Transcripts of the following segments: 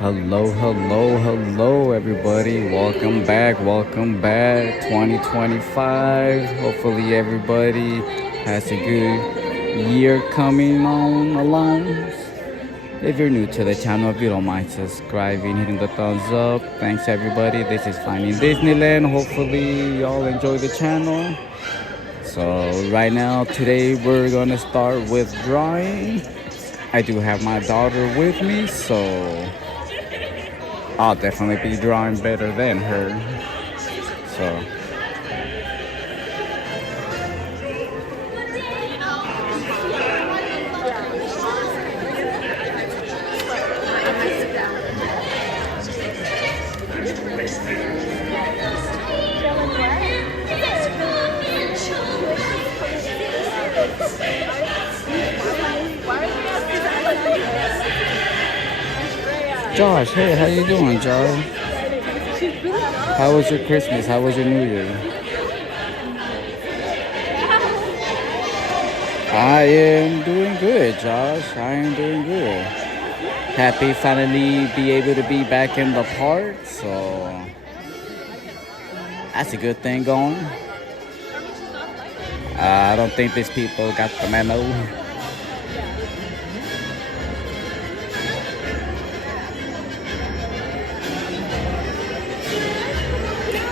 Hello, hello, hello, everybody. Welcome back. 2025. Hopefully, everybody has a good year coming on along. If you're new to the channel, if you don't mind subscribing, hitting the thumbs up. Thanks, everybody. This is Finding Disneyland. Hopefully, y'all enjoy the channel. So, right now, today, we're gonna start with drawing. I do have my daughter with me, so I'll definitely be drawing better than her. So Josh, hey, how you doing, Josh? How was your Christmas? How was your New Year? I am doing good, Josh. I am doing good. Happy finally be able to be back in the park, so that's a good thing going. I don't think these people got the memo.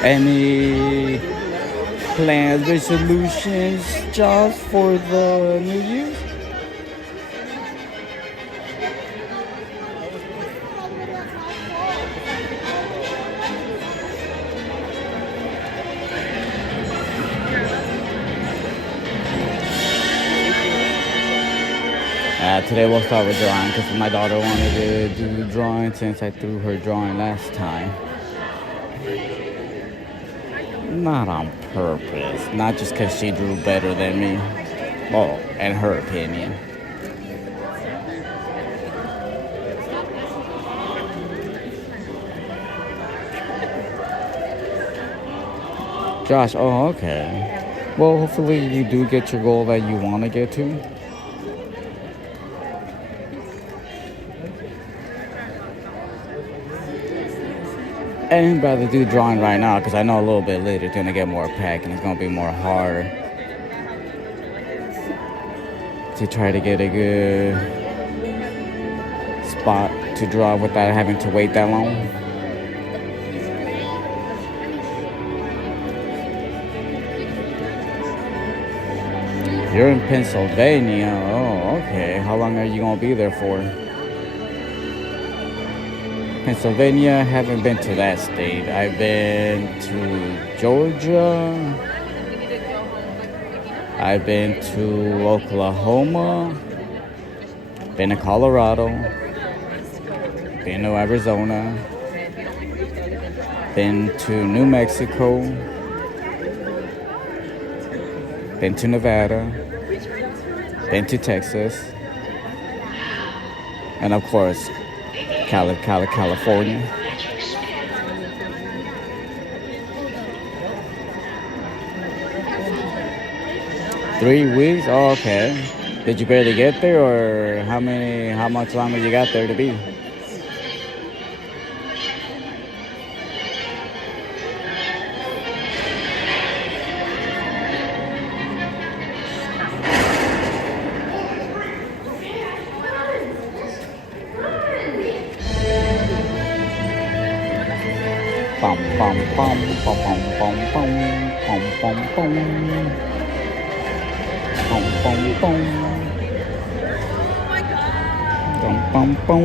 Any plans, resolutions, Josh, for the New Year? Today we'll start with drawing because my daughter wanted to do drawing since I threw her drawing last time. Not on purpose, not just because she drew better than me. Well, in her opinion. Josh, oh, okay. Well, hopefully you do get your goal that you want to get to. And rather do drawing right now because I know a little bit later it's going to get more packed and it's going to be more hard to try to get a good spot to draw without having to wait that long. You're in Pennsylvania. Oh, okay. How long are you going to be there for? Pennsylvania, haven't been to that state. I've been to Georgia. I've been to Oklahoma. Been to Colorado. Been to Arizona. Been to New Mexico. Been to Nevada. Been to Texas. And of course, California. Three weeks? Oh, okay. Did you barely get there, or how much longer you got there to be? Bum bum bum bum bum bum bum bum bum bum bum bum bum bum bum bum.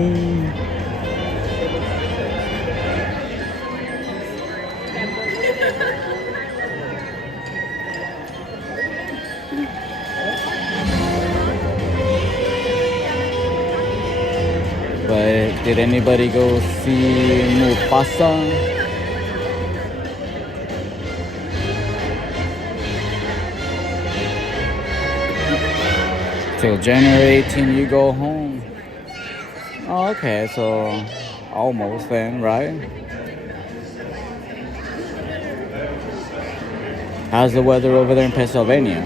But did anybody go see Mufasa? Till January 18th you go home. Oh, okay, so almost then, right? How's the weather over there in Pennsylvania?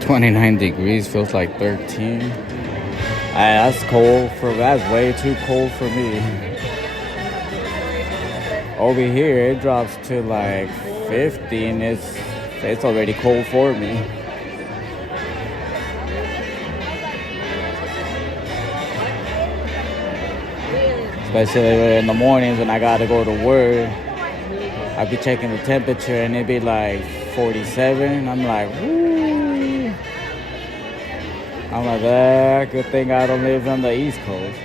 29 degrees, feels like 13. That's cold that's way too cold for me. Over here it drops to like 50 and it's already cold for me. Especially in the mornings when I gotta go to work. I be checking the temperature and it be like 47. I'm like, woo. I'm like, good thing I don't live on the East Coast.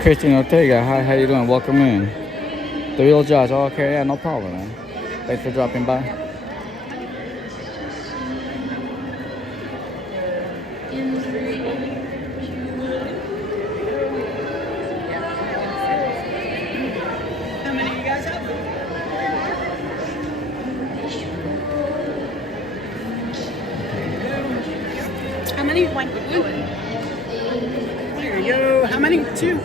Christian Ortega, hi, how you doing? Welcome in. The real Josh, okay, yeah, no problem, man. Thanks for dropping by. How many of you guys have? How many went with you? There you go. How many? 2.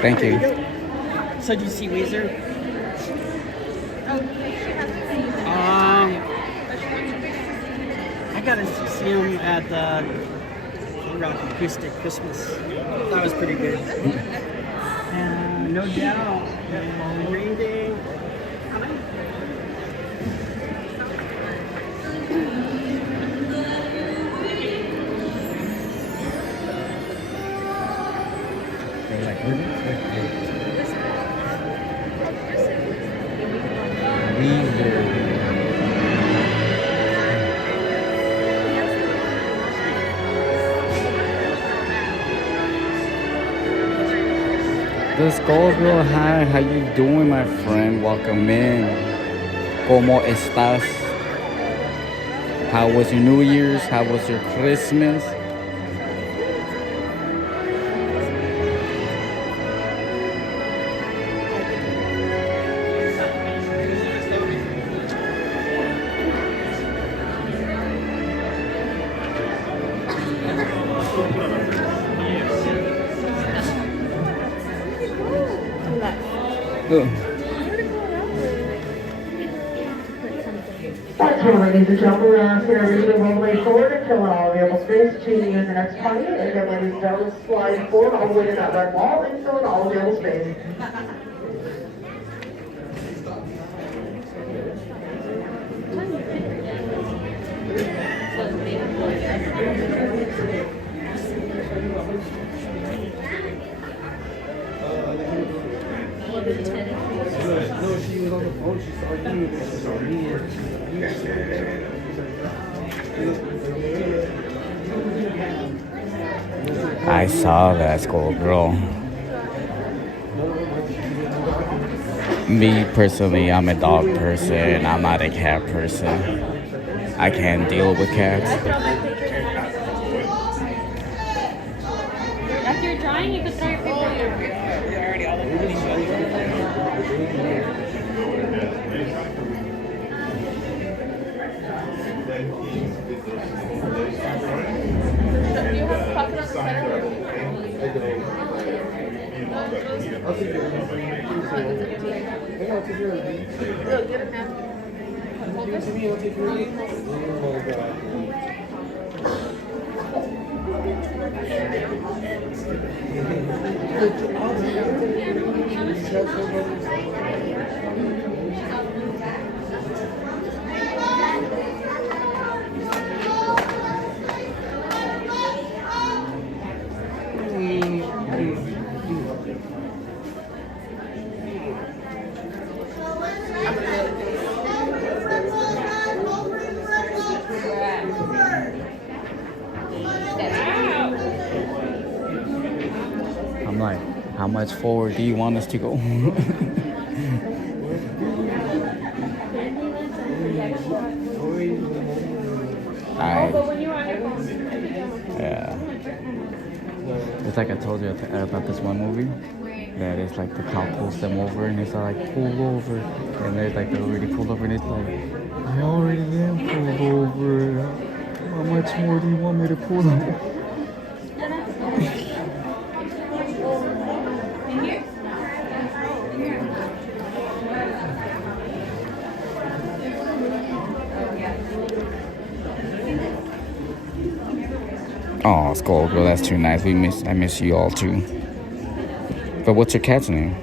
Thank you. So do you see Weezer? I got to see him at the Rock Acoustic Christmas. That was pretty good. No doubt. Green Day. How many? The Skull Girl, hi, how you doing, my friend? Welcome in. ¿Cómo estás? How was your New Year's? How was your Christmas? Ladies and gentlemen, we're going to move all the way forward until all available space to you in the next party. And again, ladies and gentlemen, slide forward all the way to that red wall and fill in all available space. No, she was on the phone. She saw you. She saw me. I saw that, Skull Girl. Me personally, I'm a dog person. I'm not a cat person. I can't deal with cats. After you're drying, you can throw your paper in. Do you have a pocket on the center? I'll take it. I'll take care of it. No, get a napkin. Give it to me. I'll take care of it. Oh, God. I'm like, how How much forward do you want us to go? Oh, but when you were on your phone. Yeah. It's like I told you about this one movie. That it's like the cop pulls them over and it's like pull over. And they're like they're already pulled over and it's like, I already am pulled over. How much more do you want me to pull over? Oh, Skull Girl, that's too nice. I miss you all too. But what's your cat's name?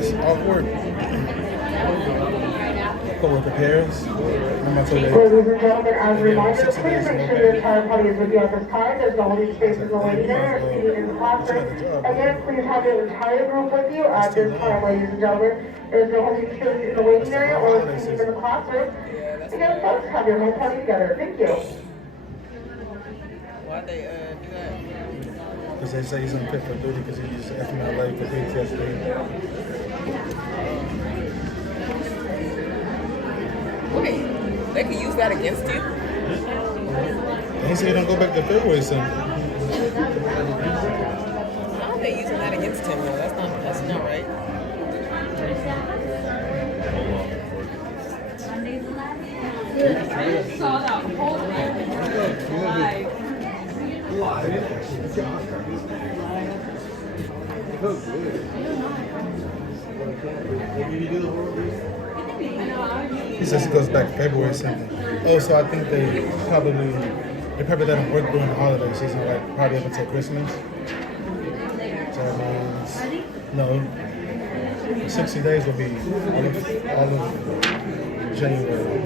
It's awkward. Co-worker parents. I'm Ladies and gentlemen, as a reminder, please make sure your entire party is with you at this time. There's no holding spaces in the waiting area or seating in the classroom. Again, please have your entire group with you at this time, ladies and gentlemen. There's no holding spaces in the waiting area or seating in the classroom. Again, folks, have your whole party together. Thank you. Why'd they do that? Because they say he's unfit for duty because he's FMLA for PTSD. Wait, they could use that against you? He said don't go back to February soon. How are they using that against him though? That's not right. I just saw that whole thing live. He says he goes back February something. Oh, so I think they probably let him work during the holiday season, like probably up until Christmas. So that means no, 60 days will be all of January,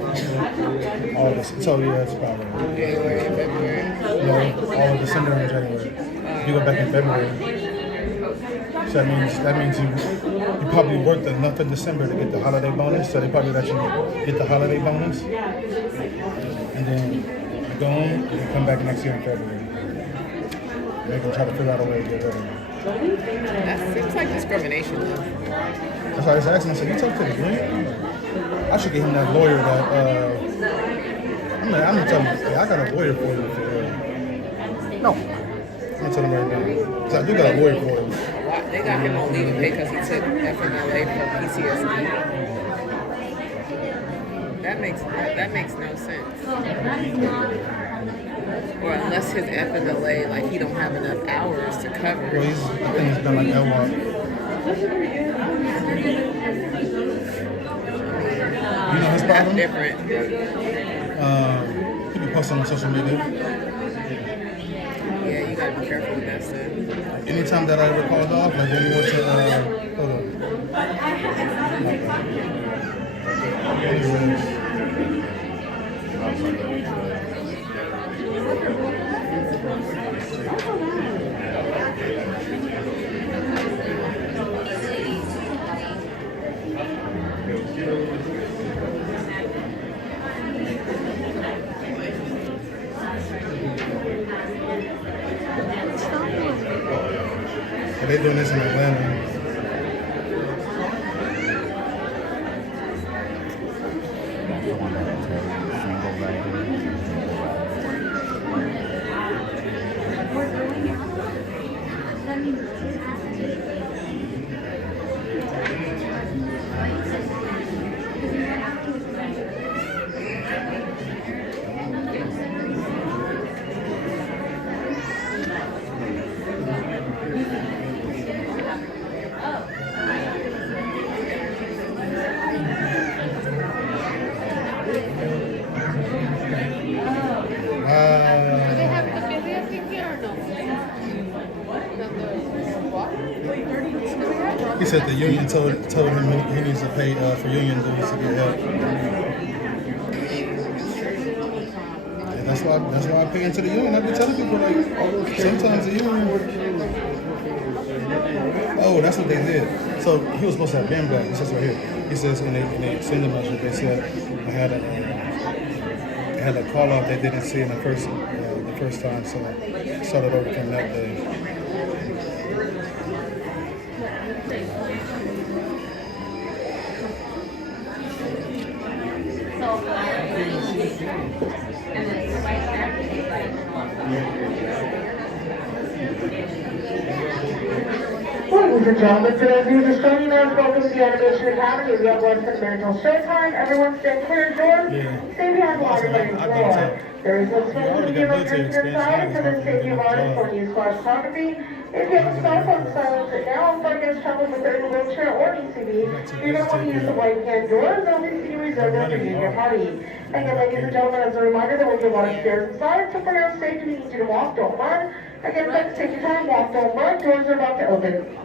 August. So yeah, that's probably January and February. no, all of December and January. If you go back in February. So that means you probably worked enough in December to get the holiday bonus. So they probably let you get the holiday bonus, and then you go home and you come back next year in February. They're gonna try to figure out a way to get rid of you. That seems like discrimination though. That's why I was asking. I said, "You talk to the union?" I should get him that lawyer that. I'm gonna tell him. Hey, I got a lawyer for you. No, I'm gonna tell him right now. 'Cause I do got a lawyer for him. They got him on leave and pay because he took FMLA for PTSD. That makes no sense. Or unless his FMLA, like he don't have enough hours to cover. Well, I think he's been like LWAP. You know his That's problem? different. He be posting on social media. Yeah, you gotta be careful with that stuff. Anytime that I ever called off, like when you went to, hold on. Anyways. They're doing this in Atlanta. He said the union told him he needs to pay for union dues to get help. And that's why I pay into the union. I've been telling people like sometimes the union. Oh, that's what they did. So he was supposed to have been back. It says right here. He says in the send message they said I had a call off they didn't see in the first time, so I started over from that day. Ladies and gentlemen, for those of you just joining us, welcome to the Animation Academy. We have less than a minute until showtime. Everyone stand clear of doors. Stay behind the line and floor. There is no smoking to give us drinks inside for the safety of artists on use photography. If you have a cell phone, silence it now. For guests traveling with their wheelchair or ECV, you're going to want to use the right-hand doors. They'll be reserved for you and your party. Again, ladies and gentlemen, as a reminder, there will be a lot of stairs inside, so for your safety, we need you to walk, don't run. Again, let's take your time, walk, don't run. Doors are about to open.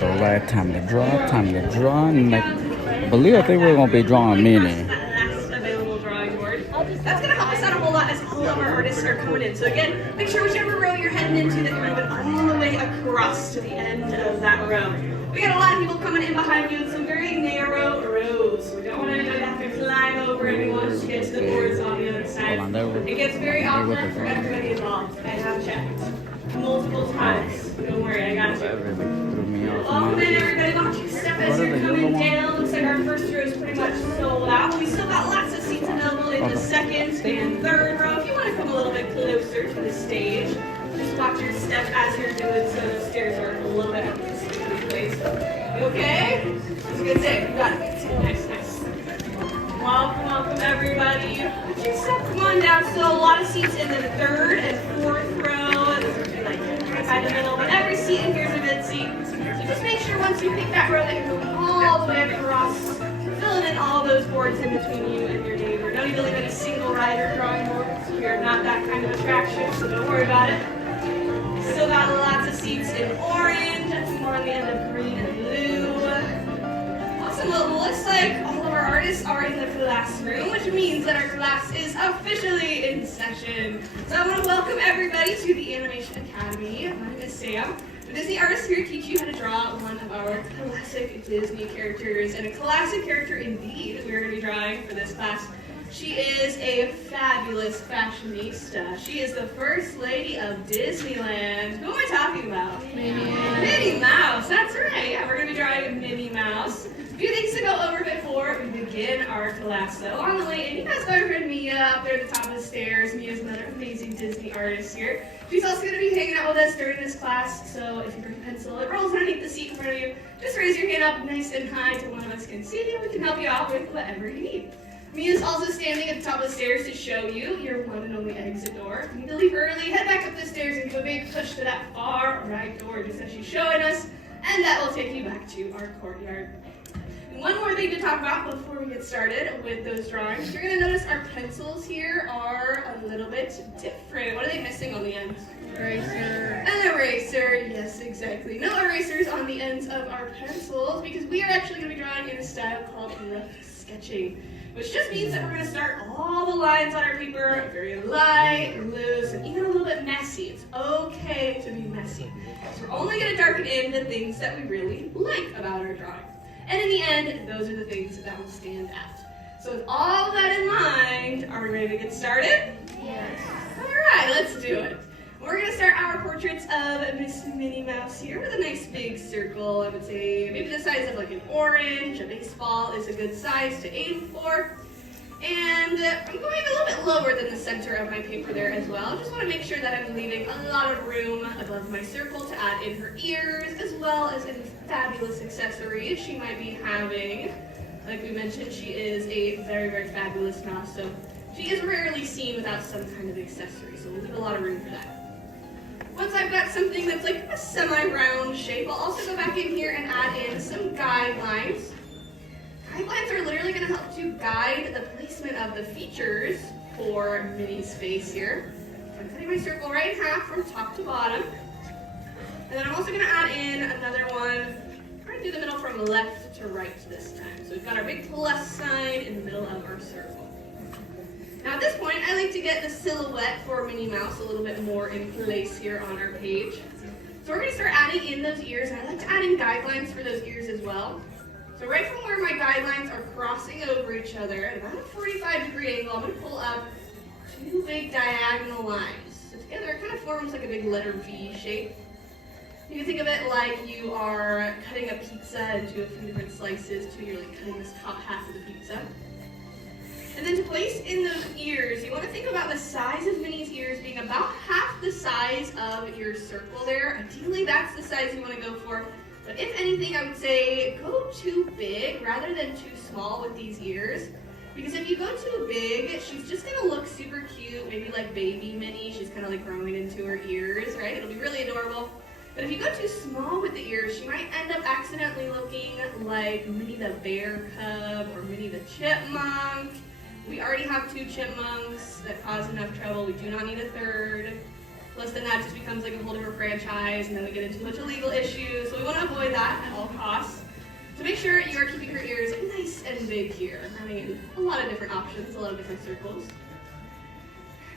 All right, time to draw. And I believe that they were going to be drawing mini. Last available drawing board. That's going to help us out a whole lot as all of our artists are coming in. So again, make sure whichever row you're heading into that you're moving all the way across to the end of that row. We got a lot of people coming in behind you in some very narrow rows. We don't want anybody to have to climb over anyone to get to the boards on the other side. It gets very awkward for everybody involved. I have checked multiple times. Don't worry, I got you. Welcome in, everybody. Why don't you step as you're coming down? Looks like our first row is pretty much sold out. We still got lots of seats available in the second and third row. If you want to come a little bit closer to the stage, just watch your step as you're doing so the stairs are a little bit more consistently placed. You okay? That's a good thing. You got it. Nice. Welcome, everybody. Would you step? Come on down. So a lot of seats in the third and fourth row. Like right by the middle, but every seat in here is a good seat. Just make sure once you pick that row that you're moving all the way across, filling in all those boards in between you and your neighbor. Don't even leave any single rider drawing boards. We are not that kind of attraction, so don't worry about it. Still got lots of seats in orange, more on the end of green and blue. Awesome. Well, it looks like all of our artists are in the classroom, which means that our class is officially in session. So I want to welcome everybody to the Animation Academy. My name is Sam. The Disney artists here teach you how to draw one of our classic Disney characters, and a classic character indeed we're going to be drawing for this class. She is a fabulous fashionista. She is the First Lady of Disneyland. Who am I talking about? Minnie Mouse, that's right. Yeah, we're going to be drawing Minnie Mouse. A few things to go over before we begin our class, though. On the way in, you guys got our friend Mia up there at the top of the stairs. Mia's another amazing Disney artist here. She's also going to be hanging out with us during this class, so if you bring a pencil, it rolls underneath the seat in front of you. Just raise your hand up nice and high so one of us can see you. We can help you out with whatever you need. Mia's also standing at the top of the stairs to show you your one and only exit door. If you need to leave early, head back up the stairs and give a big push to that far right door, just as she's showing us, and that will take you back to our courtyard. One more thing to talk about before we get started with those drawings. You're going to notice our pencils here are a little bit different. What are they missing on the ends? Eraser. An eraser, yes, exactly. No erasers on the ends of our pencils because we are actually going to be drawing in a style called rough sketching, which just means that we're going to start all the lines on our paper very light, loose, and even a little bit messy. It's okay to be messy. So we're only going to darken in the things that we really like about our drawing. And in the end, those are the things that will stand out. So with all that in mind, are we ready to get started? Yes. All right, let's do it. We're going to start our portraits of Miss Minnie Mouse here with a nice big circle. I would say maybe the size of like an orange. A baseball is a good size to aim for. And I'm going a little bit lower than the center of my paper there as well. Just want to make sure that I'm leaving a lot of room above my circle to add in her ears, as well as any fabulous accessories she might be having. Like we mentioned, she is a very, very fabulous mouse, so she is rarely seen without some kind of accessory, so we'll leave a lot of room for that. Once I've I've got something that's like a semi-round shape. I'll also go back in here and add in some guidelines. Guidelines are literally going to help to guide the placement of the features for Minnie's face here. So I'm cutting my circle right in half from top to bottom. And then I'm also going to add in another one, right through the middle from left to right this time. So we've got our big plus sign in the middle of our circle. Now at this point, I like to get the silhouette for Minnie Mouse a little bit more in place here on our page. So we're going to start adding in those ears, and I like to add in guidelines for those ears as well. So right from where my guidelines are crossing over each other, at about a 45-degree angle, I'm going to pull up two big diagonal lines. So together it kind of forms like a big letter V shape. You can think of it like you are cutting a pizza into a few different slices, too. You're like cutting this top half of the pizza. And then to place in those ears, you want to think about the size of Minnie's ears being about half the size of your circle there. Ideally, that's the size you want to go for. But if anything, I would say go too big rather than too small with these ears. Because if you go too big, she's just going to look super cute, maybe like baby Minnie. She's kind of like growing into her ears, right? It'll be really adorable. But if you go too small with the ears, she might end up accidentally looking like Minnie the Bear Cub or Minnie the Chipmunk. We already have two chipmunks that cause enough trouble. We do not need a third. Plus then that just becomes like a whole different franchise, and then we get into a bunch of legal issues. So we want to avoid that at all costs. So make sure you are keeping her ears nice and big here, having a lot of different options, a lot of different circles.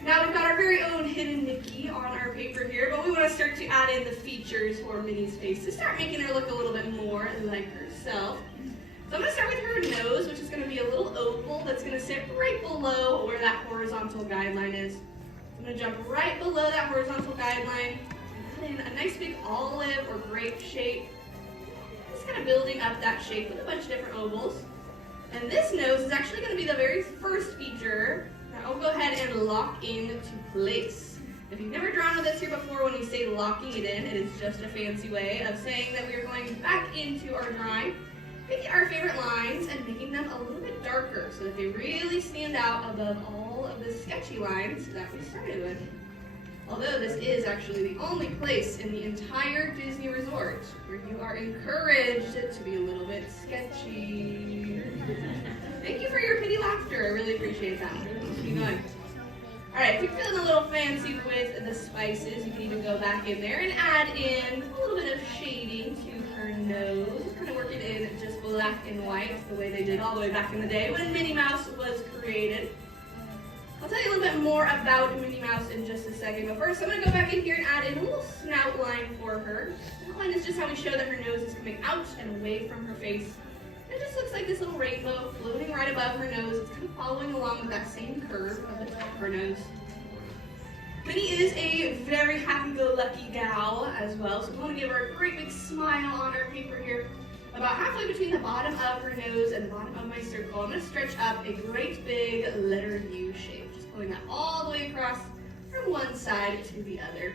Now we've got our very own hidden Mickey on our paper here, but we want to start to add in the features for Minnie's face to start making her look a little bit more like herself. So I'm going to start with her nose, which is going to be a little oval that's going to sit right below where that horizontal guideline is. I'm going to jump right below that horizontal guideline and add in a nice big olive or grape shape. Just kind of building up that shape with a bunch of different ovals. And this nose is actually going to be the very first feature that I'll go ahead and lock into place. If you've never drawn with this here before, when we say locking it in, it is just a fancy way of saying that we are going back into our drawing, picking our favorite lines and making them a little bit darker so that they really stand out above all of the sketchy lines that we started with. Although this is actually the only place in the entire Disney resort where you are encouraged to be a little bit sketchy. Thank you for your pity laughter. I really appreciate that. Keep going. Alright, if you're feeling a little fancy with the spices, you can even go back in there and add in a little bit of shading to her nose. Kind of work it in just black and white, the way they did all the way back in the day when Minnie Mouse was created. I'll tell you a little bit more about Minnie Mouse in just a second, but first I'm going to go back in here and add in a little snout line for her. Snout line is just how we show that her nose is coming out and away from her face. It just looks like this little rainbow floating right above her nose. It's kind of following along with that same curve of the top of her nose. Minnie is a very happy-go-lucky gal as well, so we want to give her a great big smile on our paper here. About halfway between the bottom of her nose and the bottom of my circle, I'm going to stretch up a great big letter U shape, just pulling that all the way across from one side to the other.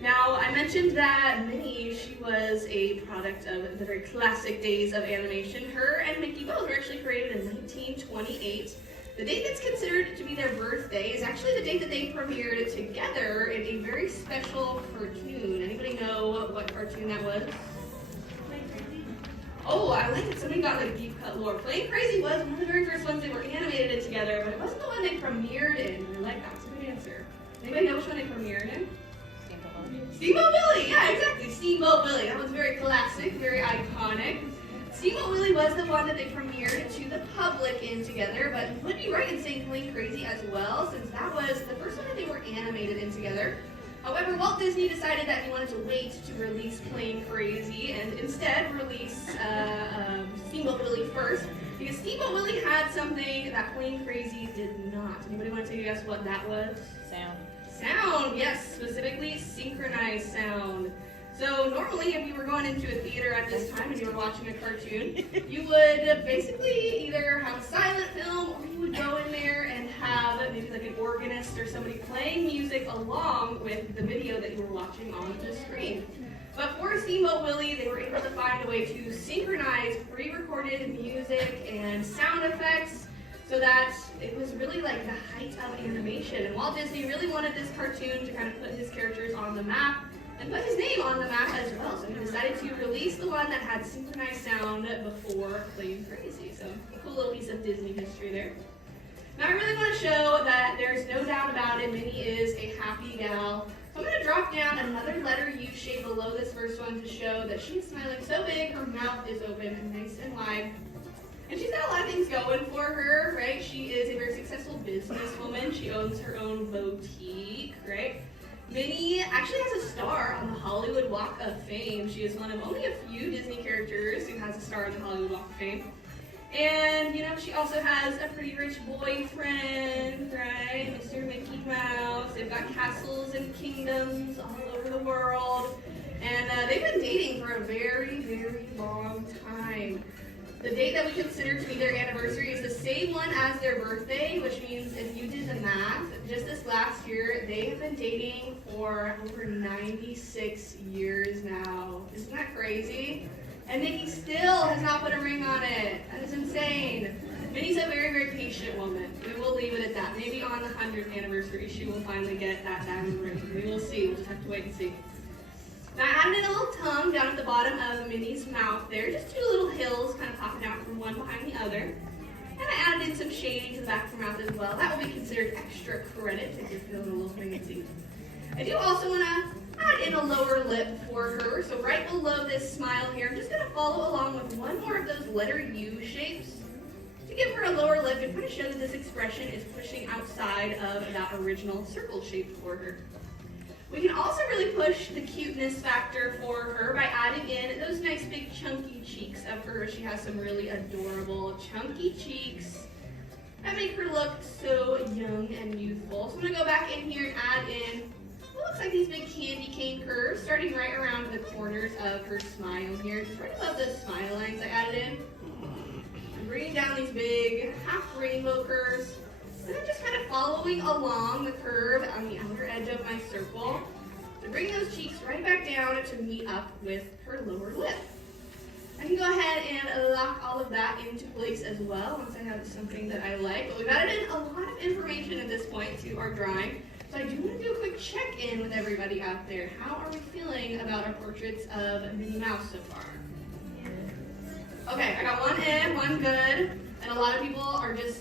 Now, I mentioned that Minnie, she was a product of the very classic days of animation. Her and Mickey both were actually created in 1928. The date that's considered to be their birthday is actually the date that they premiered together in a very special cartoon. Anybody know what cartoon that was? Oh, I like it. Somebody got like deep cut lore. Plain Crazy was one of the very first ones they were animated in together, but it wasn't the one they premiered in. I like that. That's a good answer. Anybody know which one they premiered in? Steamboat Willie! Yeah, exactly. Steamboat Willie. That was very classic, very iconic. Steamboat Willie was the one that they premiered to the public in together, but you would be right in saying Plain Crazy as well, since that was the first one that they were animated in together. However, Walt Disney decided that he wanted to wait to release Plain Crazy and instead release Steamboat Willie first, because Steamboat Willie had something that Plain Crazy did not. Anybody want to take a guess what that was? Sound. Sound, yes, specifically synchronized sound. So normally if you were going into a theater at this time and you were watching a cartoon, you would basically either have a silent film or you would go in there and have maybe like an organist or somebody playing music along with the video that you were watching on the screen. But for Steamboat Willie, they were able to find a way to synchronize pre-recorded music and sound effects so that it was really like the height of animation. And Walt Disney really wanted this cartoon to kind of put his characters on the the map and put his name on the map as well. So he decided to release the one that had synchronized sound before playing crazy. So a cool little piece of Disney history there. Now I really want to show that there's no doubt about it, Minnie is a happy gal. So I'm going to drop down another letter U shape below this first one to show that she's smiling so big her mouth is open and nice and wide. And she's got a lot of things going for her, right? She is a very successful businesswoman. She owns her own boutique, right? Minnie actually has a star on the Hollywood Walk of Fame. She is one of only a few Disney characters who has a star on the Hollywood Walk of Fame. And, you know, she also has a pretty rich boyfriend, right? Mr. Mickey Mouse. They've got castles and kingdoms all over the world. And they've been dating for a very, very long time. The date that we consider to be their anniversary is the same one as their birthday, which means if you did the math, just this last year, they have been dating for over 96 years now. Isn't that crazy? And Mickey still has not put a ring on it. That is insane. Minnie's a very, very patient woman. We will leave it at that. Maybe on the 100th anniversary, she will finally get that diamond ring. We will see. We'll just have to wait and see. Now I added in a little tongue down at the bottom of Minnie's mouth there. Just two little hills kind of popping out from one behind the other. And I added in some shading to the back of her mouth as well. That will be considered extra credit if you're feeling a little fancy. I do also want to add in a lower lip for her. So right below this smile here, I'm just going to follow along with one more of those letter U shapes to give her a lower lip and kind of show that this expression is pushing outside of that original circle shape for her. We can also really push the cuteness factor for her by adding in those nice big chunky cheeks of her. She has some really adorable chunky cheeks that make her look so young and youthful. So I'm going to go back in here and add in what looks like these big candy cane curves, starting right around the corners of her smile here. Just right above those smile lines I added in. I'm bringing down these big half rainbow curves. And I'm just kind of following along the curve on the outer edge of my circle to bring those cheeks right back down to meet up with her lower lip. I can go ahead and lock all of that into place as well once I have something that I like. But we've added in a lot of information at this point to our drawing. So I do want to do a quick check-in with everybody out there. How are we feeling about our portraits of Minnie Mouse so far? Okay, I got one in, one good, and a lot of people are just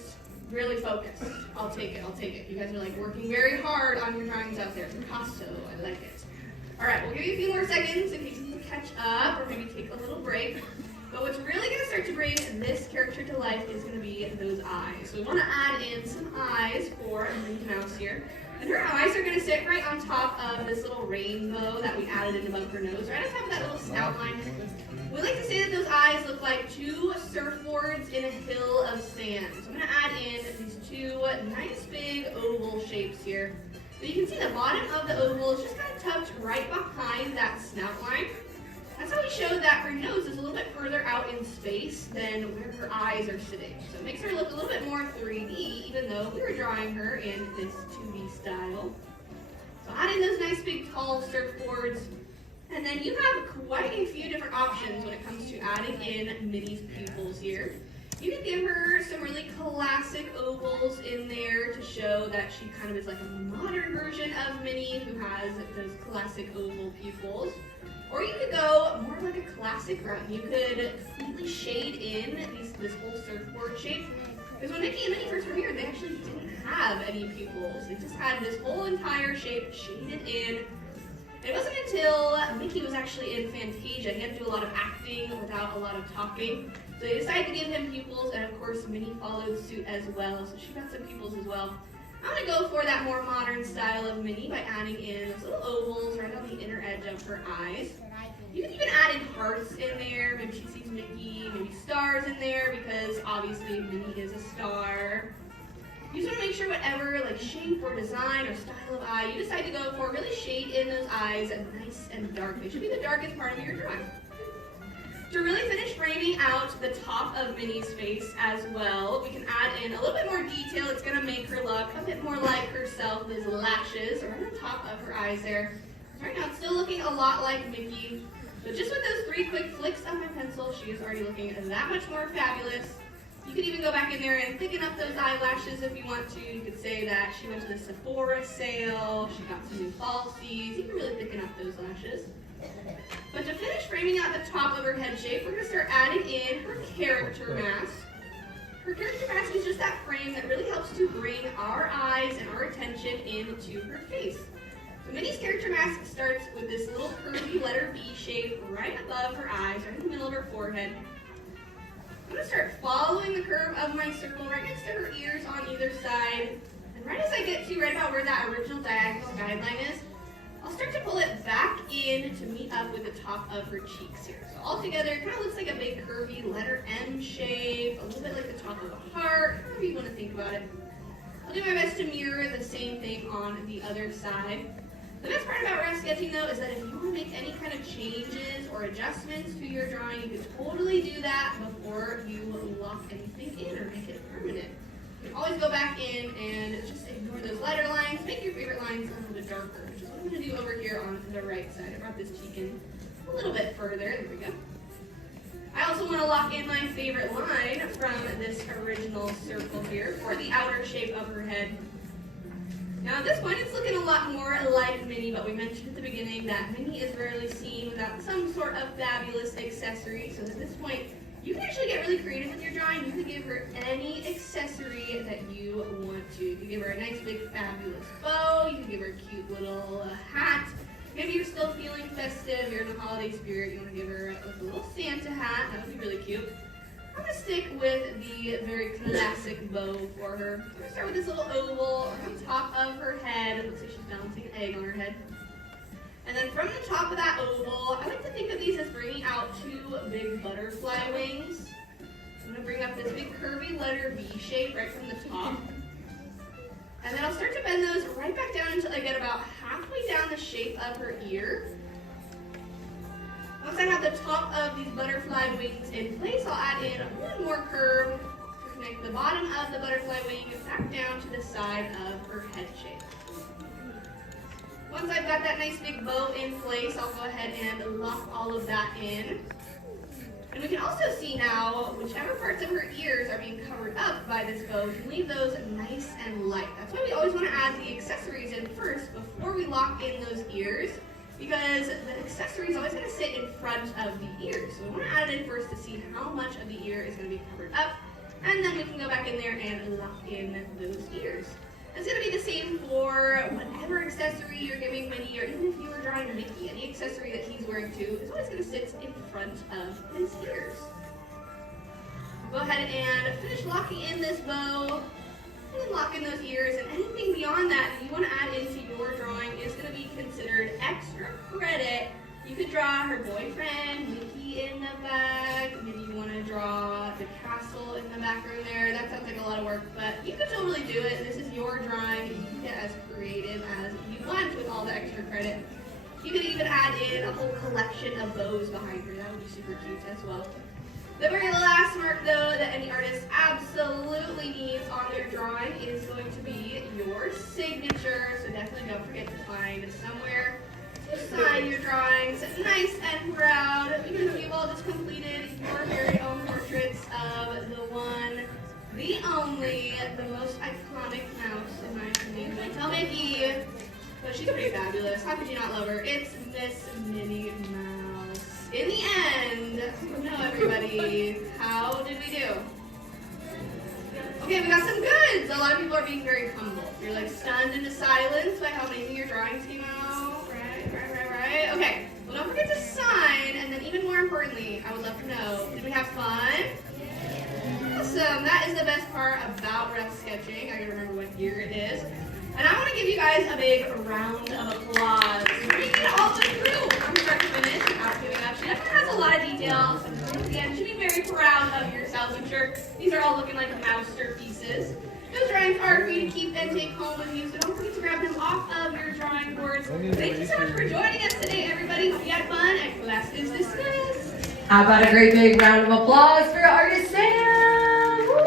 really focused. I'll take it, I'll take it. You guys are like working very hard on your drawings out there. Picasso, I like it. All right, we'll give you a few more seconds in case you need to catch up or maybe take a little break. But what's really going to start to bring this character to life is going to be those eyes. So we want to add in some eyes for Minnie Mouse here. And her eyes are going to sit right on top of this little rainbow that we added in above her nose, right on top of that little snout line. We like to say that those eyes look like two surfboards in a hill of sand. So I'm going to add in these two nice big oval shapes here. So you can see the bottom of the oval is just kind of tucked right behind that snout line. That's how we showed that her nose is a little bit further out in space than where her eyes are sitting. So it makes her look a little bit more 3D, even though we were drawing her in this 2D style. So add in those nice big tall surfboards. And then you have quite a few different options when it comes to adding in Minnie's pupils here. You can give her some really classic ovals in there to show that she kind of is like a modern version of Minnie who has those classic oval pupils. Or you could go more like a classic route. You could completely shade in this whole surfboard shape. Because when Mickey and Minnie first premiered, they actually didn't have any pupils. They just had this whole entire shape shaded in. It wasn't until Mickey was actually in Fantasia, he had to do a lot of acting without a lot of talking. So they decided to give him pupils, and of course Minnie followed suit as well, so she got some pupils as well. I'm going to go for that more modern style of Minnie by adding in those little ovals right on the inner edge of her eyes. You can even add in hearts in there, maybe she sees Mickey, maybe stars in there, because obviously Minnie is a star. You just want to make sure whatever like shape or design or style of eye you decide to go for, really shade in those eyes nice and dark. They should be the darkest part of your drawing. To really finish framing out the top of Minnie's face as well, we can add in a little bit more detail. It's going to make her look a bit more like herself. Those lashes are on the top of her eyes there. Right now it's still looking a lot like Mickey, but just with those 3 quick flicks of my pencil, she is already looking that much more fabulous. You could even go back in there and thicken up those eyelashes if you want to. You could say that she went to the Sephora sale, she got some new falsies. You can really thicken up those lashes. But to finish framing out the top of her head shape, we're going to start adding in her character mask. Her character mask is just that frame that really helps to bring our eyes and our attention into her face. So Minnie's character mask starts with this little curvy letter B shape right above her eyes, right in the middle of her forehead. I'm going to start following the curve of my circle right next to her ears on either side. And right as I get to right about where that original diagonal guideline is, I'll start to pull it back in to meet up with the top of her cheeks here. So all together, it kind of looks like a big curvy letter M shape, a little bit like the top of a heart, however you want to think about it. I'll do my best to mirror the same thing on the other side. The best part about rough sketching, though, is that if you want to make any kind of changes or adjustments to your drawing, you can totally do that before you lock anything in or make it permanent. You can always go back in and just ignore those lighter lines, make your favorite lines a little bit darker, which is what I'm going to do over here on the right side. I brought this cheek in a little bit further. There we go. I also want to lock in my favorite line from this original circle here for the outer shape of her head. Now at this point, it's looking a lot more like Minnie, but we mentioned at the beginning that Minnie is rarely seen without some sort of fabulous accessory. So at this point, you can actually get really creative with your drawing. You can give her any accessory that you want to. You can give her a nice big fabulous bow. You can give her a cute little hat. Maybe you're still feeling festive, you're in the holiday spirit, you want to give her a little Santa hat. That would be really cute. I'm going to stick with the very classic bow for her. I'm going to start with this little oval on top of her head. It looks like she's balancing an egg on her head. And then from the top of that oval, I like to think of these as bringing out two big butterfly wings. I'm going to bring up this big curvy letter V shape right from the top. And then I'll start to bend those right back down until I get about halfway down the shape of her ear. Once I have the top of these butterfly wings in place, I'll add in one more curve to connect the bottom of the butterfly wing back down to the side of her head shape. Once I've got that nice big bow in place, I'll go ahead and lock all of that in. And we can also see now whichever parts of her ears are being covered up by this bow, we can leave those nice and light. That's why we always want to add the accessories in first before we lock in those ears, because the accessory is always going to sit in front of the ears. So we want to add it in first to see how much of the ear is going to be covered up, and then we can go back in there and lock in those ears. It's going to be the same for whatever accessory you're giving Minnie, or even if you were drawing Mickey, any accessory that he's wearing too is always going to sit in front of his ears. Go ahead and finish locking in this bow, and then lock in those ears, and anything beyond that you want to add into your drawing is going to be considered extra credit. You could draw her boyfriend, Mickey, in the back. Maybe you want to draw the castle in the background there. That sounds like a lot of work, but you could totally do it. This is your drawing. You can get as creative as you want with all the extra credit. You could even add in a whole collection of bows behind her. That would be super cute as well. The very last mark, though, that any artist absolutely needs on their drawing is going to be your signature. So definitely don't forget to find somewhere to sign your drawings nice and proud, because you've all just completed your very own portraits of the one, the only, the most iconic mouse, in my opinion. I tell Mickey, but she's pretty fabulous. How could you not love her? It's Miss Minnie Mouse. In the end, no, everybody, how did we do? Okay, we got some goods. A lot of people are being very humble. You're like stunned into silence by how amazing your drawings came out. Right. Okay, well, don't forget to sign, and then even more importantly, I would love to know, did we have fun? Awesome. That is the best part about rough sketching. I gotta remember what year it is. And I want to give you guys a big round of applause. Bring it all the way through from start to finish without giving up. She definitely has a lot of details. And again, you should be very proud of yourselves. I'm sure these are all looking like masterpieces. Those drawings are for you to keep and take home with you, so don't forget to grab them off of your drawing boards. Thank you so much for joining us today, everybody. Hope you had fun, and class is dismissed. How about a great big round of applause for artist Sam? Woo!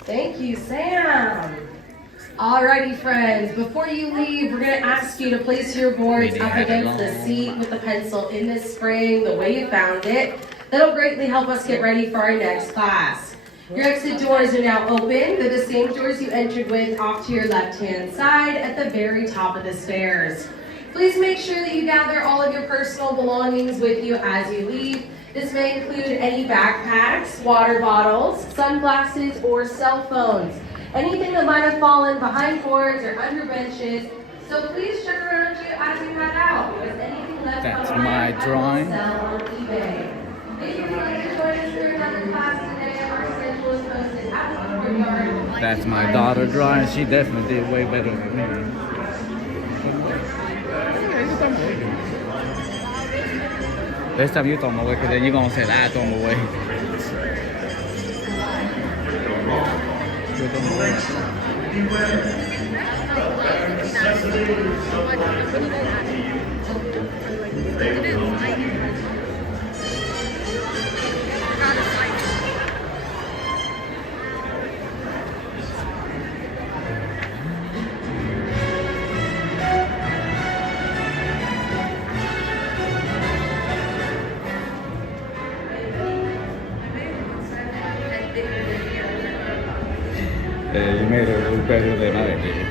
Thank you, Sam. Alrighty, friends, before you leave, we're going to ask you to place your boards up against the seat with the pencil in this spring, the way you found it. That'll greatly help us get ready for our next class. Your exit doors are now open. They're the same doors you entered with off to your left-hand side at the very top of the stairs. Please make sure that you gather all of your personal belongings with you as you leave. This may include any backpacks, water bottles, sunglasses, or cell phones. Anything that might have fallen behind boards or under benches. So please check around you as you head out. If there's anything left That's behind, my drawing. I will sell on eBay. If you would like to join us for another class today, our schedule is posted at the courtyard. That's my daughter drawing. She definitely did way better than me. This time you throw them away, because then you're going to say that I throw them away. You throw 'em away. Yeah, you made it look better than I did.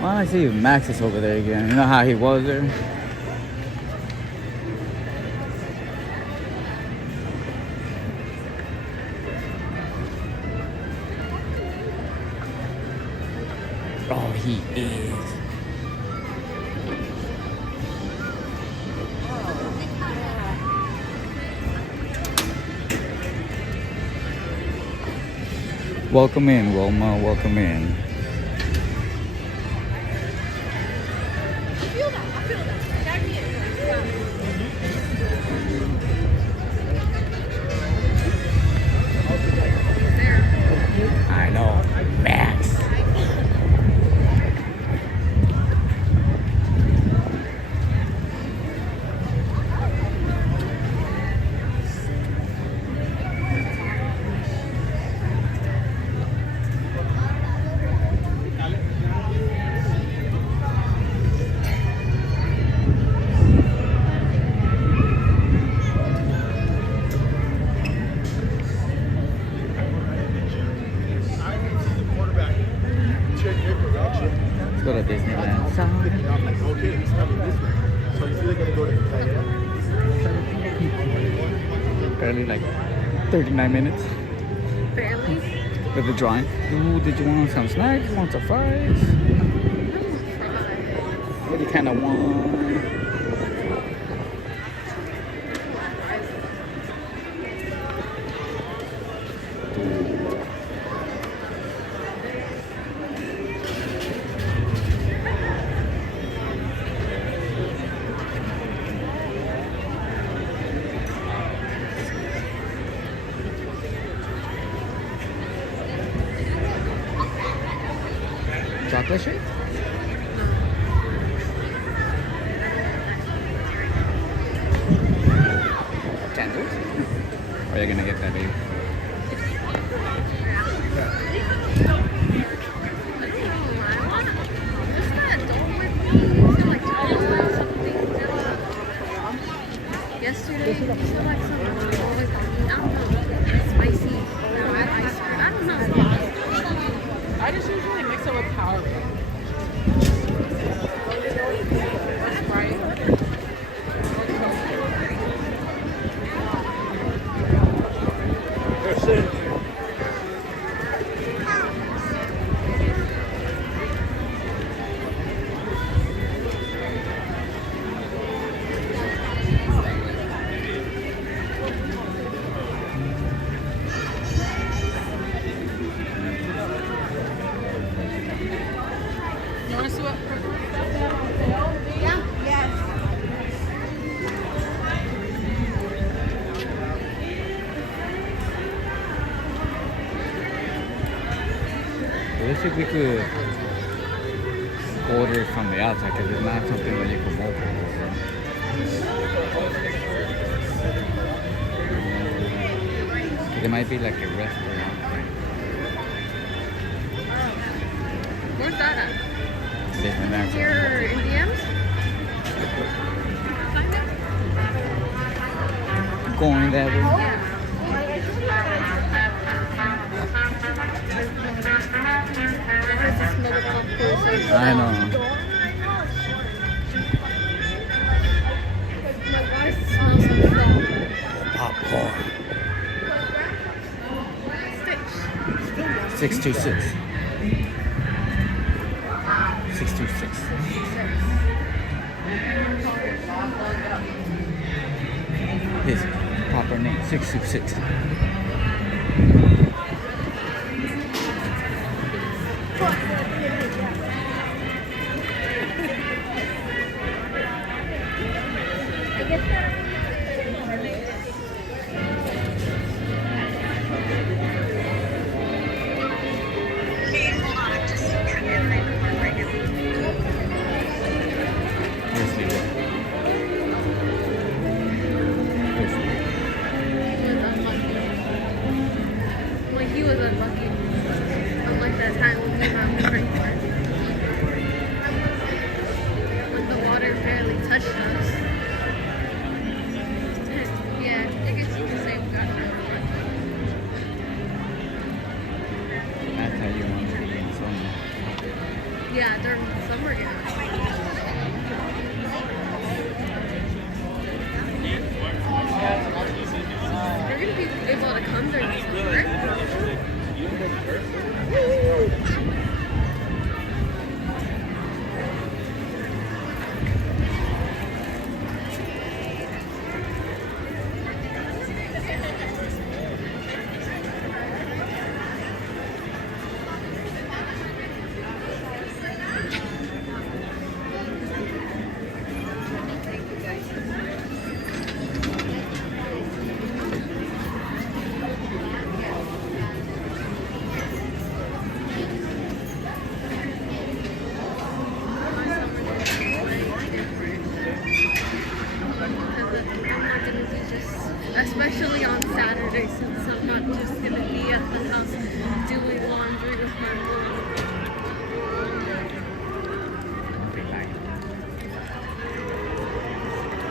Why I see Max is over there again? You know how he was there? Oh, he is. Welcome in, Wilma. Welcome in. I know, Max. Let's go to Disneyland. Okay, it's coming this way. So you see they're gonna go to Barely like 39 minutes. Barely. With the drawing. Ooh, did you want some snacks? Want some fries? What do you kind of want? Chocolate shake? Candles? Or are you gonna get that, babe? Yesterday, I feel like someone was always talking, I don't know, spicy. No, I don't know. I just usually mix it with Powerade. Or Sprite. You want to see what? Yeah, yes. Let's see if we could order from the outside, because it's not something that you can mobile order. There might be like a restaurant. Where's that at? Different than Here in DMs? going that way. I know. Popcorn. 626. 626. His proper name, 626. Well, he was unlucky. Unlike that time when we found the sprinkler. When the water barely touched us. Yeah, I guess you can say we got it. That's how you want to be in summer. Yeah, during the summer games. You're gonna be able to come during the summer, right? Especially on Saturday, since I'm not just gonna be at the house doing laundry with my mom.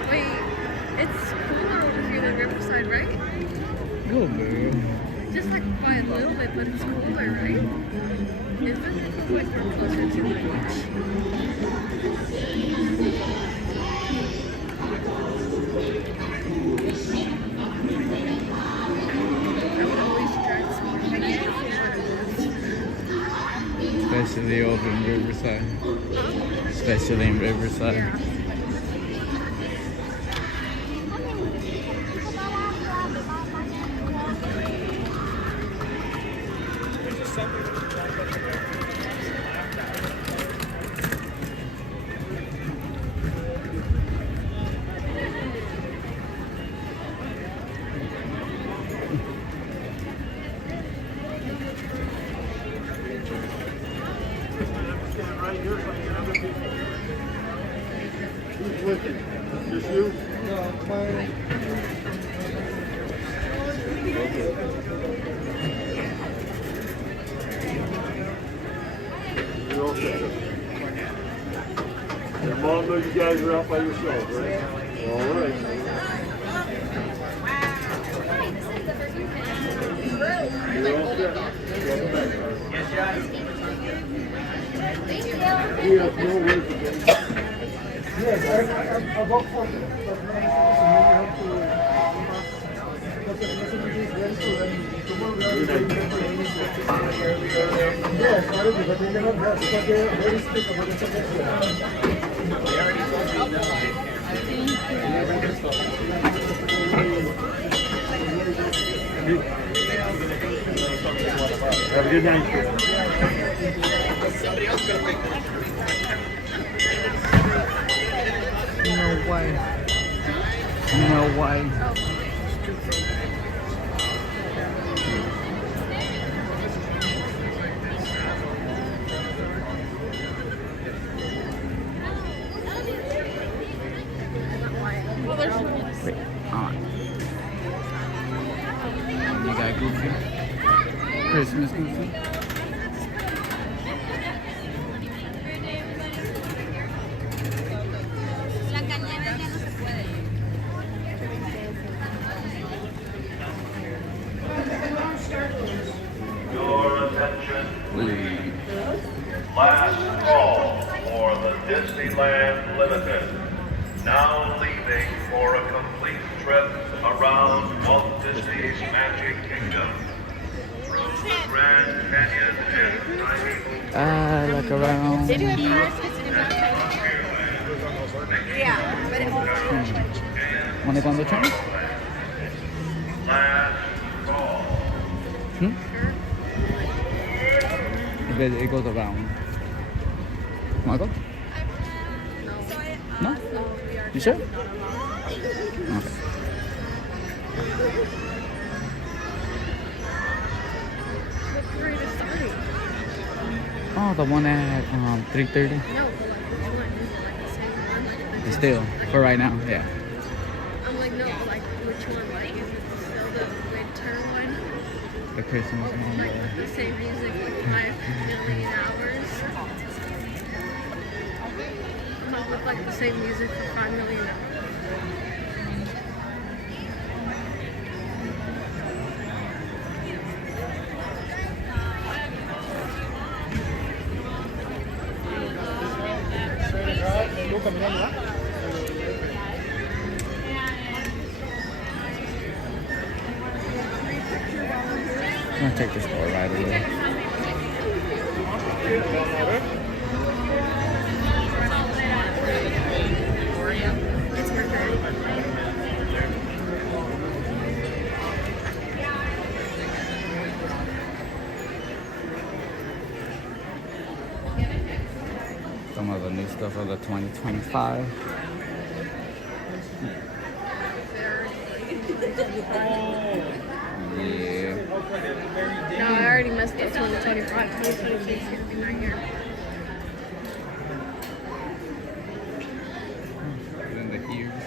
Wait, it's cooler over here than Riverside, right? Good, man. Just like by a little bit, but it's cooler, right? Isn't it? Like we're closer to the beach. Especially over in Riverside. Especially in Riverside. Who's with you? Just you? You're all set. Your mom knows you guys are out by yourselves, right? All right. You're all set. Welcome back. We have no words again. Yes, I work for you, but now you have to because the facility is very good. Tomorrow we are going to yes, already, but they cannot work because they are very strict about the suggestion. Have a good night. No way. No way. Wait, on. You gotta that Goofy. Christmas Goofy. Your attention, please. Last call for the Disneyland Limited. Now leaving for a complete trip around Walt Disney's Magic Kingdom. Through the Grand Canyon and Tiny I look around. They do it first. Yeah, but it Wanna go on the train? Last call. Hmm? It goes around. Wanna go? No? You sure? Okay. Oh, the one at 3:30? No, but like which one? Is it like the same one? Still, for right now, yeah. I'm like, no, but like which one? Like, is it still the winter one? The Christmas one. Like with the same music, like 5 million hours? Not with like the same music for 5 million hours. I'm gonna take this door right away. It's perfect. Some of the new stuff of the 2025. Yeah. No, I already messed up 2025. 2026 is gonna be my year. And then the ears.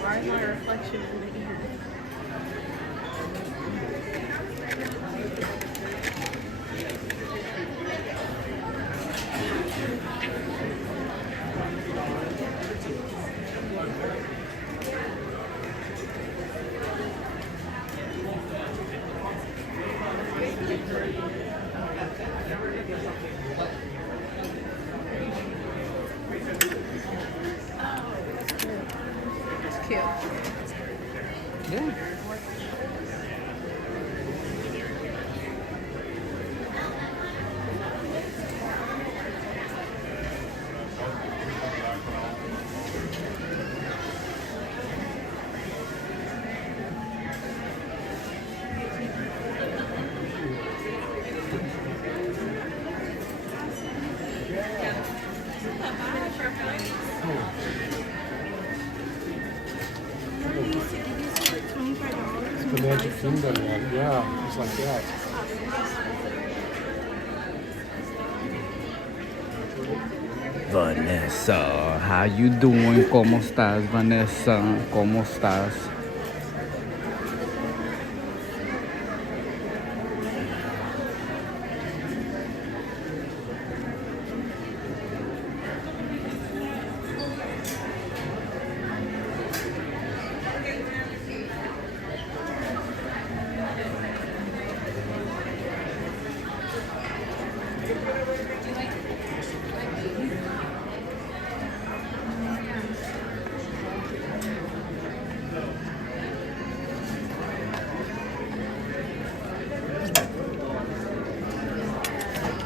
Why is my reflection in the ear? It's cute. Yeah. The Magic Kingdom one, yeah, it's like that. Vanessa, how you doing? ¿Cómo estás, Vanessa? ¿Cómo estás?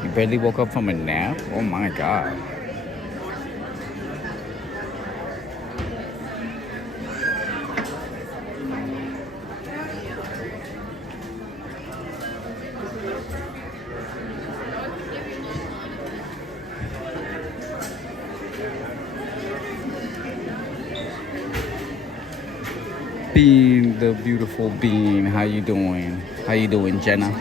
You barely woke up from a nap? Oh my god. Bean, the beautiful Bean, how you doing? How you doing, Jenna?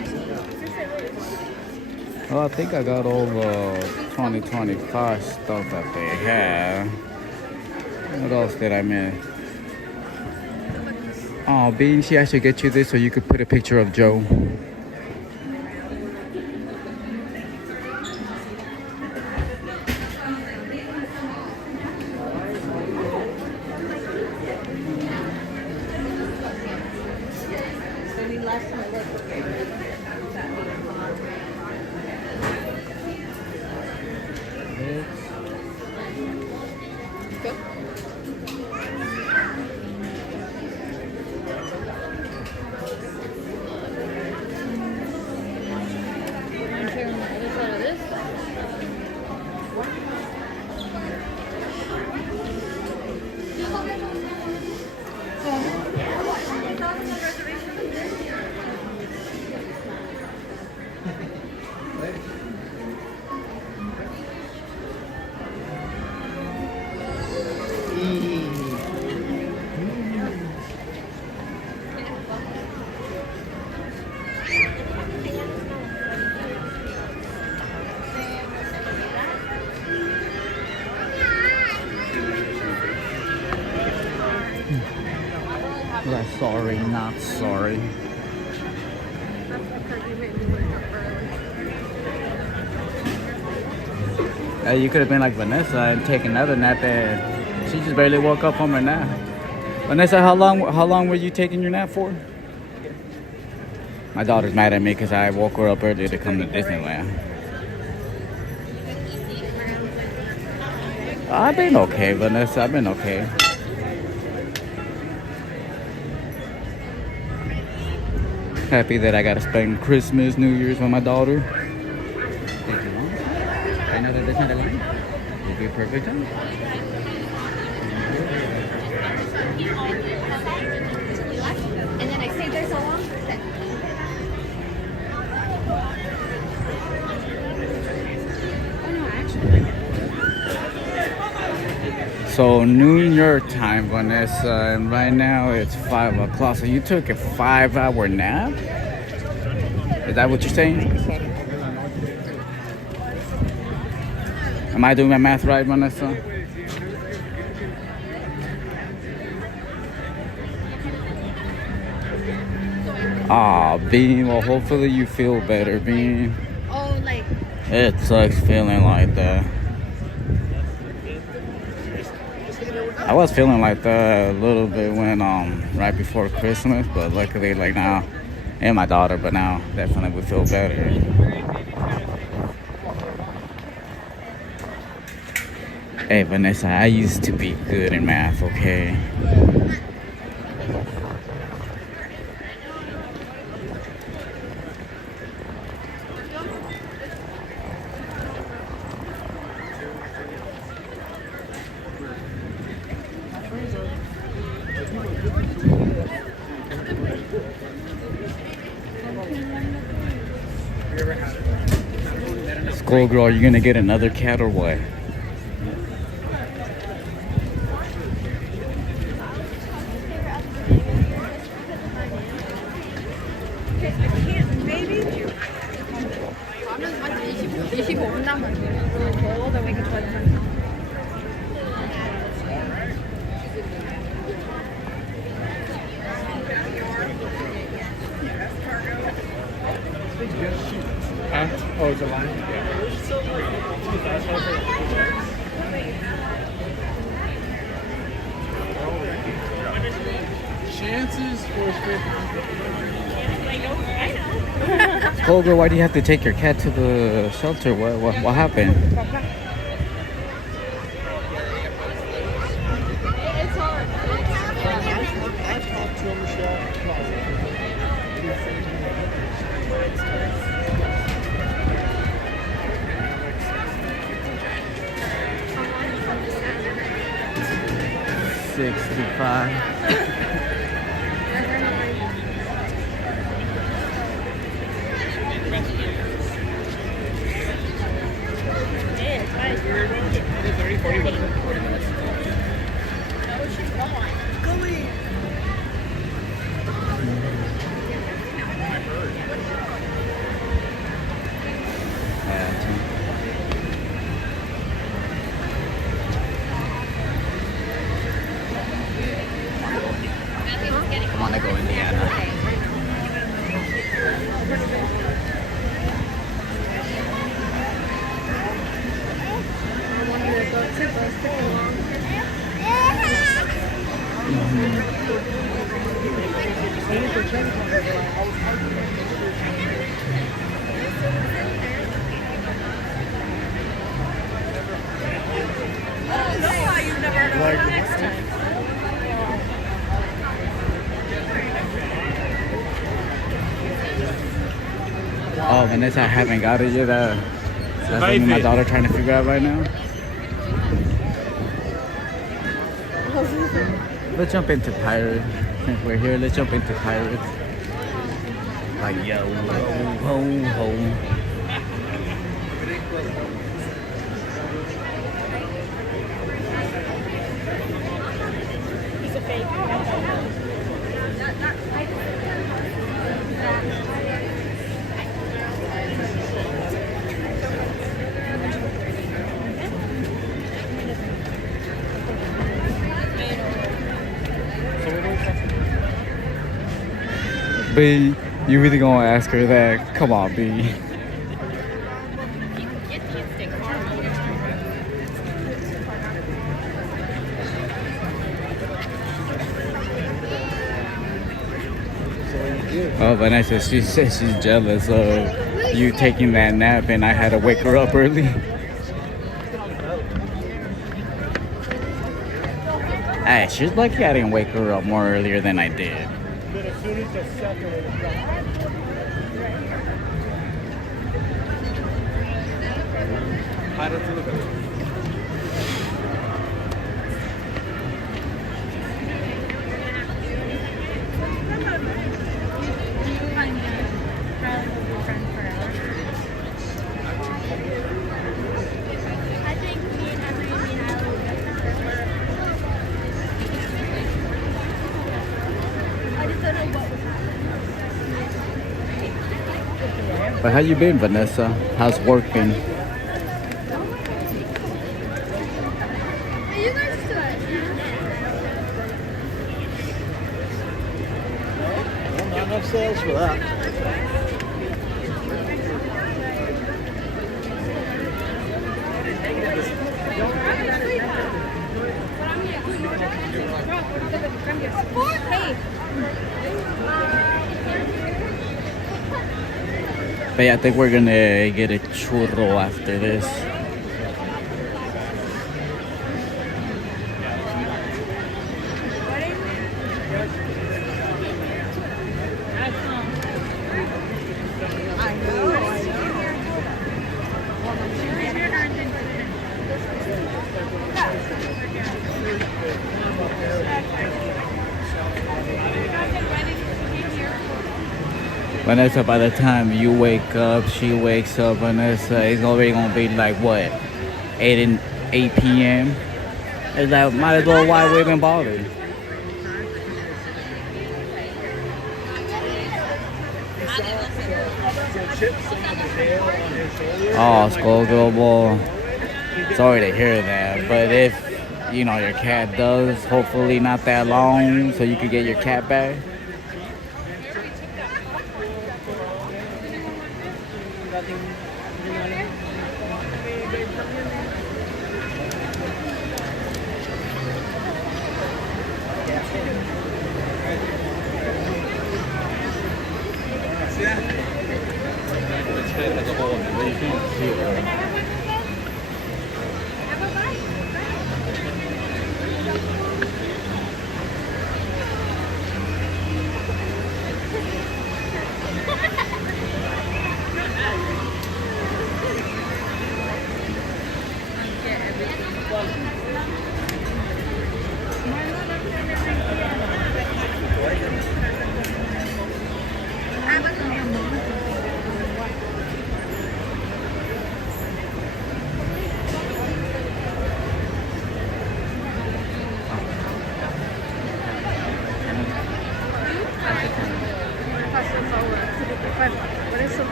Well, I think I got all the 2025 stuff that they have. What else did I miss? Oh, Bean, she actually get you this so you could put a picture of Joe. Yeah, sorry, not sorry. You could have been like Vanessa and taken another nap, and she just barely woke up from her nap. Vanessa, how long were you taking your nap for? My daughter's mad at me because I woke her up earlier to come to Disneyland. I've been okay, Vanessa. I've been okay. Happy that I got to spend Christmas, New Year's with my daughter. Take you long. I know that that's not a line. It'll be a perfect time. And then I stayed there so long. Oh no, actually. So New York time, Vanessa, and right now it's 5 o'clock. So you took a 5-hour nap? Is that what you're saying? Am I doing my math right, Vanessa? Aw, Bean, well hopefully you feel better, Bean. Oh, like. It sucks feeling like that. I was feeling like that a little bit when right before Christmas, but luckily like now, and my daughter, but now definitely would feel better. Hey Vanessa, I used to be good in math, okay? Schoolgirl, are you gonna get another cat or what? Oh, it's a line? Yeah. Chances for Schoolgirl, why do you have to take your cat to the shelter? What happened? I want to go Oh, Vanessa, I haven't got it yet. That's what me and my daughter trying to figure out right now. Let's jump into Pirates. Since we're here, let's jump into Pirates. Like, yo, ho, ho. He's a fake. B, you really gonna ask her that? Come on, B. Oh, Vanessa, she says she's jealous of you taking that nap and I had to wake her up early. Hey, she's lucky I didn't wake her up more earlier than I did. But how you been, Vanessa? How's work been? Not enough sales for that. But yeah, I think we're gonna get a churro after this. Vanessa, by the time you wake up, she wakes up, Vanessa, it's already gonna be like what? 8 p.m. It's like, might as well why we even bothered. Oh, Skull Global. Sorry to hear that, but if you know your cat does, hopefully not that long, so you could get your cat back.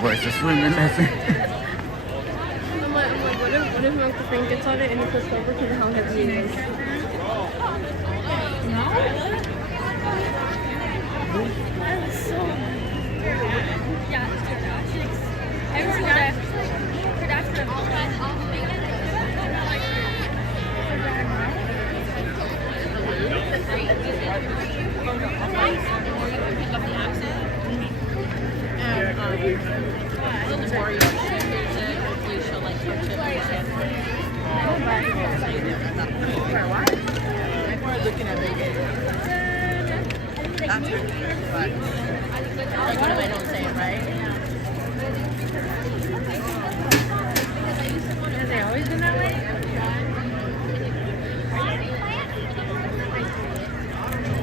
Where's the swimming lesson? I'm like, what if Uncle Frank gets on it and he puts over because of how heavy it is? No? That's so... Yeah, everyone her dad's gonna Has it always been that way?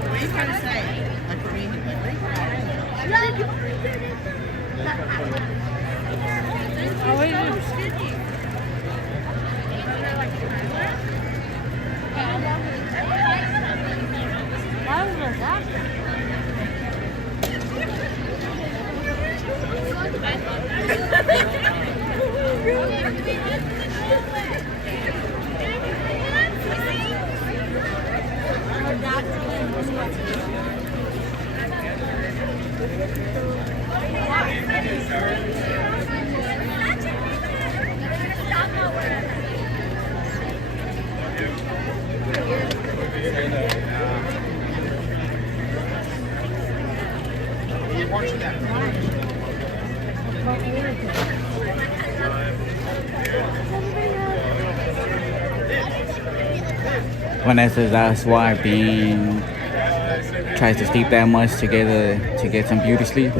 What are you trying to say? Like for me, Why was there that? Vanessa's asked why Bean tries to sleep that much to get some beauty sleep.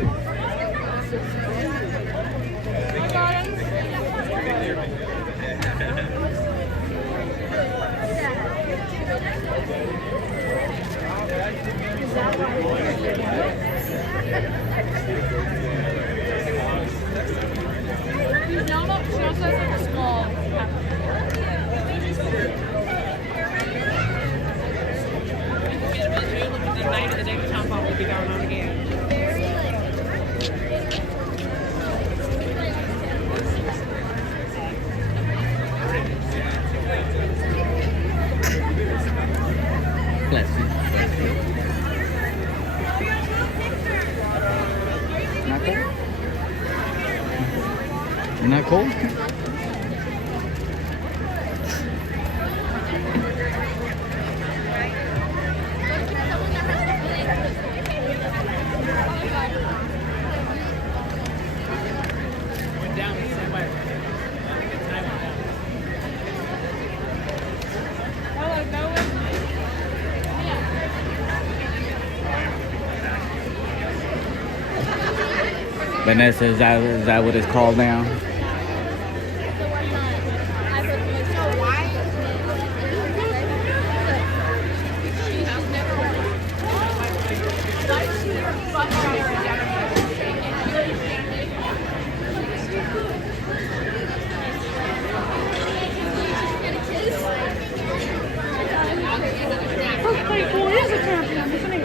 Bless you. Not cold? You're not cold? Vanessa, is that what it's called now? That's pretty cool. It is a champion, isn't it?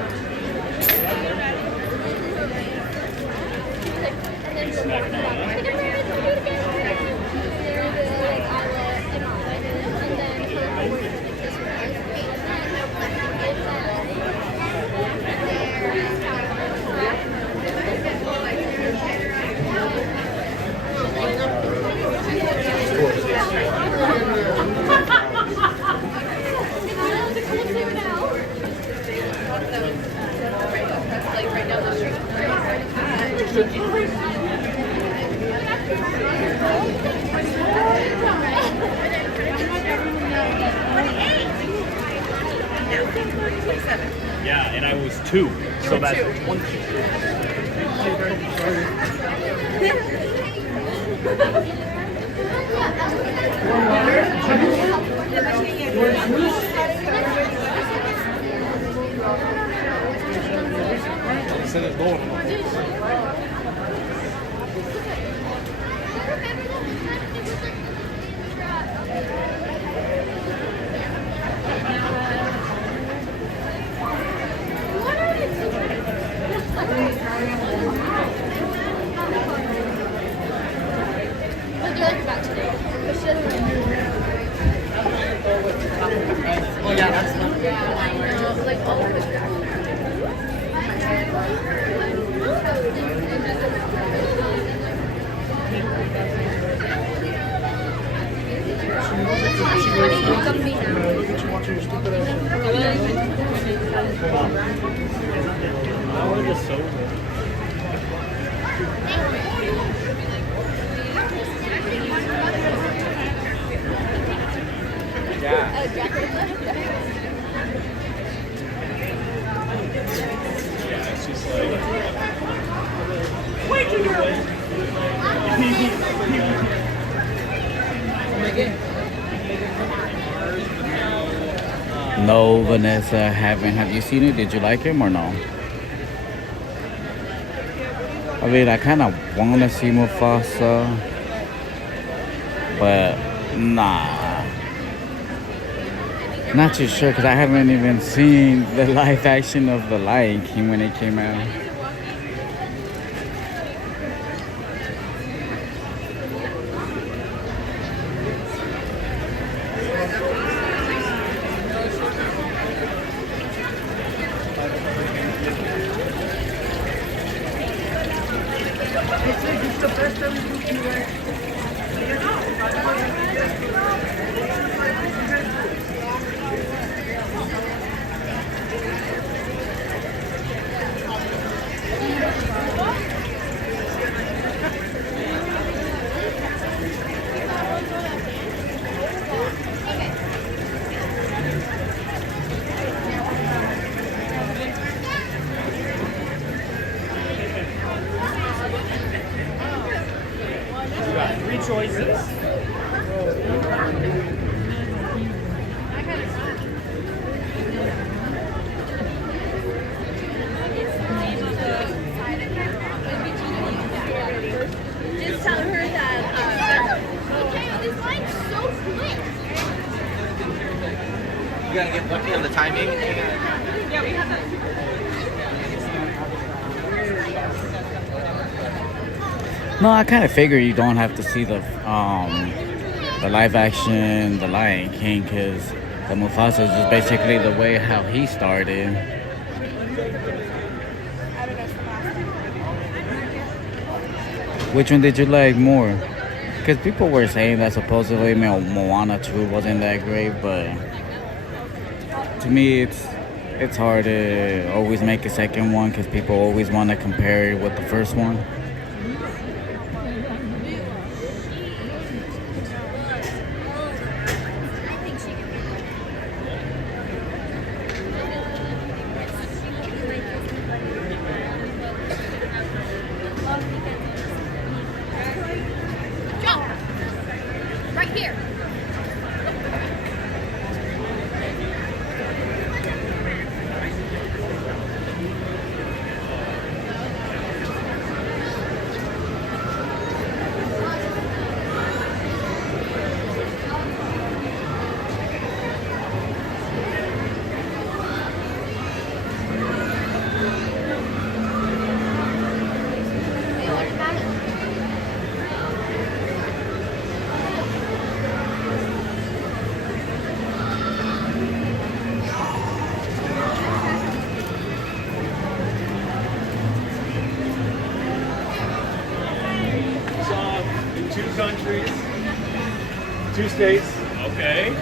Yeah, and I was 2, so that's 1. Yeah, it's just like. Wait till you're. No, Vanessa, haven't. Have you seen it? Did you like him or no? I mean, I kind of want to see Mufasa, but nah. Not too sure because I haven't even seen the live action of The Lion King when it came out. You got 3 choices. Just tell her that. Okay, this line's so quick. You gotta get lucky on the timing. Yeah, we have that. No, I kind of figure you don't have to see the live action, The Lion King, because the Mufasa is just basically the way how he started. Which one did you like more? Because people were saying that supposedly Moana 2 wasn't that great, but to me it's hard to always make a second one because people always want to compare it with the first one. Right here. In 2 countries, 2 states. Okay.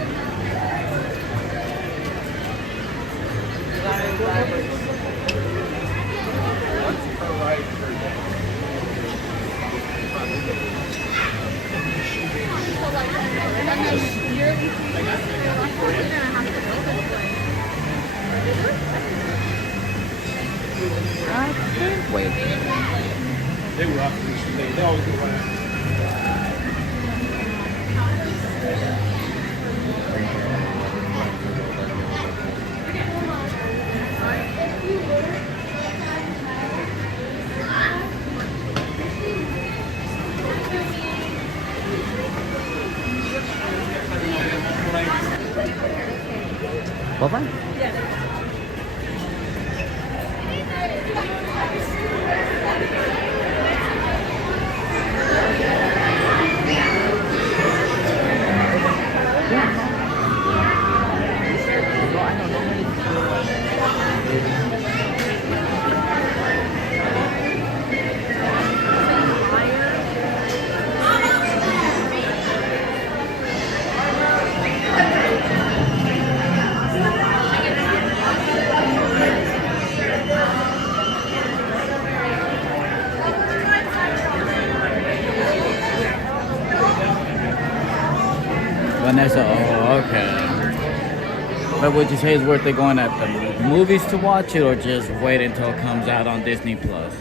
Wait. They were up. They always go right. Bye-bye. Vanessa, oh, okay. But would you say it's worth it going at the movies to watch it, or just wait until it comes out on Disney Plus?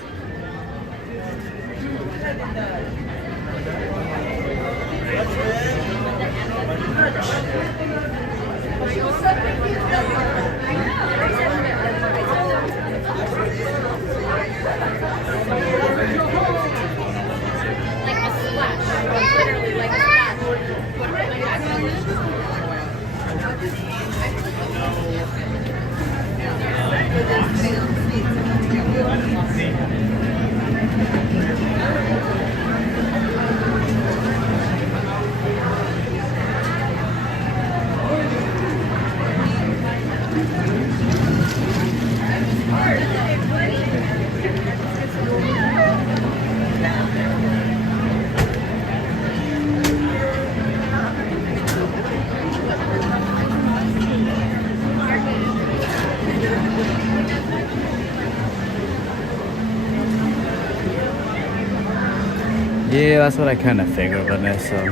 Yeah, that's what I kind of figured, Vanessa.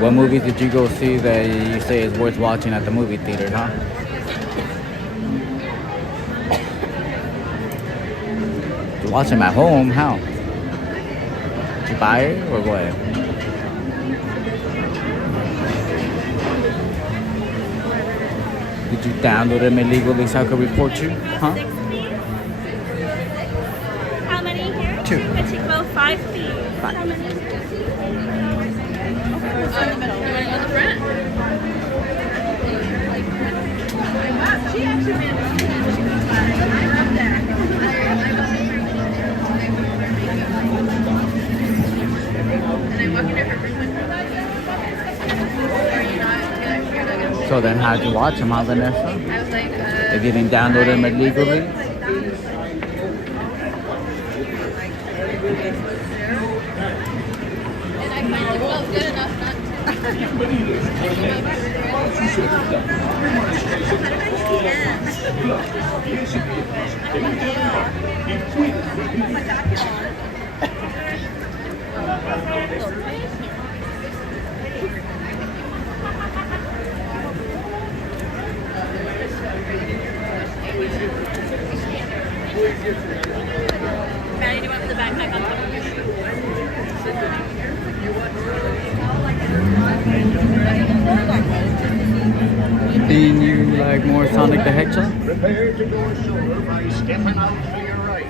What movies did you go see that you say is worth watching at the movie theater, huh? You watch them at home? How? Did you buy it or what? Did you download them illegally so I could report you? Huh? How many here? Two. I take both 5 feet. How many? In the middle. You want to go in the front? She actually managed to do it. I love that. And I walk into her room with her. So then how'd you watch them, huh, Vanessa? I was like, If you didn't download them illegally? and I finally felt good enough not Maddie, do you want the backpack on top of your shoe? Being you like more Sonic the Hedgehog? Prepare to go ashore by stepping out for your right.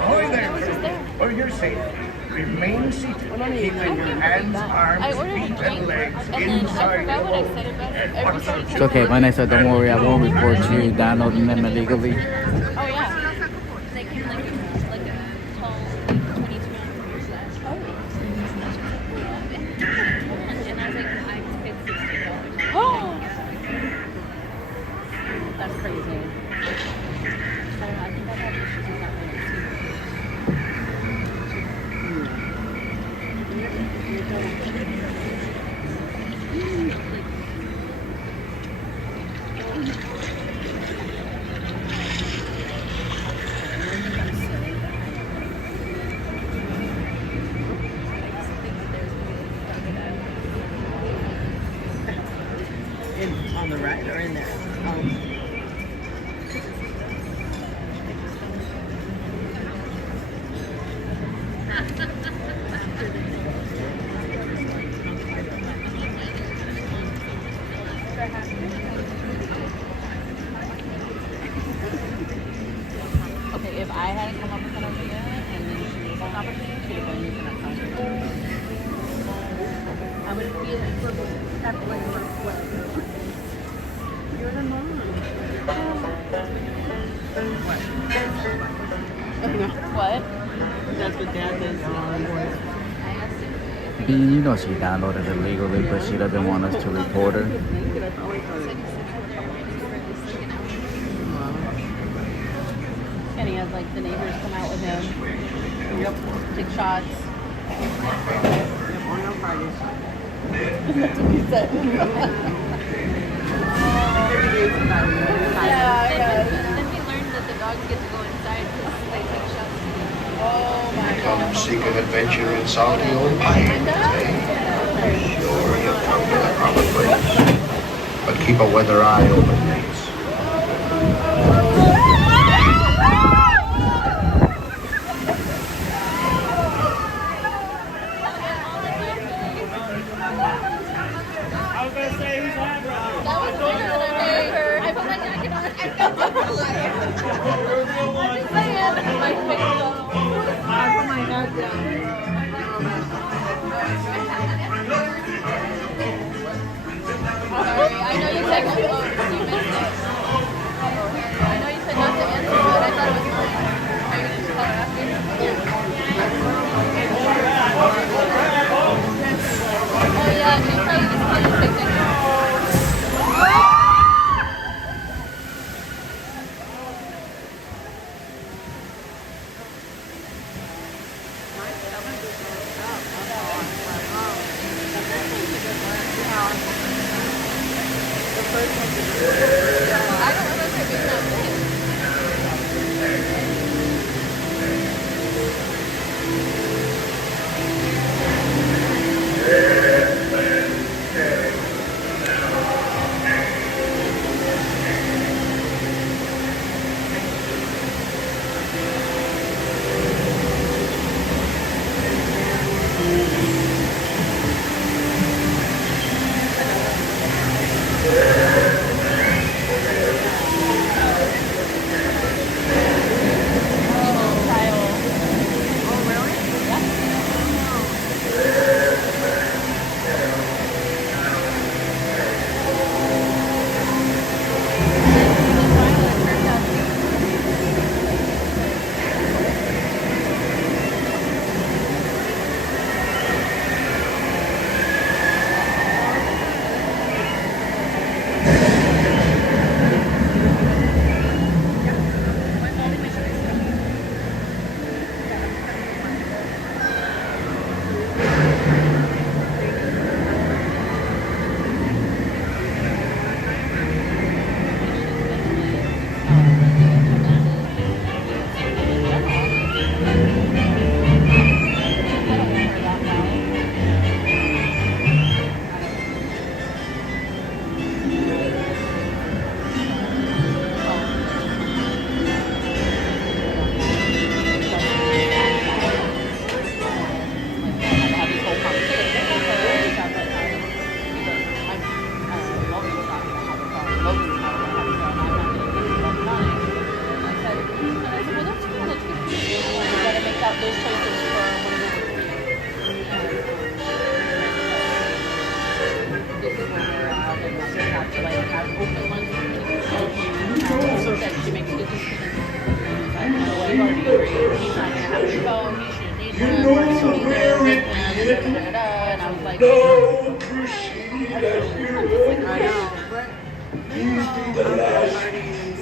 Ahoy there, crew. For your safety, remain seated, keeping your hands, arms, feet, and legs inside the boat. And watch out. It's okay, Vanessa, don't worry, I won't report you downloading them illegally. Oh, yeah. They came like a tall 22 ounce. Oh. And I was like, I just paid $16. Oh! That's crazy. I don't know, I think I've had issues with that one too. On the right or in there? Okay, if I hadn't come up with an idea and then she was an opportunity, she would have been using that concept. I would feel it for what? You're the mom. What? That's what Dad does. Bean, you know she downloaded it illegally, but she doesn't want us to report her. And he has like the neighbors come out with him. Yep. Take shots. On our Fridays. That's what he said. Then we learned that the dogs get to go inside because they take shots. Oh my god. Come seek an adventure in salty old pines, eh? Sure, you'll come to the proper place. But keep a weather eye open, mates. I was gonna say, who's that, brother? That was bigger than I heard. I put my jacket on. I felt it. You're the real one. I'm just saying. My face though. I put my hat down. Sorry, I know you said you missed it. I know you said not to answer, but I thought it was mine. Are you gonna just tell her after? Oh yeah, she's probably just telling you to take pictures. I don't remember it being that big. No proceed as you These be the last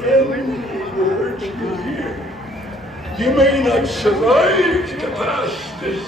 friendly words you hear. You may not survive to pass this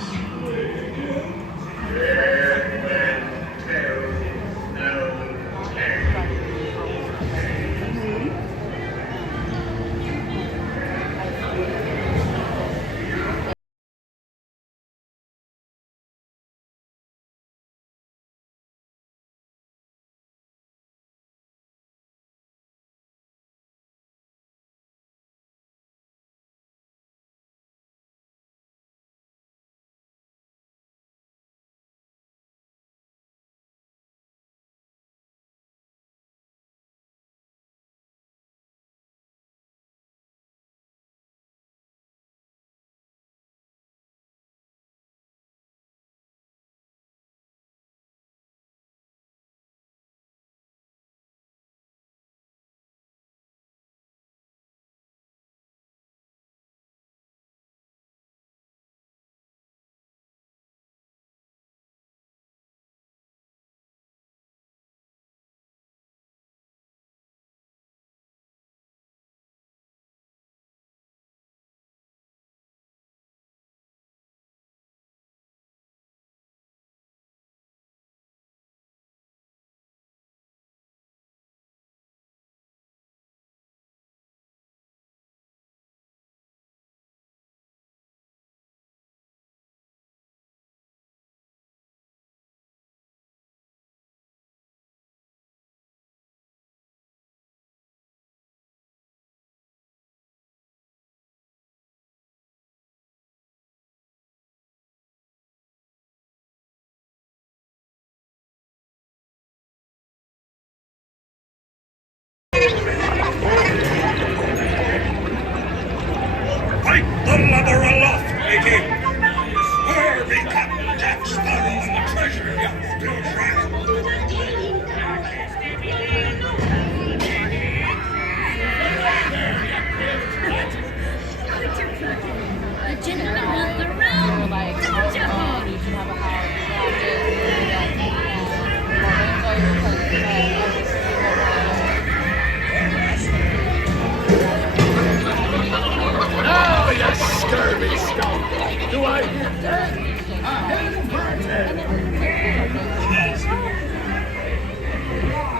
the lubber aloft, matey. Where be Captain Jack Sparrow and the treasure yacht, Bill Shrek? The gentleman wants the room. Don't you home? You should have a Oh, you scurvy scoundrel! Do I hear that?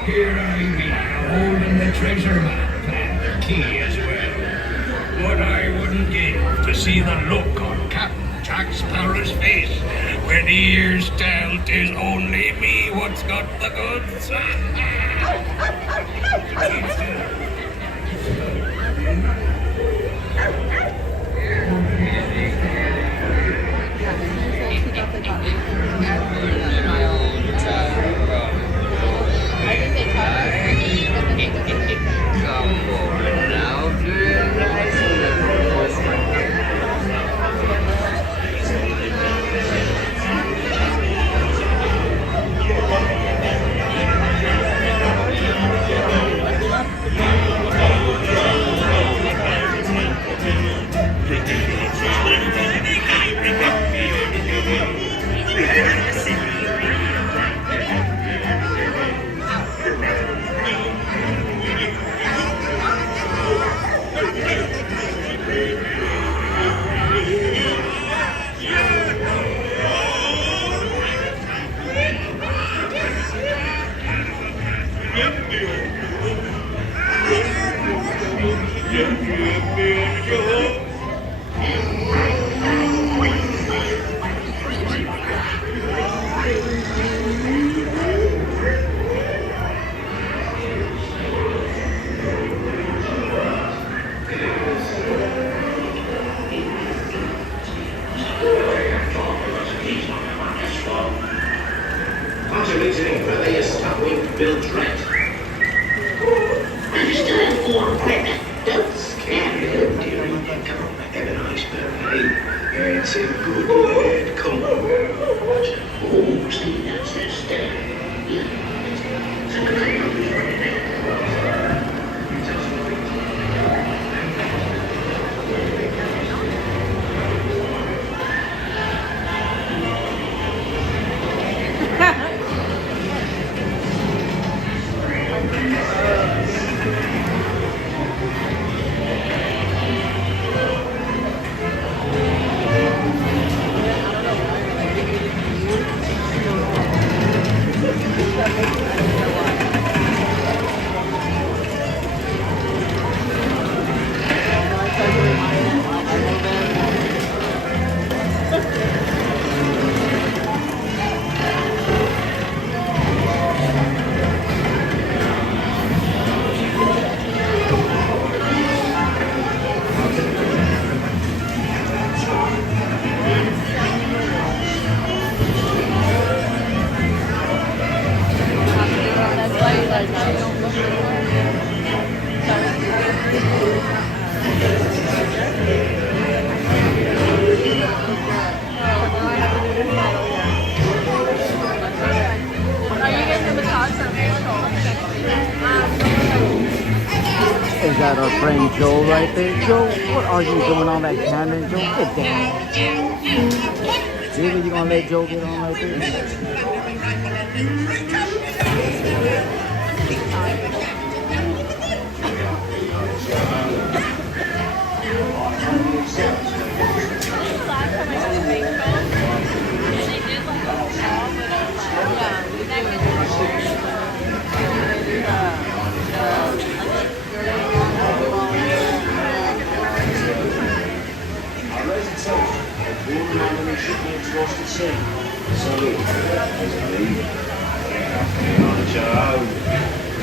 Here I be, holding the treasure map and the key as well. What I wouldn't give to see the look on Captain Jack Sparrow's face when he hears tell 'tis only me what's got the goods. Is that our friend Joe right there? Joe, what are you doing on that camera, Joe? Get down. Really, you gonna let Joe get on right there?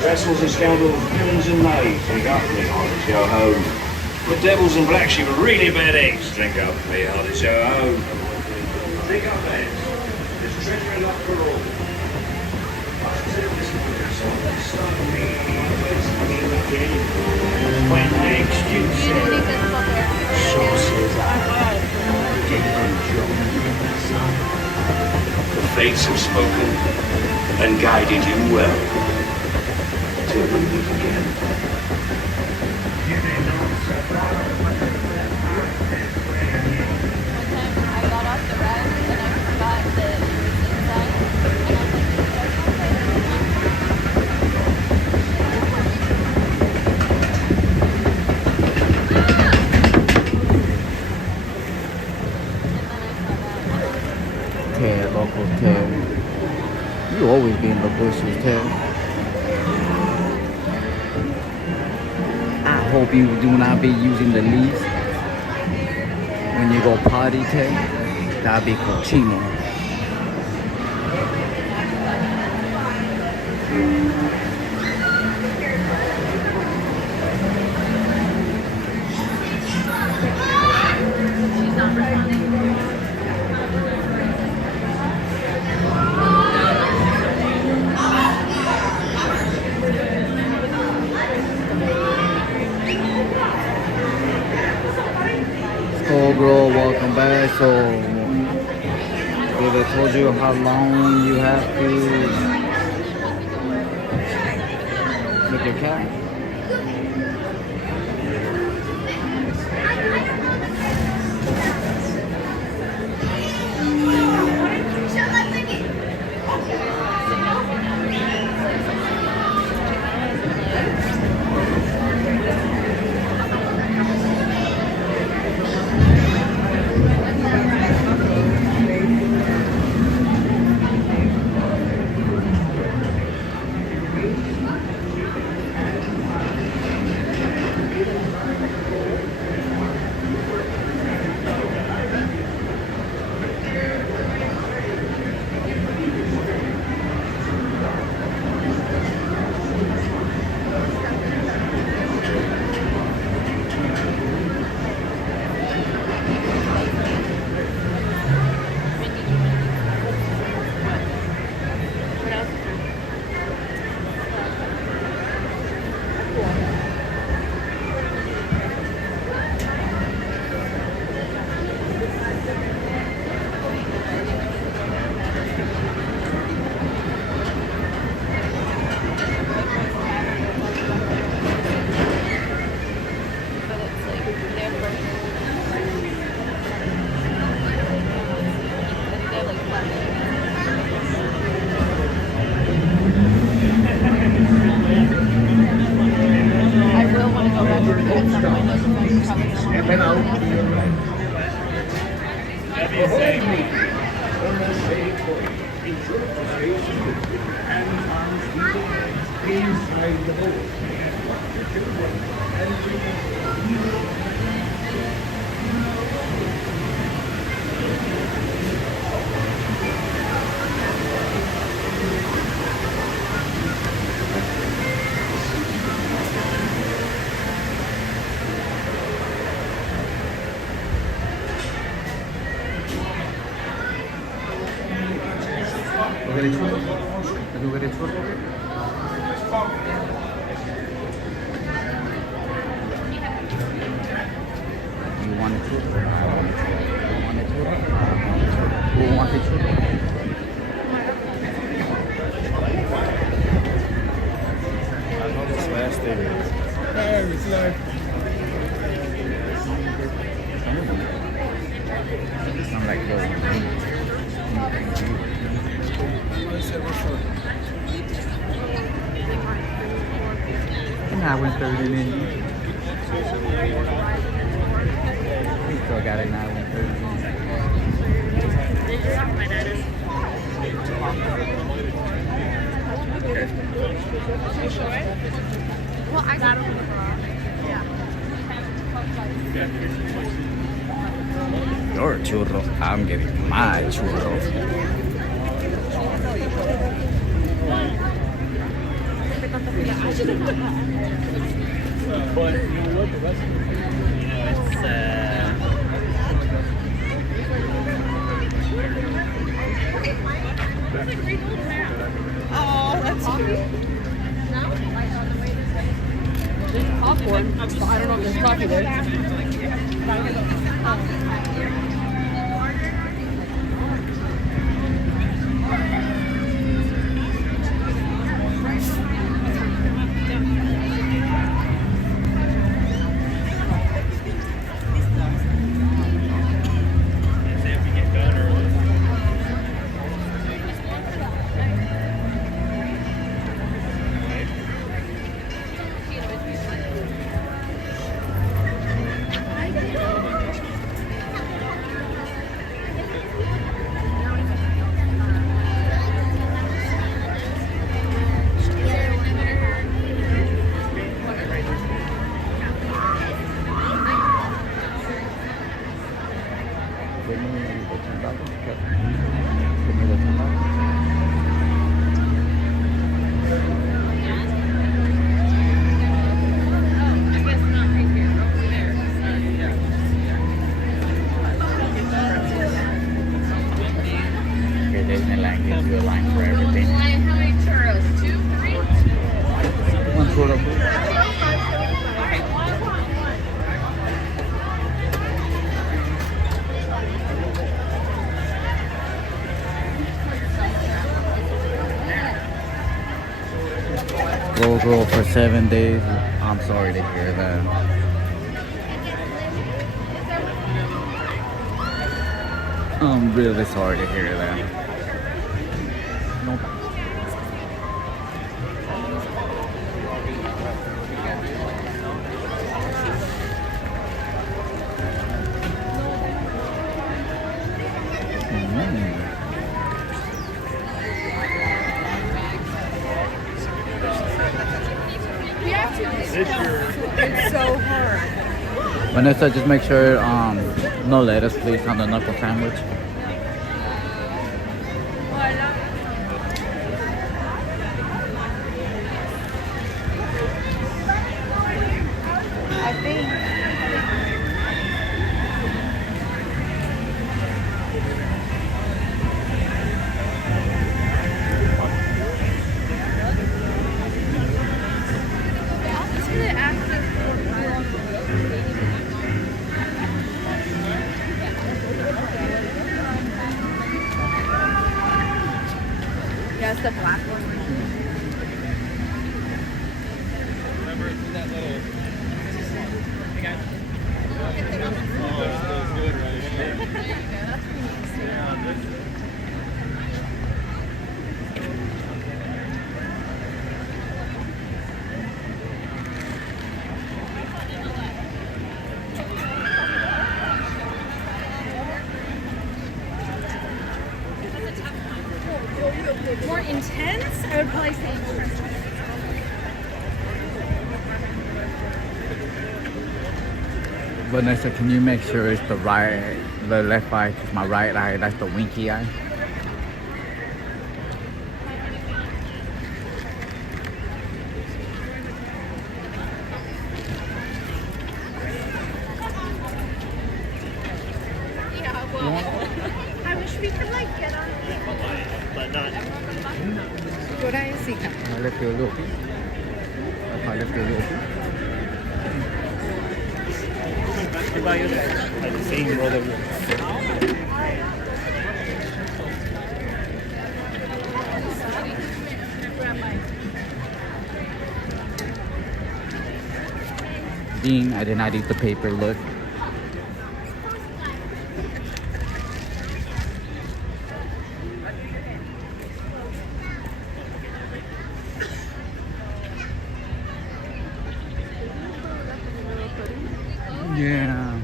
Wrestles and scoundrels, villains and knaves, drink up me hearty show home. The devils and black sheep are really bad eggs, drink up me hearty show home. Think up lads, there's treasure enough for all. When next you say, sauces fates have spoken and guided you well. Till we meet again. I got off the ride and I forgot that it was inside. And I was Ted, local Ted. You always be in the bushes, Ted. I hope you do not be using the leaves when you go potty, Ted. That'd be cochino. Oh, girl, welcome back. So, they told you how long you have to make your cat? I went 30 minutes. We still got it now. I went 30 minutes. well, I got it. Yeah. Your churro. I'm getting my churro. But you know what? The rest of Oh, that's cute. There's popcorn, but I don't know if there's coffee there. give me the $10. Okay. Give me the $10. Okay, Disneyland gives you a line for everything. How many churros? 2, 3? One churro, please. Go girl for 7 days. I'm sorry to hear that. I'm really sorry to hear that. Nope. It's so hard. Vanessa, just make sure no lettuce, please, on the knuckle sandwich. I think. Yeah, it's the black one. Remember in that little. Hey guys. Oh, it feels good right here. Yeah, More intense? I would probably say more. Vanessa, can you make sure it's the left eye, 'cause my right eye, that's the winky eye. Yeah, well, I wish we could like get on. But not. What I see. I left you a little piece. I left you a little piece. You're by yourself. Like the same roll that Ding, I did not eat the paper, look. Yeah.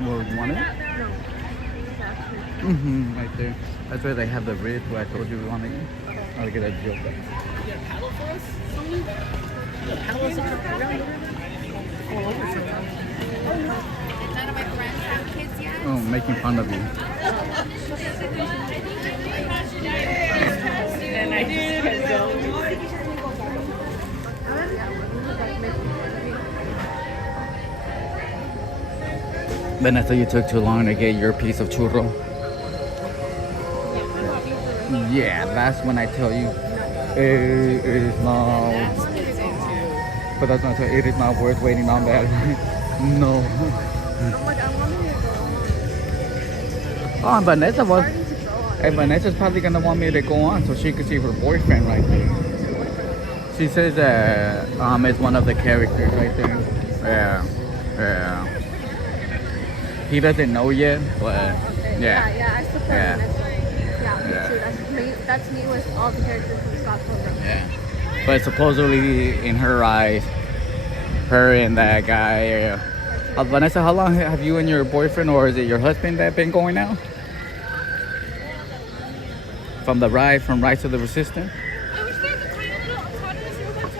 Well, you want it? Mm-hmm, right there. That's where they have the ribs where I told you we want to eat. I'll get a joke. You got a paddle for us? The paddles are around all over sometimes. None of my friends have kids yet. Oh, making fun of you. And I just kept going. Vanessa, you took too long to get your piece of churro. Yeah, that's when I tell you it is not. But that's not. It is not worth waiting on that. No. Oh, and Vanessa was. Hey, Vanessa's probably gonna want me to go on so she could see her boyfriend right there. She says that it's one of the characters right there. Yeah, yeah. He doesn't know yet, but yeah. Yeah, I support Yeah. him. Yeah, me too. That's me with all the characters from Scott's program. Yeah. But supposedly, in her eyes, her and that guy. Vanessa, how long have you and your boyfriend, or is it your husband, that been going out? From the ride, from Rise to the Resistance? I wish there was a tiny little autonomous robot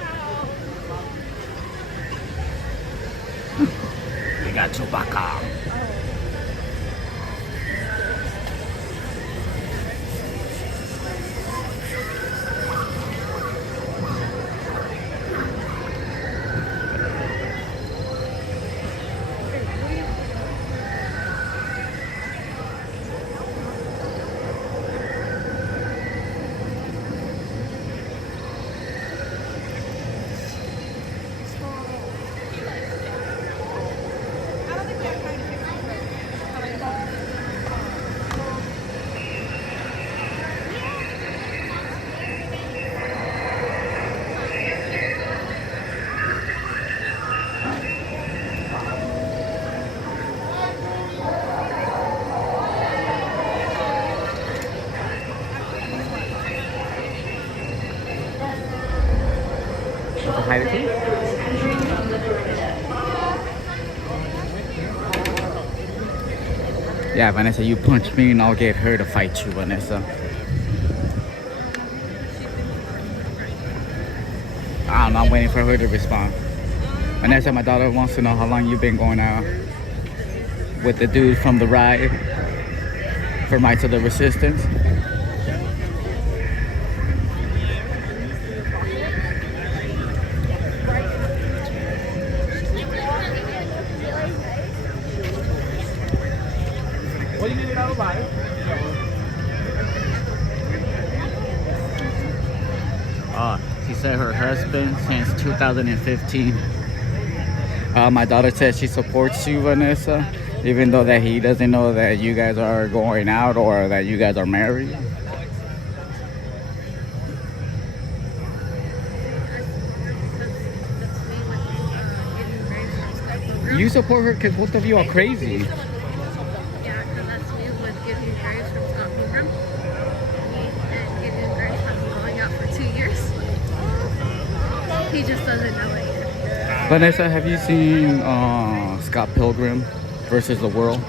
out. We got Chewbacca. Yeah, Vanessa, you punch me and I'll get her to fight you, Vanessa. I don't know, I'm waiting for her to respond. Vanessa, my daughter wants to know how long you've been going out with the dude from the ride for Knights of the Resistance. She said her husband since 2015. My daughter said she supports you, Vanessa, even though that he doesn't know that you guys are going out or that you guys are married. You support her because both of you are crazy. He just doesn't know it yet. Vanessa, have you seen Scott Pilgrim versus the World?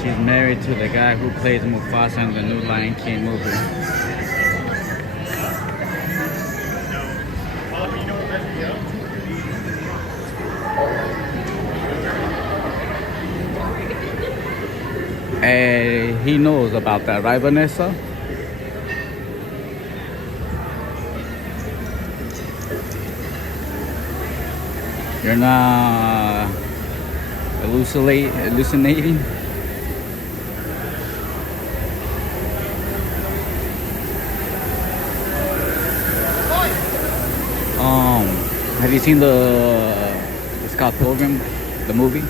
She's married to the guy who plays Mufasa in the new Lion King movie. And he knows about that, right, Vanessa? You're not hallucinating? Have you seen the Scott Pilgrim, the movie?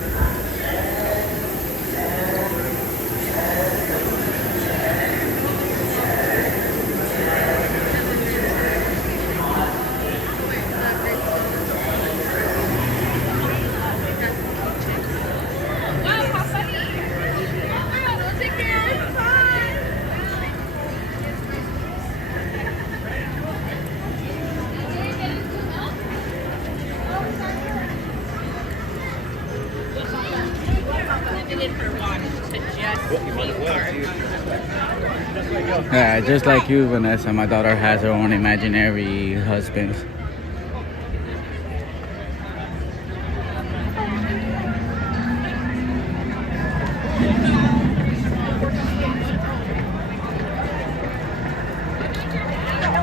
Yeah, just like you, Vanessa, my daughter has her own imaginary husband.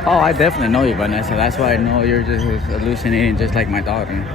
Oh, I definitely know you, Vanessa. That's why I know you're just hallucinating just like my daughter.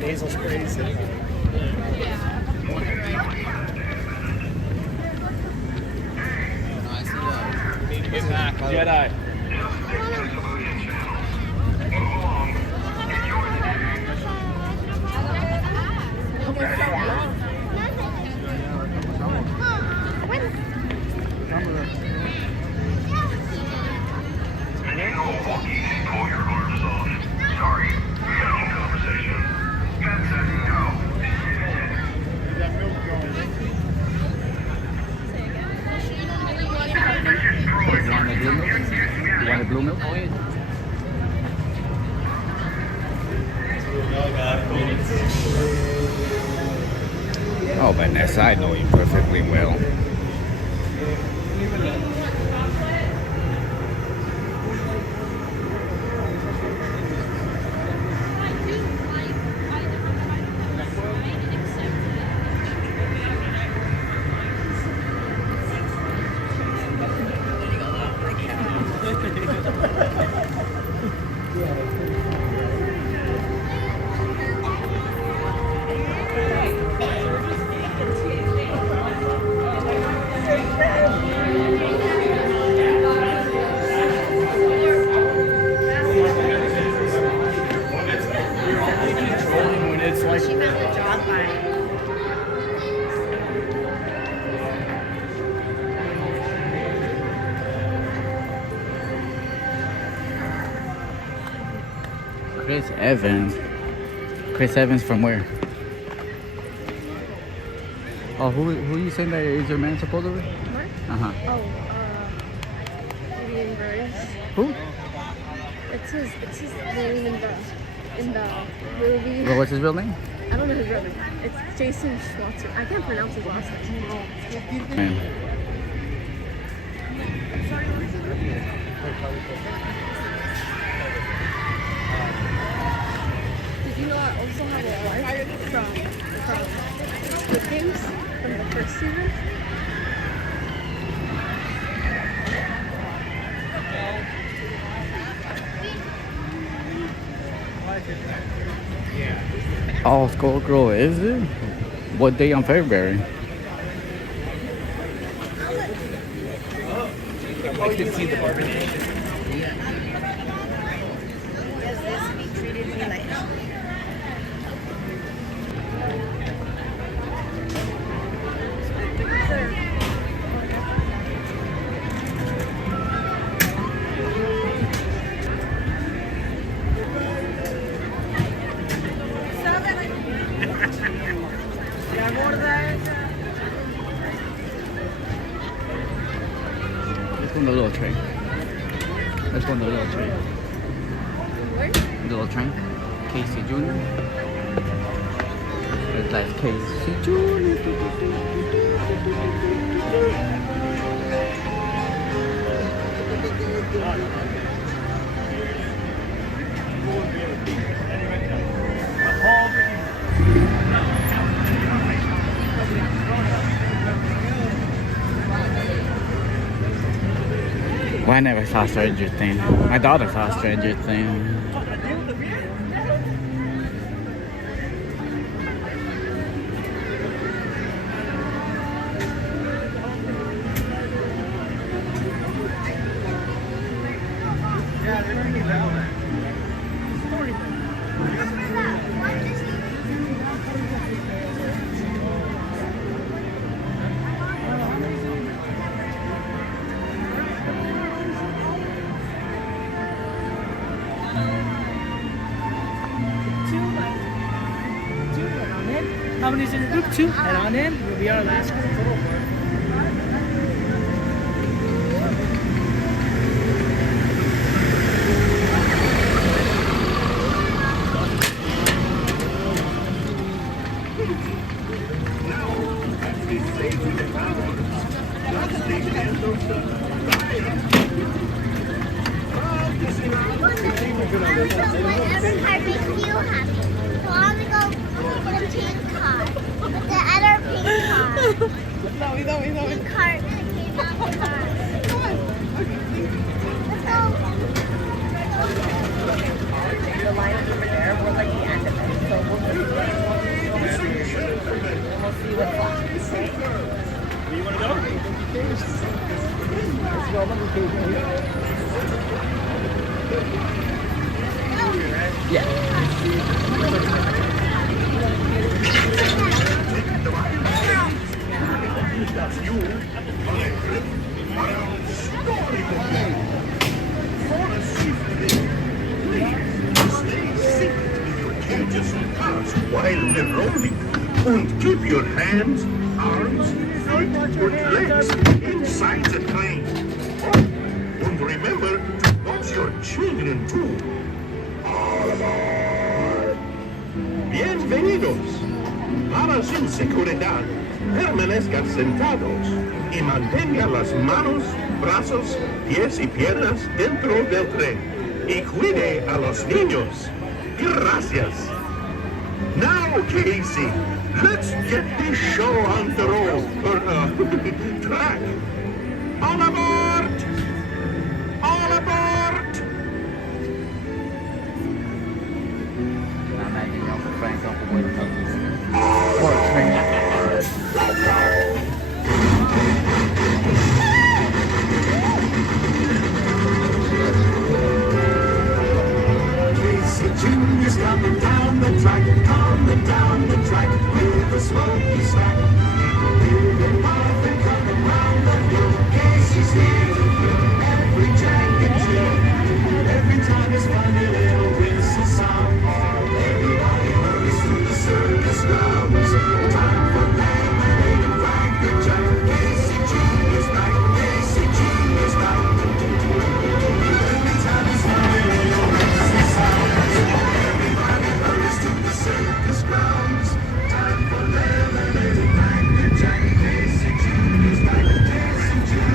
Nasal sprays. Get back, Jedi. Pull your arms off. Sorry, we had a conversation. Got a second, go. This is Troy. Vanessa, I know you perfectly well. When it's like She found a job by. Chris Evans. Chris Evans from where? Oh, who you saying that is your man supposedly? What? Uh-huh. Oh, Ian Burris. Who? It's his name in the movie. Well, what's his real name? I don't know his real name. It's Jason Schwartzer. I can't pronounce his last name. Man. Did you know I also have a wife from Squid Games from the first season? Oh, Skullgirl, is it? What day on February? I could see the barbecue. Let's go on the little train. Let's go on the little train. Where? The little train. Casey Jr. It's like Casey Jr. Well, I never saw Stranger Things. My daughter saw Stranger Things. How many's in your group? 2. Head on in. We'll be our last group. Whatever car makes you happy. So I want to go with the pink car. With the other pink car. Pink car. Come on. Let's go. The line is over there. We're like the end of it. So we'll see what's left. Okay? Where you want to go? Let's go. Let me take Yeah. While we're rolling, and keep your hands, arms, feet, or legs inside the train. And remember to watch your children too. Bienvenidos. Para su seguridad, Permanezcan sentados y mantengan las manos, brazos, pies y piernas dentro del tren. Y cuide a los niños. Gracias. Now, Casey, let's get this show on the road, track. All aboard! All aboard! I'm imagine Uncle Frank's Uncle Willie pork train. Casey Jr.'s coming down the track with a smoky stack. Hear the puffin' coming round the hill. Casey's here to fill every jack and jill. Every time his funny little whistle sounds, everybody hurries to the circus grounds. Time for lemonade and Cracker Jack. Casey Jr.'s back. Casey Jr.'s back. Every time his funny little whistle sounds, everybody hurries to the circus grounds. Time for lemonade and Cracker Jack. Casey Jr.'s back. Casey Jr.'s back.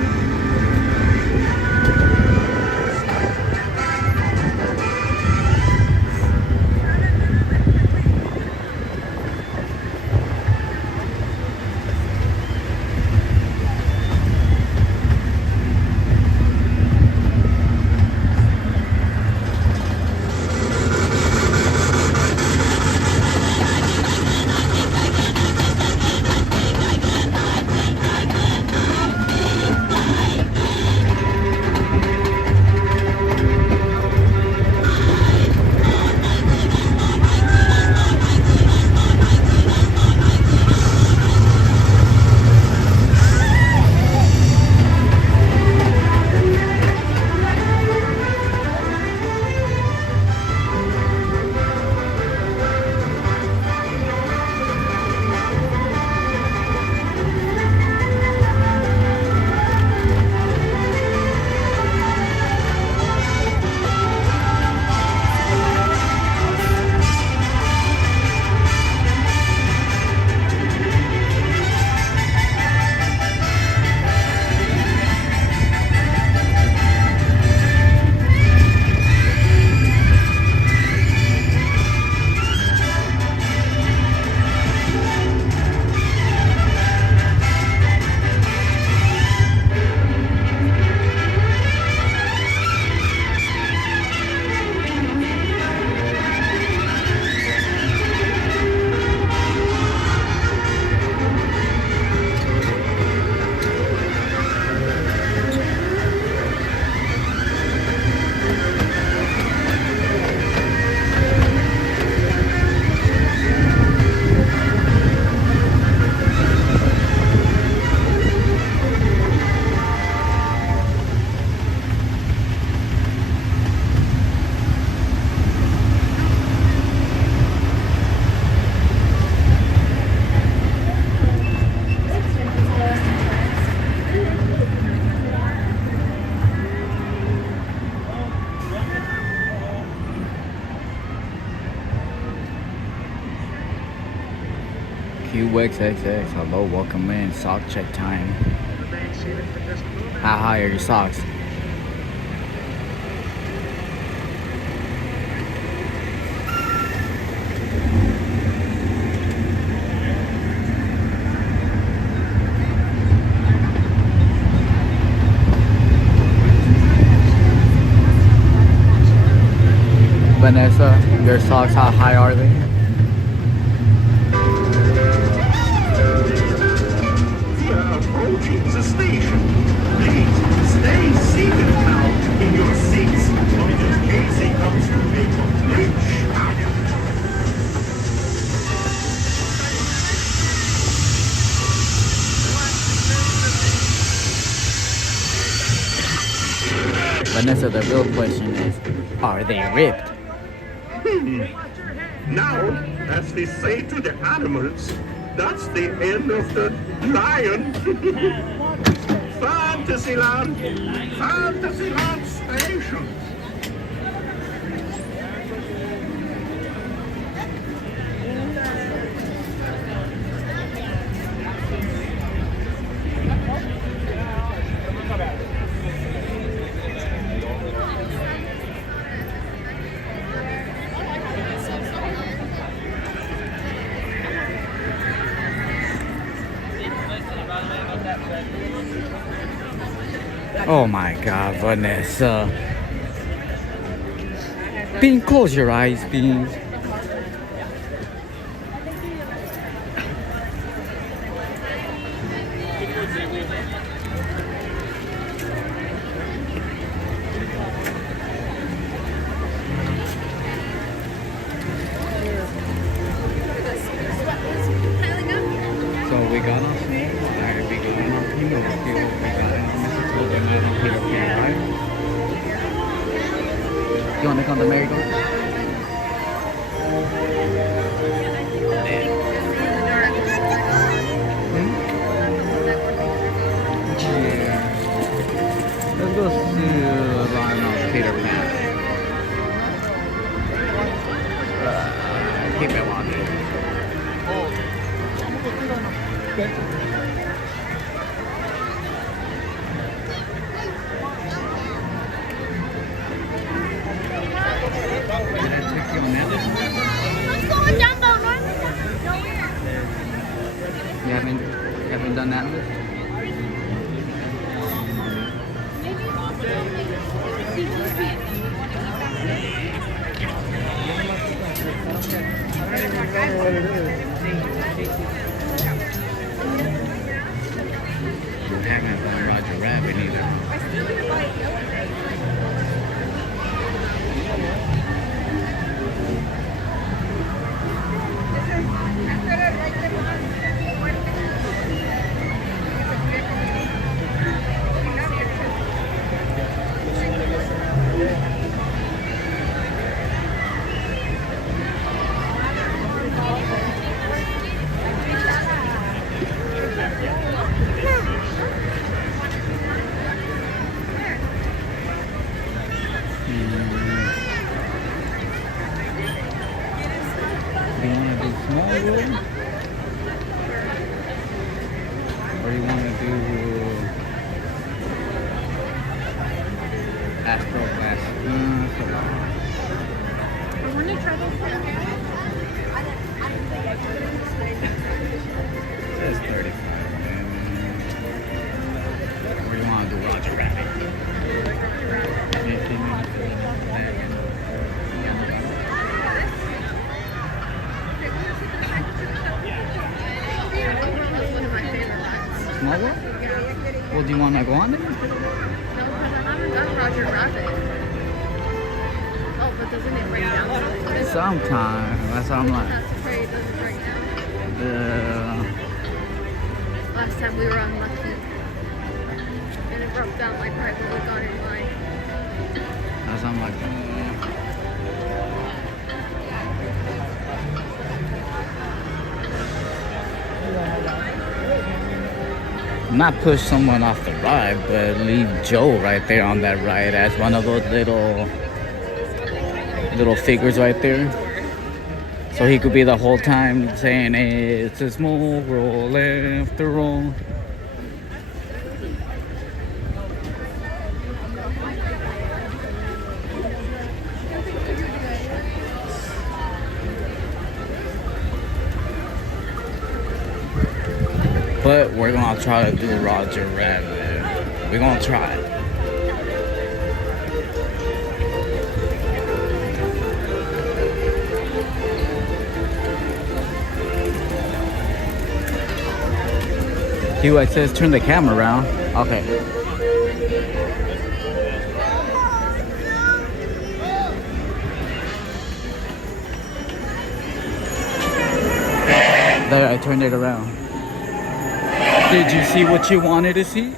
QXXX, hello, welcome in. Sock check time. How high are your socks? Vanessa, your socks, how high are they? Approaching the station. Please stay seated now in your seats, or just Casey comes to a complete stop. Vanessa, the real question is, are they ripped? Now, as they say to the animals, that's the end of the lion. Fantasyland! Fantasyland Station! Oh my God, Vanessa. Bean, close your eyes, Bean. So we got our snake, and we got our Pinocchio, we got our Mrs. Golden and Peter Pan, right? You wanna come to merry-go-round? Yeah. Let's go see Lionel Peter Pan. Keep it walking. You haven't done that list? I haven't done Roger Rabbit either. Do you want to do small room? Or do you want to do Astro Class? I want to try those. That's 35. Or you want to do Roger Rabbit? 15 minutes. Small one? Well, do you want to go on it? No, because I haven't done Roger Rabbit. Oh, but doesn't it break down? Sometimes. That's how I'm like. That's afraid it doesn't break down. Last time we were unlucky. And it broke down like right when we got in line. That's how I'm like. Not push someone off the ride, but leave Joe right there on that ride as one of those little figures right there. So he could be the whole time saying, hey, it's a small world after all. But we're gonna try to do Roger Rabbit. We're gonna try. See what it says, turn the camera around. Okay. There, I turned it around. Did you see what you wanted to see?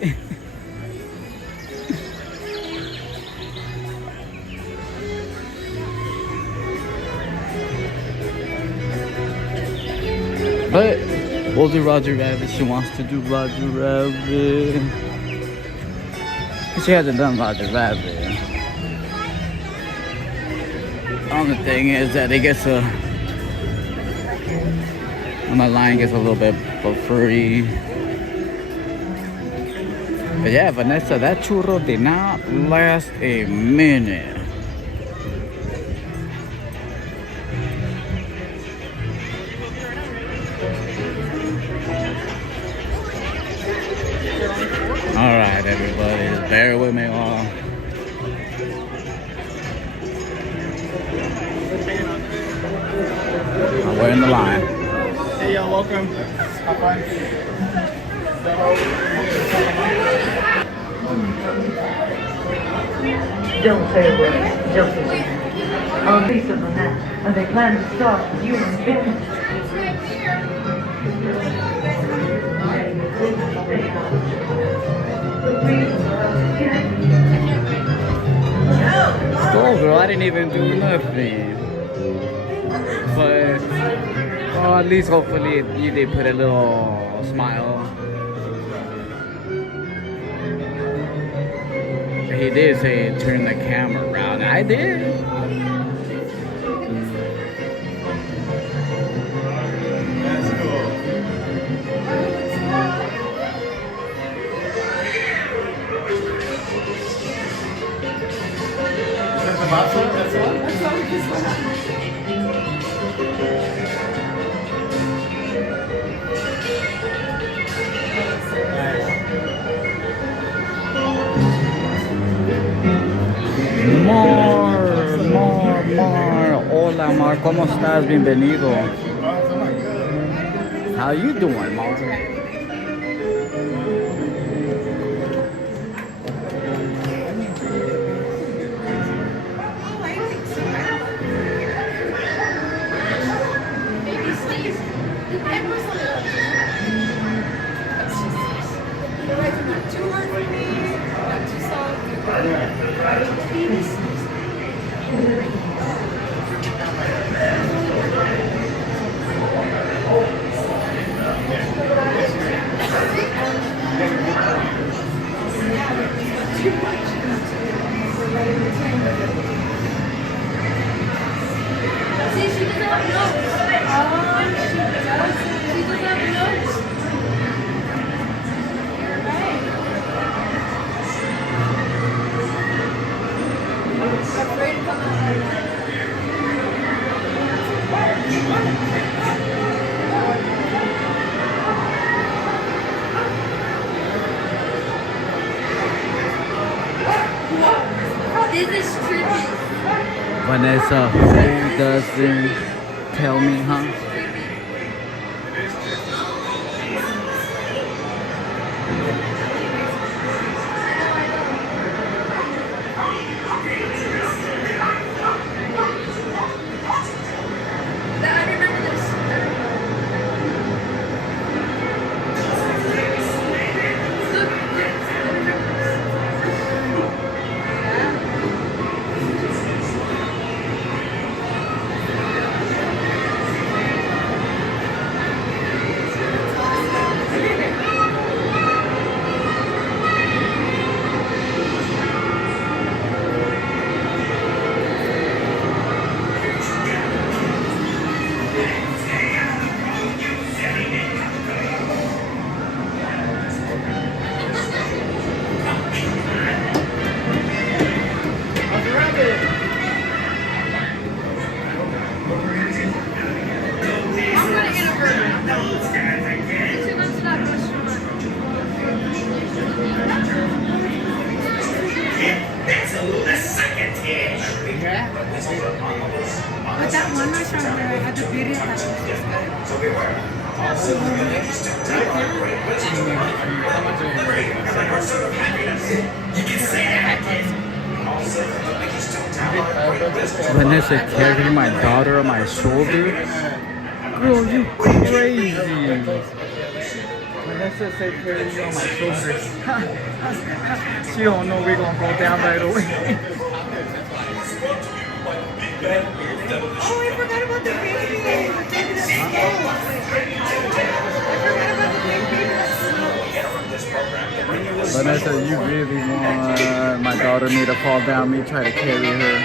But we'll do Roger Rabbit. She wants to do Roger Rabbit. She hasn't done Roger Rabbit. The only thing is that it gets my line gets a little bit free. But yeah, Vanessa, that churro did not last a minute. Alright, everybody, bear with me. We're in the line. Hey, y'all, welcome. Have fun. Don't say a word, just listen. Our base of the net, and they plan to start with you and Victor. Go, girl, I didn't even do nothing. But, well, at least hopefully you did put a little smile. He did say turn the camera around. I did. That's cool. That's all? That's all we just went on. Mar. Hola, Mar. ¿Cómo estás? Bienvenido. How you doing, Mar? This is trippy. Vanessa, who doesn't tell me, huh? But that one restaurant at the beauty that was Vanessa carrying my daughter on my shoulder? Girl, you crazy. Vanessa said carry you on my shoulders. She don't know we're gonna go down right away. Oh, I forgot about the baby. Vanessa, you really want my daughter me to fall down, me try to carry her?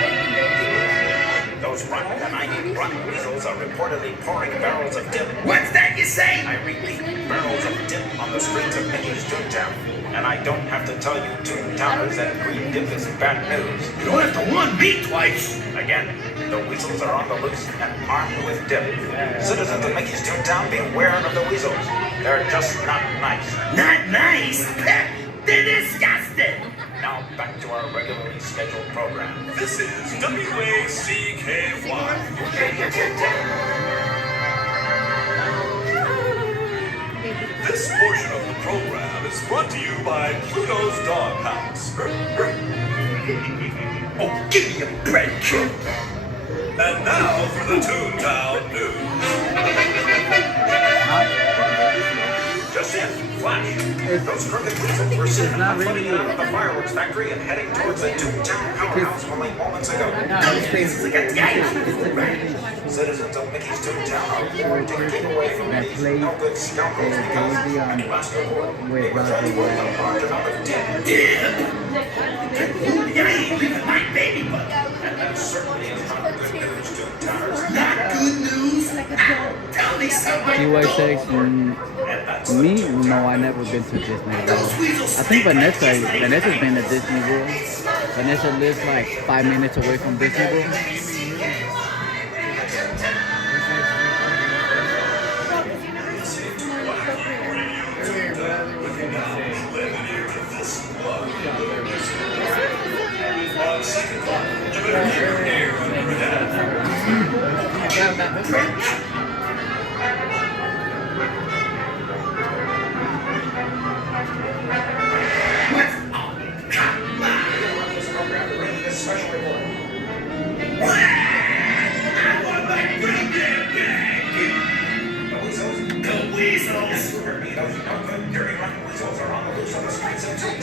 Those rotten weasels are reportedly pouring barrels of dip. What's that you say? I repeat, barrels of dip on the streets of Mickey's Toontown. And I don't have to tell you Toontowners that green dip is bad news. You don't have to warn me twice. Again, the weasels are on the loose and armed with dip. Citizens of Mickey's Toontown, beware of the weasels. They're just not nice. Not nice? They're disgusting. Now back to our regularly scheduled program. This is WACKY. This portion of the program is brought to you by Pluto's Doghouse. Oh, give me a break, kid. And now for the Toontown News. Just in, flash. Those crooked weasels were seen flooding out of the fireworks factory and heading towards the Toontown powerhouse only moments ago. This is against the citizens of Mickey's Toontown are warned to keep away from any no good scoundrels because they must avoid a large amount of dead. Leave my baby bug. And that certainly is not good news, Toontowners. Not good news? Tell me something. QXX me? No, I never been to Disney World. I think Vanessa's been to Disney World. Vanessa lives like 5 minutes away from Disney World.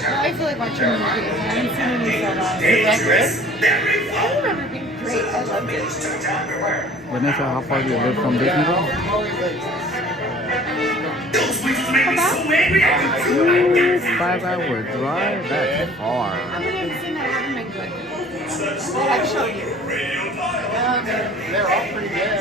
I feel like watching movies. I haven't seen any so long. Is it good? I remember being great. I loved it. Vanessa, how far do you live from Disney World? Ooh, 5-hour drive? That's far. I'm not even saying that I haven't been good. I've shown you. They're all pretty good.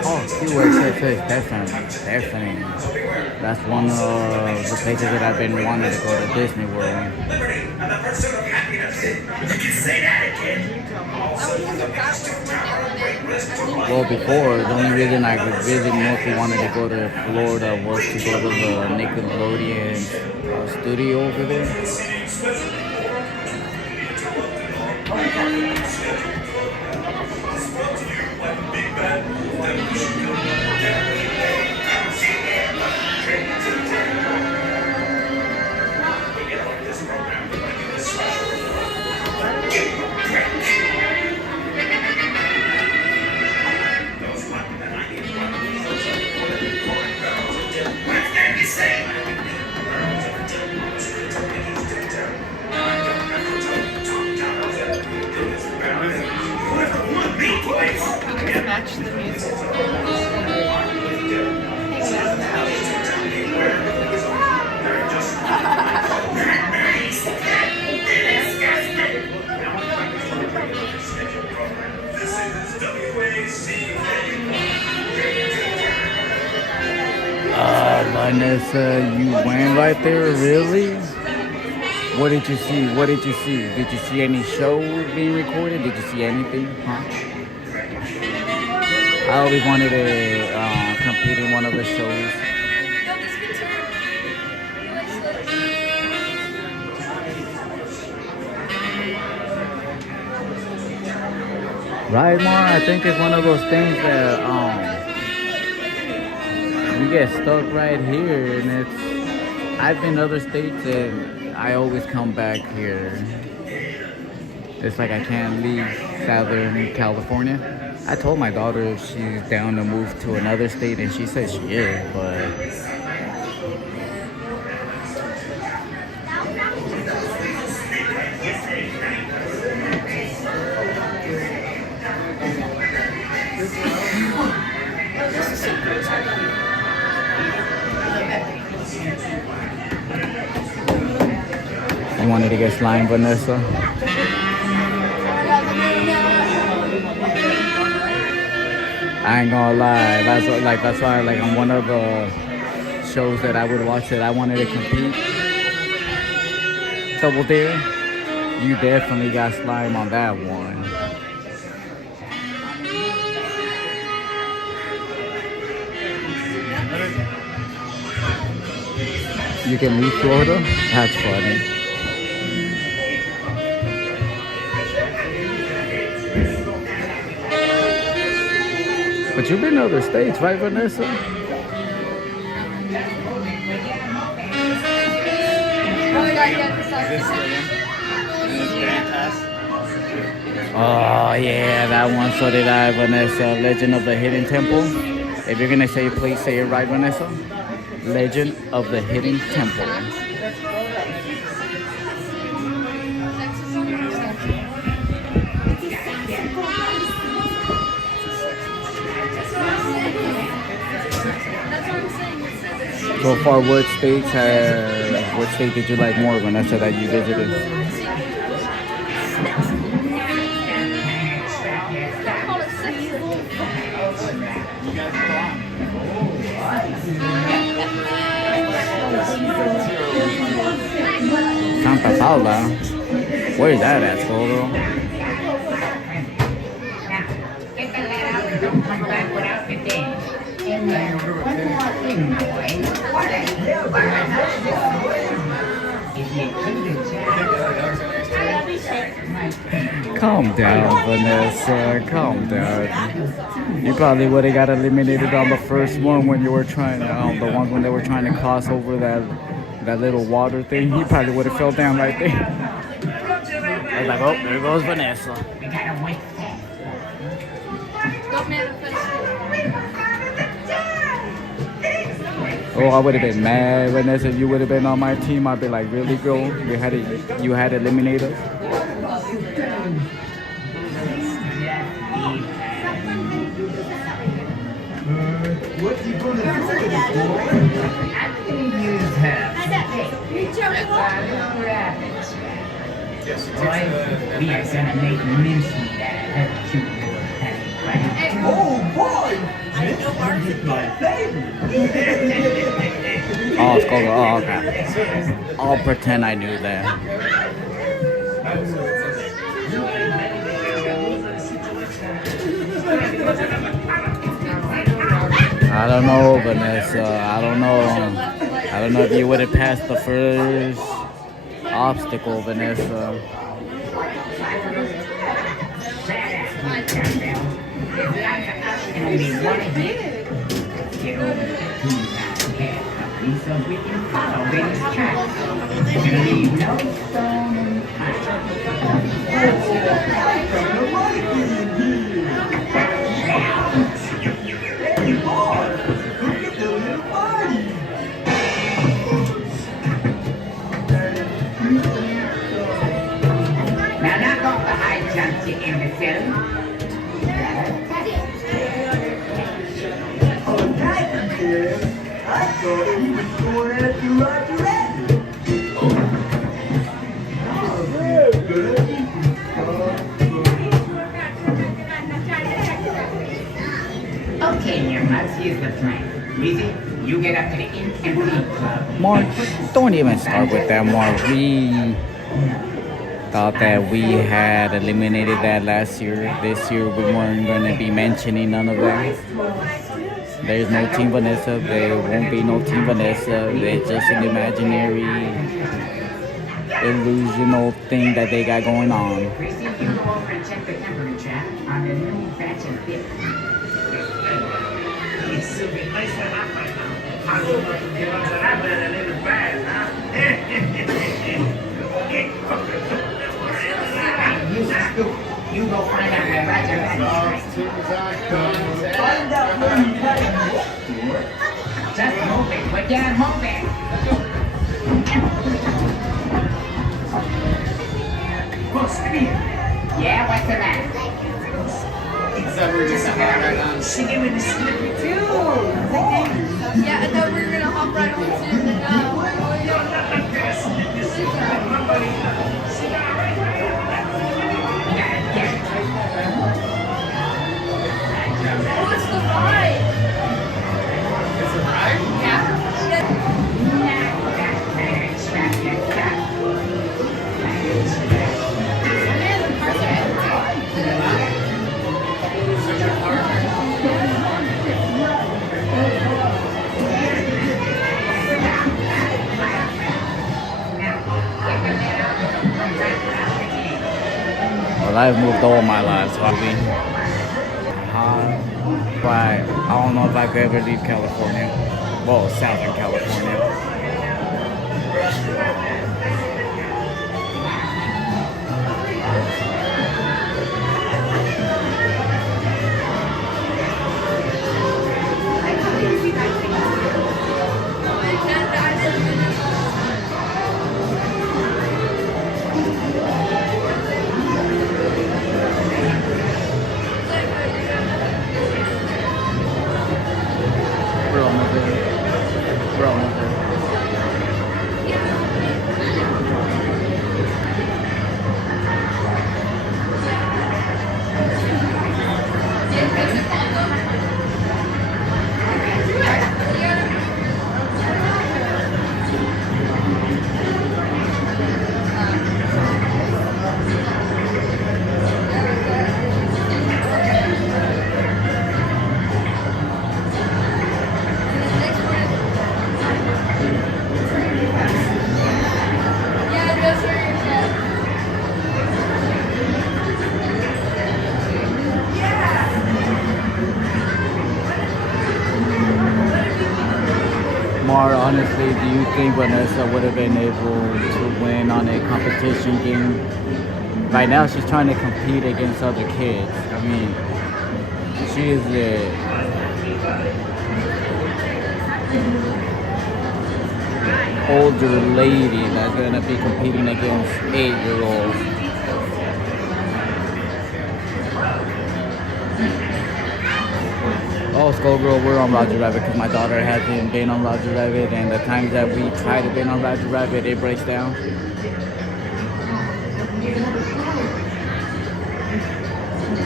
Oh, QXX, definitely. That's one of the places that I've been wanting to go to Disney World. Well, before, the only reason I really mostly wanted to go to Florida was to go to the Nickelodeon studio over there. Match the music. Vanessa, you went right there, really? What did you see? What did you see? Did you see any shows being recorded? Did you see anything? Huh? I always wanted to compete in one of the shows. Right, Mar? I think it's one of those things that you get stuck right here, and it's. I've been to other states, and I always come back here. It's like I can't leave Southern California. I told my daughter if she's down to move to another state, and she says she is, but You wanted to get slime, Vanessa? I ain't gonna lie. That's why like on one of the shows that I would watch that I wanted to compete. Double Dare. You definitely got slime on that one. You can leave Florida? That's funny. But you've been to other states, right, Vanessa? Oh, yeah, that one. So did I, Vanessa. Legend of the Hidden Temple. If you're going to say it, please say it right, Vanessa. Legend of the Hidden Temple. So far, what state did you like more, Vanessa, that you visited? Santa Paula? Where's that at, Solo? Don't come back without the dance. And one more thing, boy. What the hell Calm down, Vanessa. Calm down. You probably would have got eliminated on the first one when you were trying, the ones when they were trying to cross over that little water thing. He probably would have fell down right there. I was like, oh, there goes Vanessa. Oh, I would have been mad, Vanessa, if you would have been on my team. I'd be like, really, girl? You had eliminated us? What you gonna do? I'm gonna use her. We are gonna make mincemeat out of her cute little honey. Oh boy! Mincemeat is my favorite. Oh, it's called, oh, okay. I'll pretend I knew that. I don't know, Vanessa. I don't know. I don't know if you would have passed the first obstacle, Vanessa. So we can follow these tracks. Leave no stone Now knock off the high jumps, you imbecile. I thought he was going after Roger Rabbit. Okay, Nirmaz, here's the plan. Weezy, you get up to the Ink and Bleed Club. Mark, don't even start with that, Mark. We thought that we had eliminated that last year. This year, we weren't going to be mentioning none of that. There's no Team Vanessa. There won't be no Team Vanessa. It's just an imaginary, illusional thing that they got going on. You go over and check the temperature on the new batch of dip. You go find out where Roger Rabbit is. Find out where you got it. Just move it, would ya? Move it. Yeah, what's the matter? She gave me the slippery too. Yeah, I thought we were gonna hop right on to the I've moved all my lives, probably. But I don't know if I could ever leave California. Well, Southern California. We're almost there. We're almost there. Mar, honestly, do you think Vanessa would have been able to win on a competition game? Right now, she's trying to compete against other kids. I mean, she is the older lady that's going to be competing against 8-year-olds. Oh, Skullgirl, we're on Roger Rabbit because my daughter hasn't been on Roger Rabbit, and the times that we try to be on Roger Rabbit, it breaks down.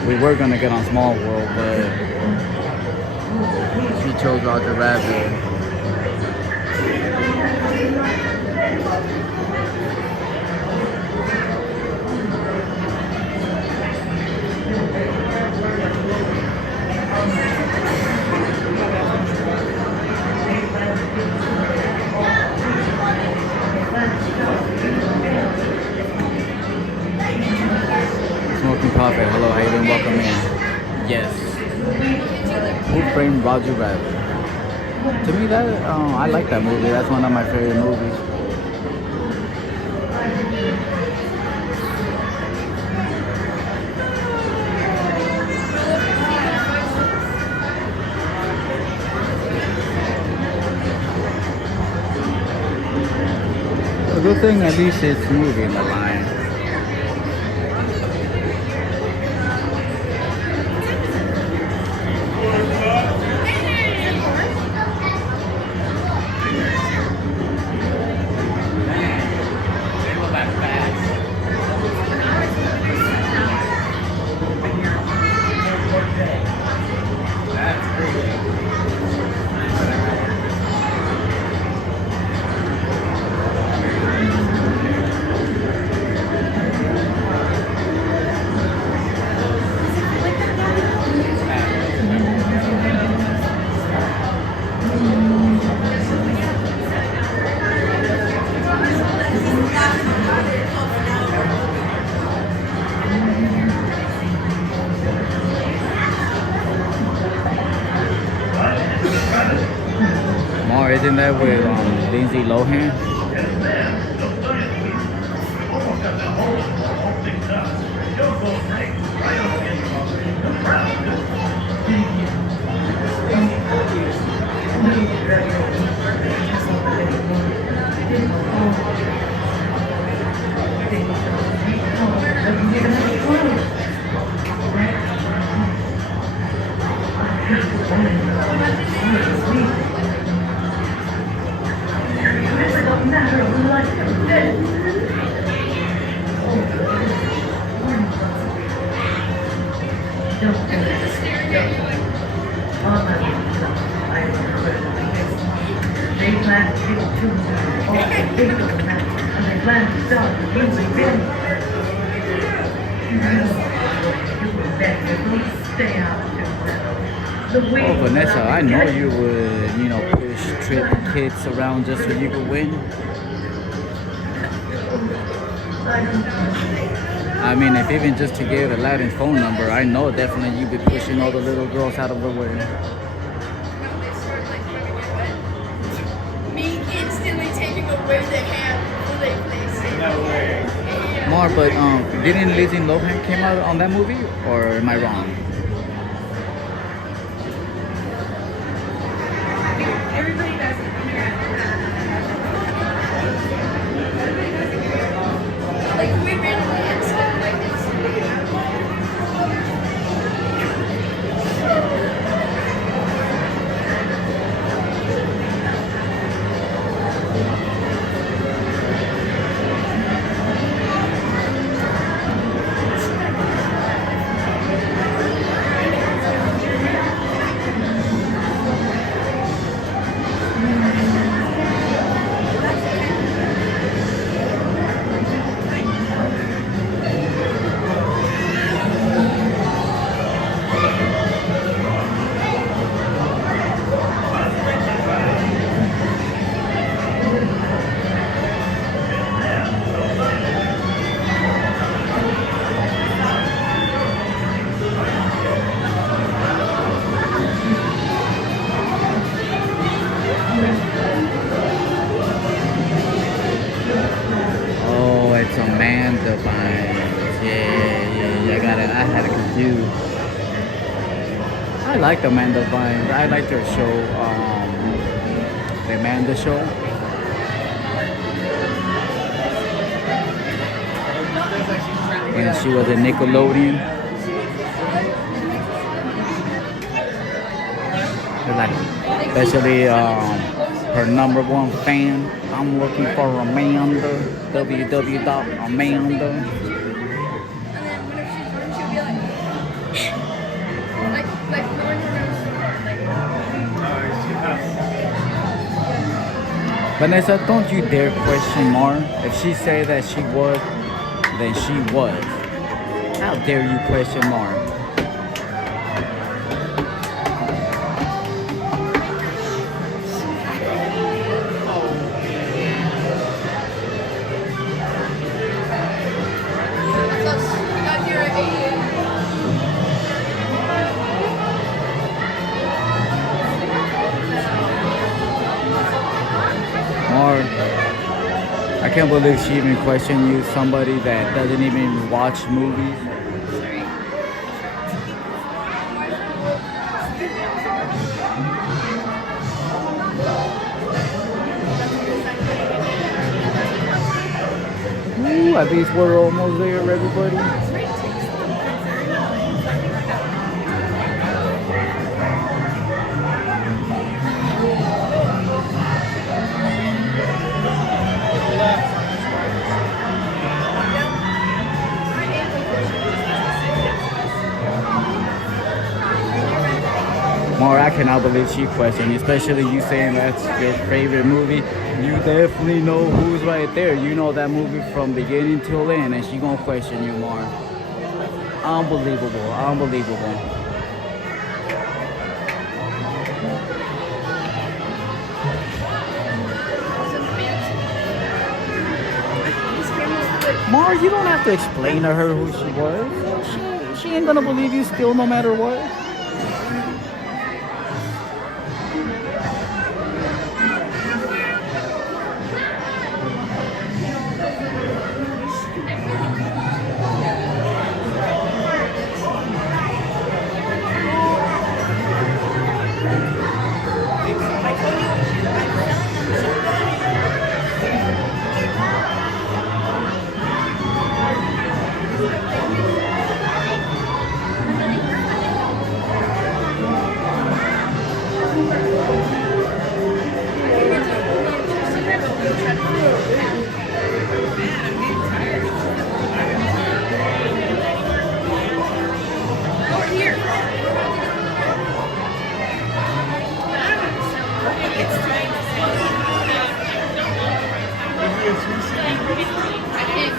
We were gonna get on Small World, but she chose Roger Rabbit. Smoking Prophet, hello, how you doing? Welcome in. Yes. Who Framed Roger Rabbit? To me, that I like that movie. That's one of my favorite movies. The good thing, at least it's moving the line. Isn't that with Lindsay Lohan? Oh, Vanessa, I know you would, push trip kids around just so you could win. I mean, if even just to get Aladdin's phone number, I know definitely you'd be pushing all the little girls out of the way. Me instantly taking away the hand when they place it. No way. More, but didn't Lizzie Lohan came out on that movie, or am I wrong? Everybody does it. Like we randomly had stuff like this. Oh, it's Amanda Bynes. Yeah. I had it confused. I liked Amanda Bynes. I liked her show, the Amanda Show. When she was at Nickelodeon. Especially her #1 fan. I'm looking for Amanda. www.amanda. Vanessa, don't you dare question Mar. If she say that she was, then she was. How dare you question Mar? Mar, I can't believe she even questioned you, somebody that doesn't even watch movies. Ooh, at least we're almost there, everybody. More, I cannot believe she questioned, especially you saying that's your favorite movie. You definitely know who's right there. You know that movie from beginning till end, and she gonna question you more. Unbelievable, unbelievable. Mar, you don't have to explain to her who she was. She ain't gonna believe you still no matter what.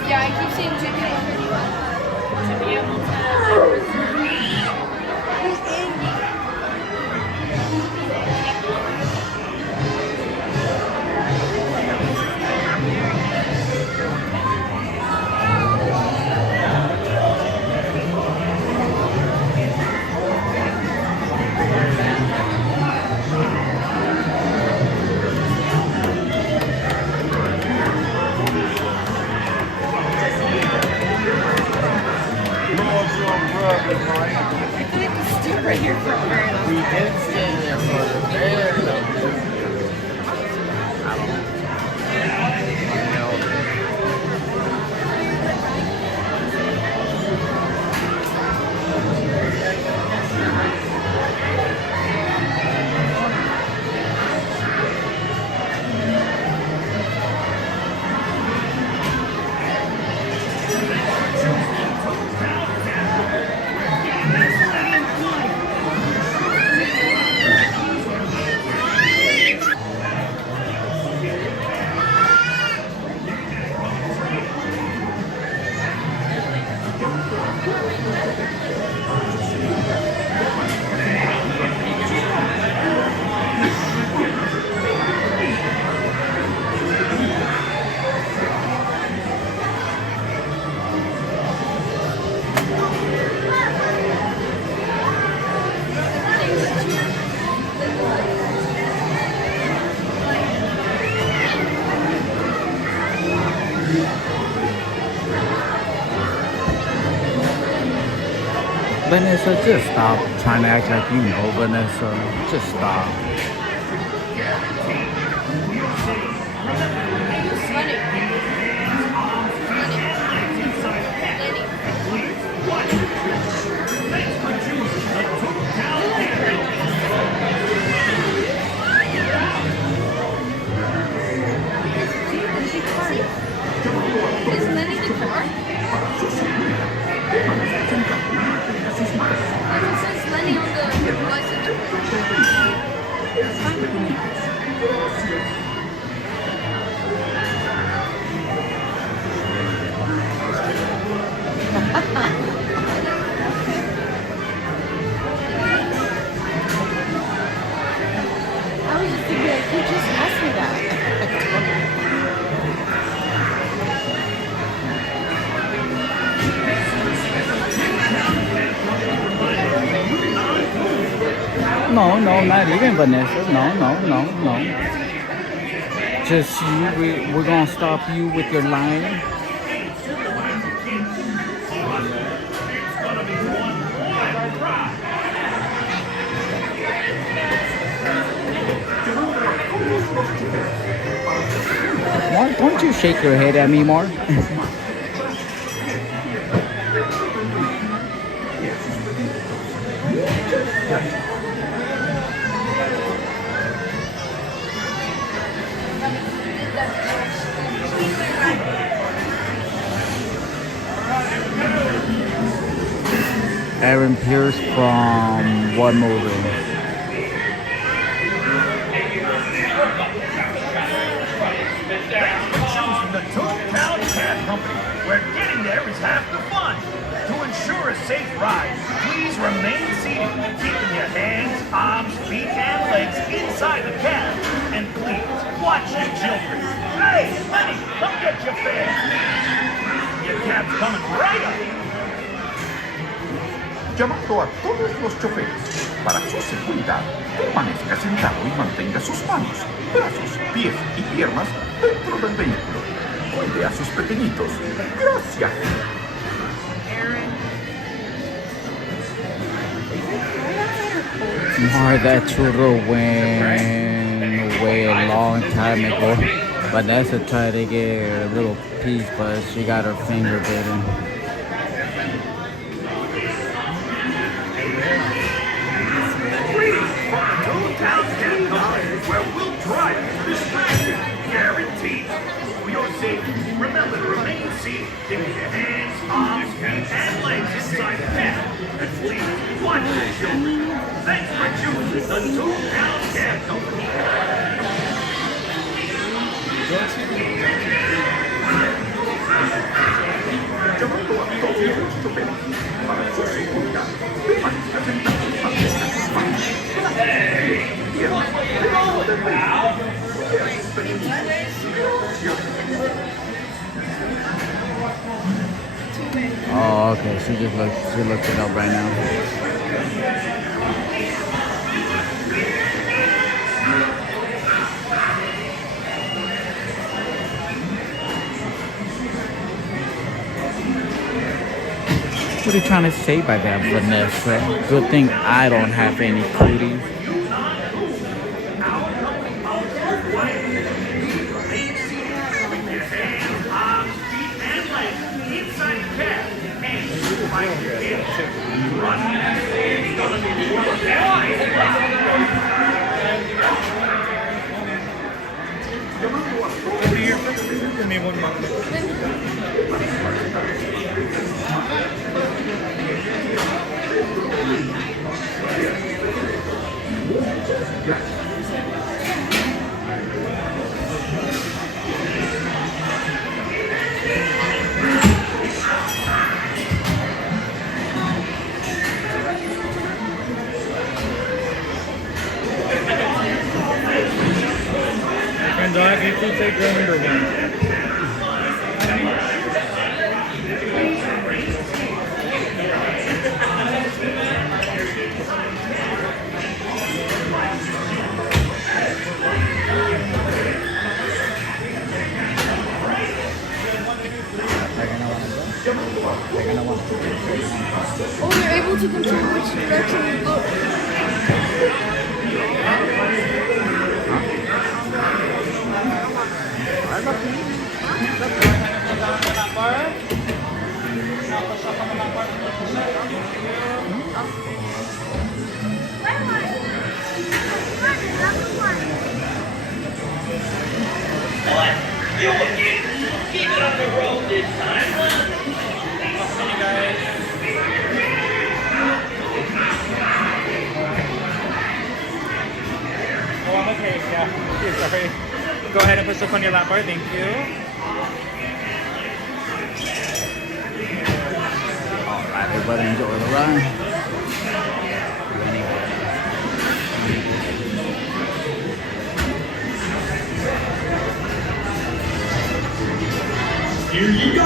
I keep seeing Jimmy to be able to. Vanessa, just stop trying to act like you know, Vanessa. Just stop. Is Lenny the car? It says Lenny on the license. I was just thinking, like, who just asked me that? No, not even Vanessa. No. Just you. We're gonna stop you with your lying. Mark, don't you shake your head at me, Mark. Aaron Pierce from what movie? Choosing the Toontown Cab Company, where getting there is half the fun. To ensure a safe ride, please remain seated, keeping your hands, arms, feet, and legs inside the cab. And please, watch your children. Hey, Lenny, come get your fare. Your cab's coming right up. Llamando a todos los choferes, para su seguridad, permanezca sentado y mantenga sus manos, brazos, pies y piernas dentro del vehículo. Cuide a sus pequeñitos. Gracias. That churro went away a long time ago. Vanessa tried to get a little piece, but she got her finger bitten. Where we'll drive distracted, guaranteed. For your safety, remember to remain seated, keeping your hands, arms, feet, and legs inside the cab. And please, watch your children. Thanks for choosing the Toontown Cab Company. Llamando a todos los choferes, para su seguridad, permanezca sentado y mantenga sus manos, brazos, piernas dentro del vehículo. Cuide a sus pequeñitos. Oh, okay. She looked it up right now. What are you trying to say by that, Vanessa? Good thing I don't have any cooties. Give me one moment. And Doc, you can take your number one. They're gonna want Oh, you're able to control which direction you go. You will keep it on the road this time. Oh, I'm okay, yeah. Okay, sorry. Go ahead and push up on your lap bar, thank you. Alright, everybody enjoy the ride. Here you go.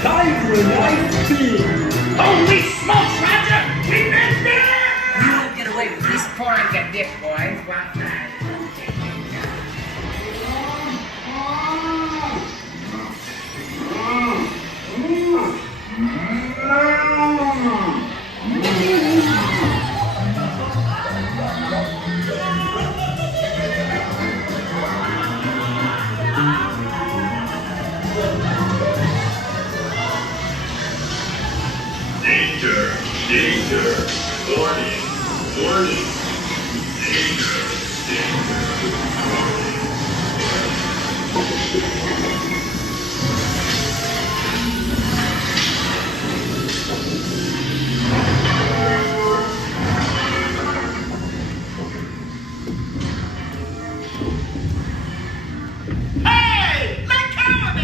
Time for a nice spin. Holy smokes, Roger! We've been there! You won't get away with this pouring a dip, boys. Watch that. Danger! Danger! Warning! Warning! Danger! Danger! Hey! Let go of me!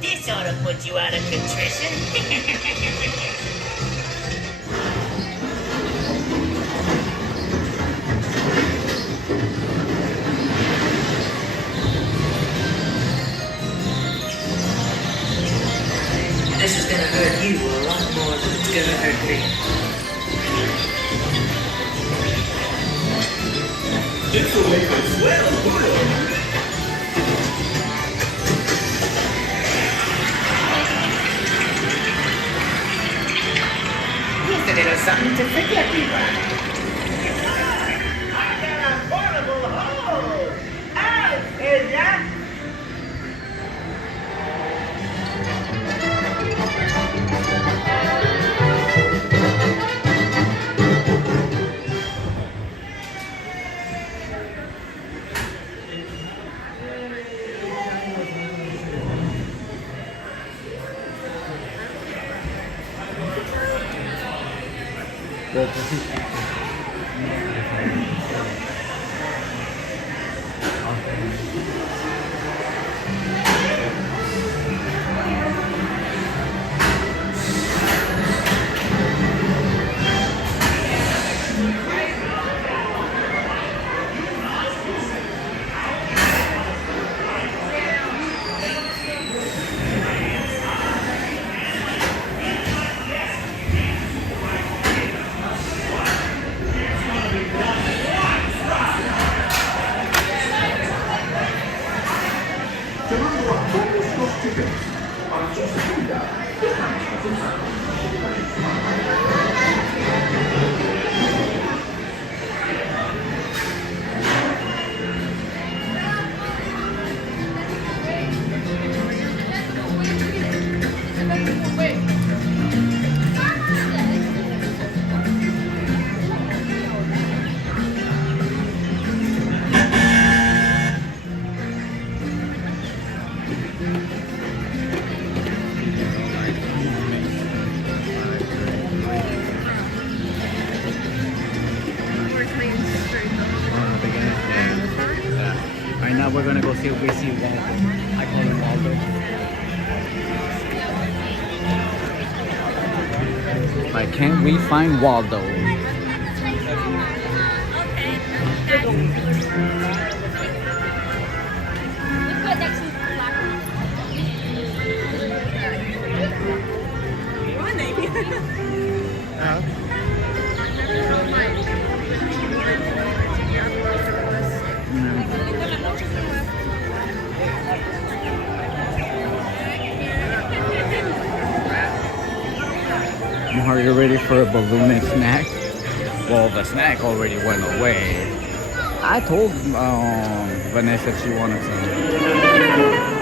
This ought to put you out of contrition. This is gonna hurt you a lot more than it's gonna hurt me. This will make us swell. Just a little something to forget me by. I got a portable hose. Out, is ya? Right now we're gonna go see if we see Waldo. I call him Waldo. Like, can we find Waldo? Are you ready for a balloon and snack? Well, the snack already went away. I told Vanessa she wanted some.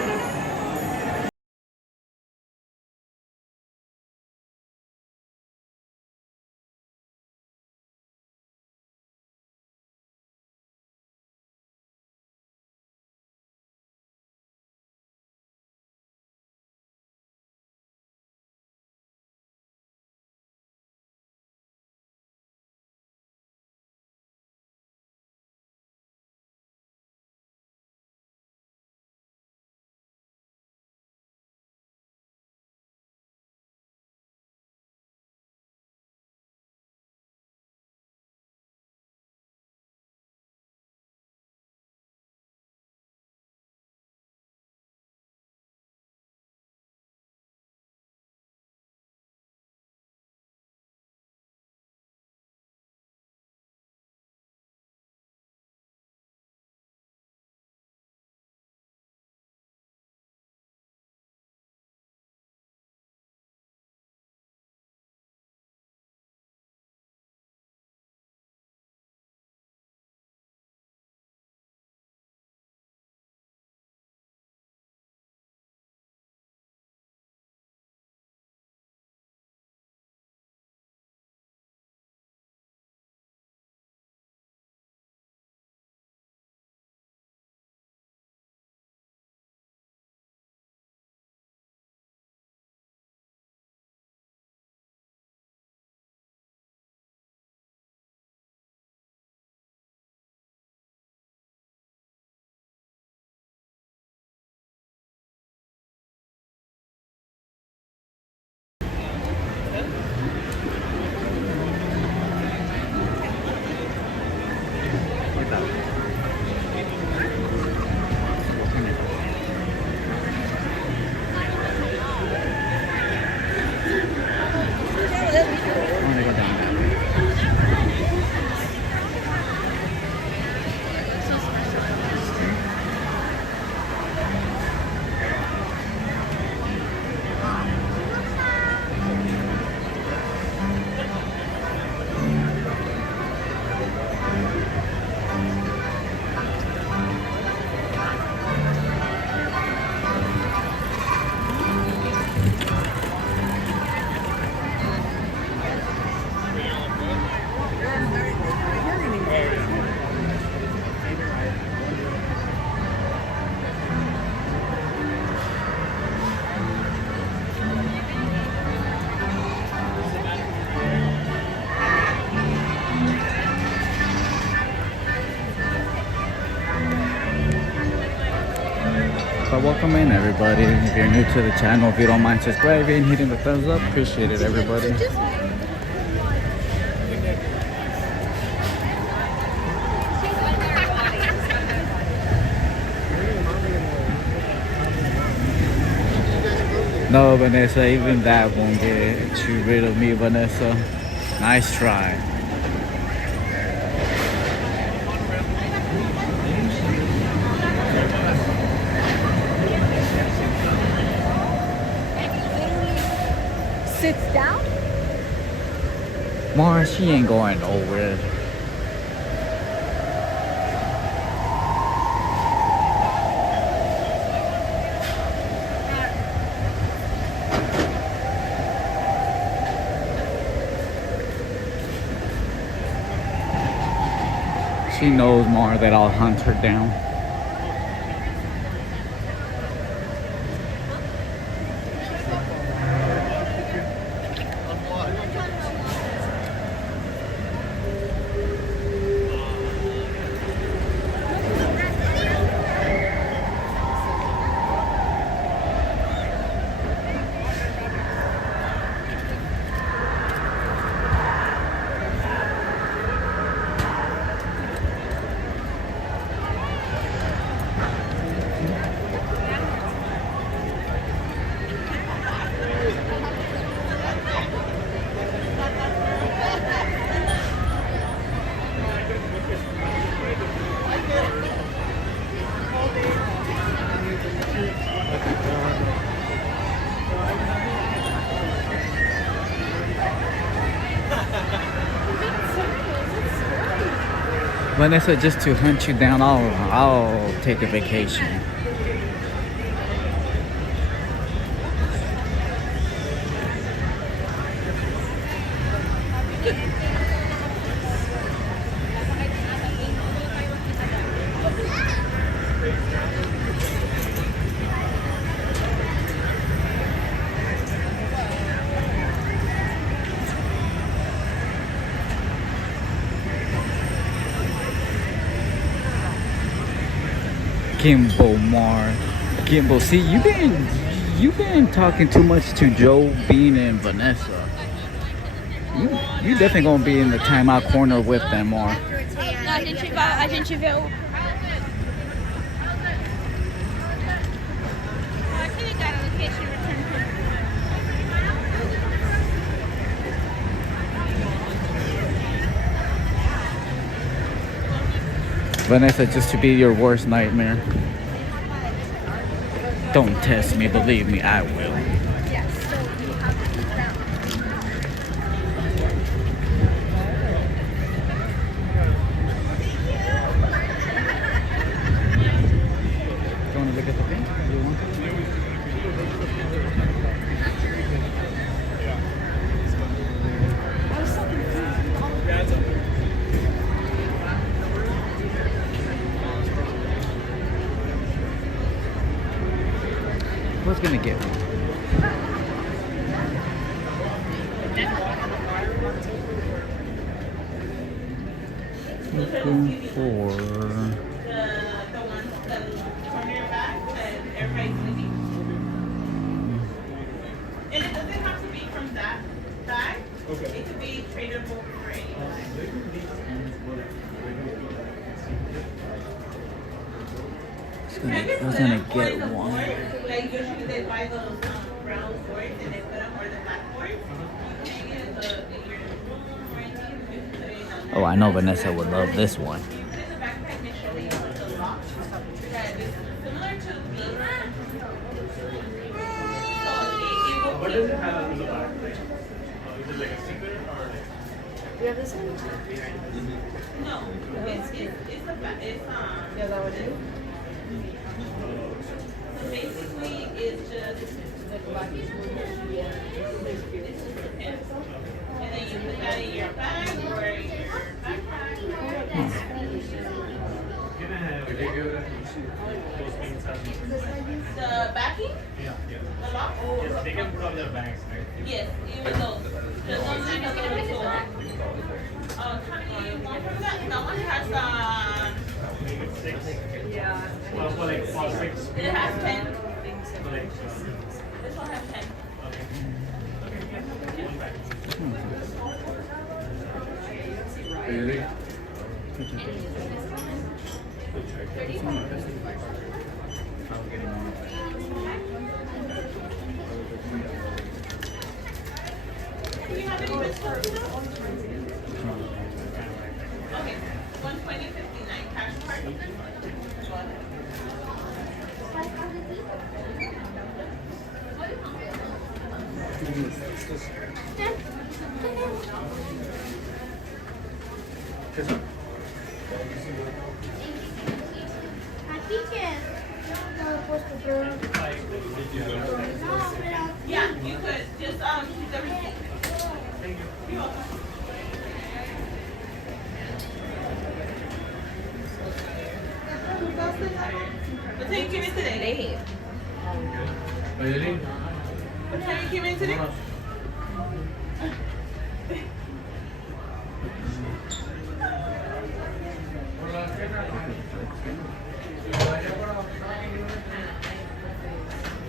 But welcome in, everybody. If you're new to the channel, if you don't mind subscribing, hitting the thumbs up, appreciate it, everybody. No, Vanessa, even that won't get you rid of me, Vanessa. Nice try. Sits down? Mara, she ain't going nowhere. She knows, Mara, that I'll hunt her down. Vanessa, just to hunt you down, I'll take a vacation. Kimbo, see, you've been talking too much to Joe, Bean, and Vanessa. You definitely gonna be in the timeout corner with them more. A gente vê o. Vanessa, just to be your worst nightmare. Don't test me, believe me, I will. What's gonna get me? Looking for. And it doesn't have to be from that side. Okay. It could be tradable for anyone. I was gonna get one. Like usually they buy those brown boards and they put them or the black boards. Oh, I know Vanessa would love this one. What does it have on the back? Is it like a secret or like? You have this one? No, it's a Yeah, that one is. So basically, it's just and then you put that in your bag or your backpack. The backing? Yeah. The lock? Yes, they can put on their bags, right? Yes, even those. The ones that have a little tool. How many you want from that? That one has Six. yeah. Well, for like 6. It has 10. For like, This one has 10. Really? Do you have any mistakes? Okay, 120.59 cash card. Yeah, you could just keep the receipt. Thank you. You're welcome. What time you came in today? Really? What time you came in today?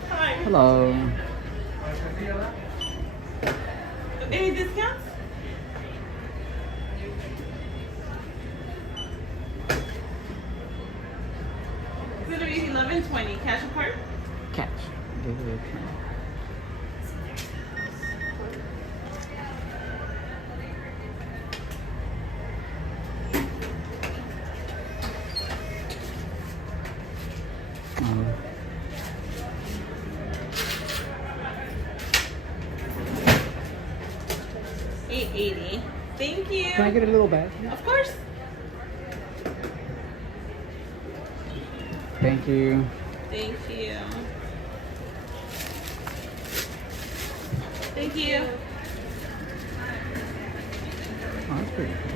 Hi. Hello. Any discounts? It's gonna be 11.20. Cash or card? Catch. $8.80. Thank you. Can I get a little bag? Of course. Thank you. Thank you. Thank you. Oh, that's pretty cool.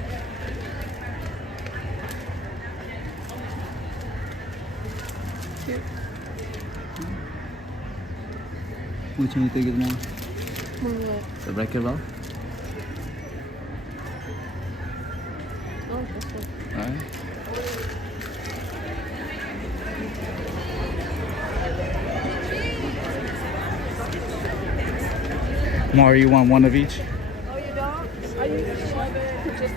Cute. Which one you think is more? More what? The regular? Oh, this one. Alright. Mario, you want one of each? Oh, you don't? I usually love it. Just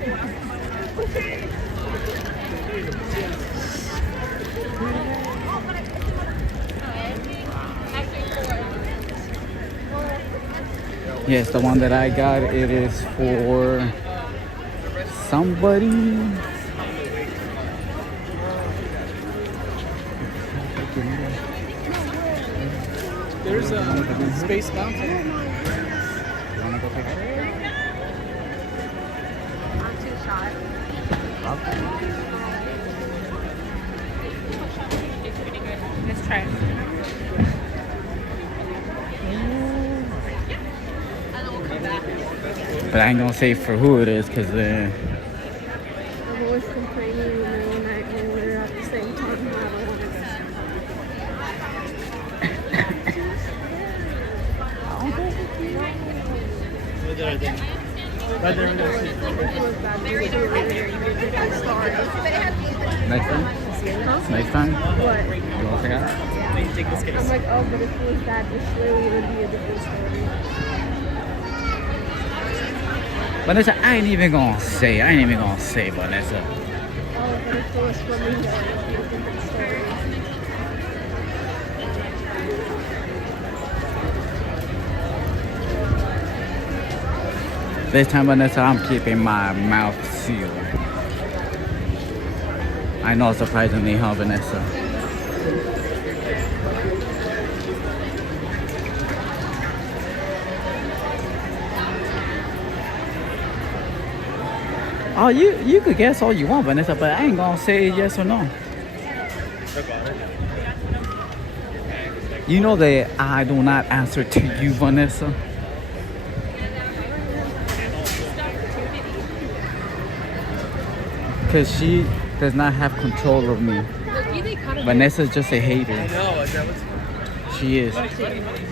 Yes, the one that I got, it is for somebody. There's a Space Mountain. You wanna go pick it I'm too shy. up? Let's try it. But I ain't gonna say for who it is, cause I'm always complaining in the middle of the night when we're at the same time. I don't want to go. Right there. next time. Next time. What? You wanna pick it up? I'm like, oh, but if it was that, this really would be a different story. Vanessa, I ain't even gonna say, Vanessa. Oh, but if it was swimming, that would be a different story. This time, Vanessa, I'm keeping my mouth sealed. I know, surprisingly, huh, Vanessa? Oh, you could guess all you want, Vanessa, but I ain't gonna say yes or no. You know that I do not answer to you, Vanessa. Because she does not have control of me. Vanessa's just a hater. I know. Is that what's She is.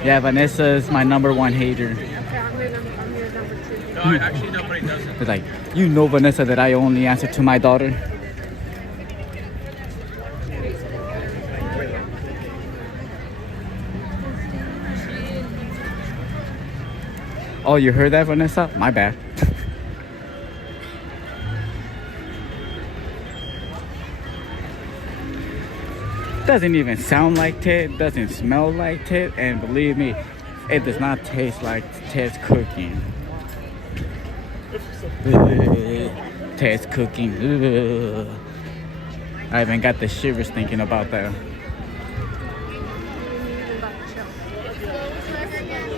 Yeah, Vanessa is my #1 hater. Okay, I'm your number two. No, actually, nobody does it. It's like, you know, Vanessa, that I only answer to my daughter. Oh, you heard that, Vanessa? My bad. Doesn't even sound like tit, doesn't smell like tit, and believe me, it does not taste like Ted's cooking. Ted's cooking. Ugh. I even got the shivers thinking about that.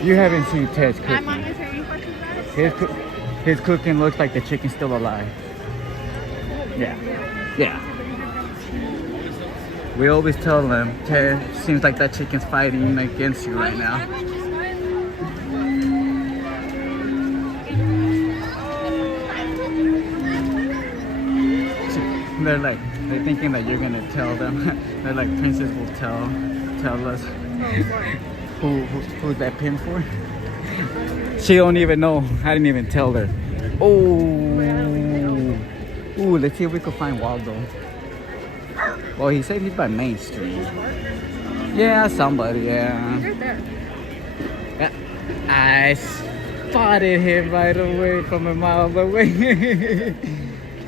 You haven't seen Ted's cooking. I'm on my training for tonight. His cooking looks like the chicken's still alive. Yeah. Yeah. We always tell them, Ted, seems like that chicken's fighting against you right now. They're thinking that you're gonna tell them. They're like, Princess will tell us who's that pin for. She don't even know. I didn't even tell her. Ooh, let's see if we can find Waldo. Well, he said he's by Main Street. Yeah, somebody, yeah. Right there. Yeah. I spotted him right away from a mile away.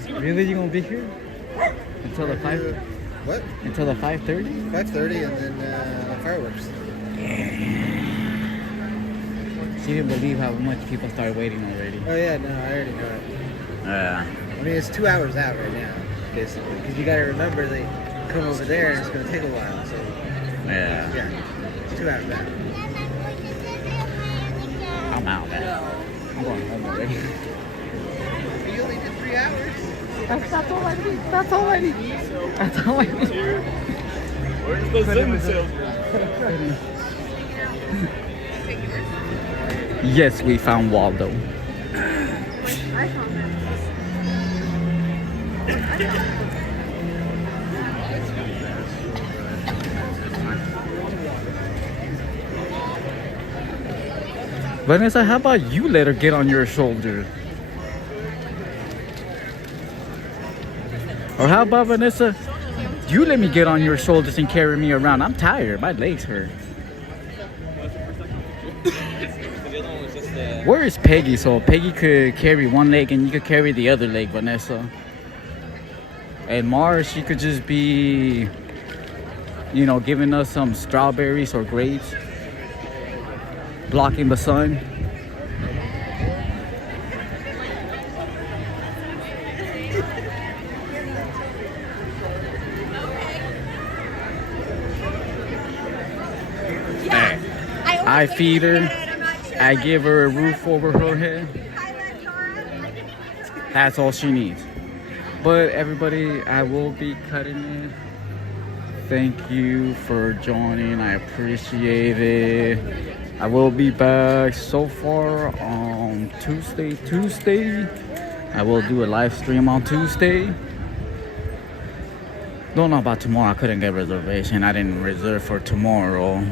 Really, you gonna be here? Until the 5? What? Until the 5:30? 5:30 and then fireworks. She didn't believe how much people started waiting already. Oh yeah, no, I already know it. Yeah. I mean, it's 2 hours out right now, basically, because you got to remember they come over there and it's going to take a while. So Yeah. it's 2 hours out. I'm out, man. I'm going home already. You only did 3 hours. That's all I need. That's all I need. That's all I need. Where's the Zen salesman? Yes, we found Waldo. I found Vanessa, how about you let her get on your shoulder? Or how about, Vanessa, you let me get on your shoulders and carry me around? I'm tired. My legs hurt. Where is Peggy? So Peggy could carry one leg and you could carry the other leg, Vanessa. And Mars, she could just be, you know, giving us some strawberries or grapes, blocking the sun. I feed her. I give her a roof over her head. That's all she needs. But everybody, I will be cutting it. Thank you for joining. I appreciate it. I will be back so far on Tuesday. I will do a live stream on Tuesday. Don't know about tomorrow. I couldn't get a reservation. I didn't reserve for tomorrow.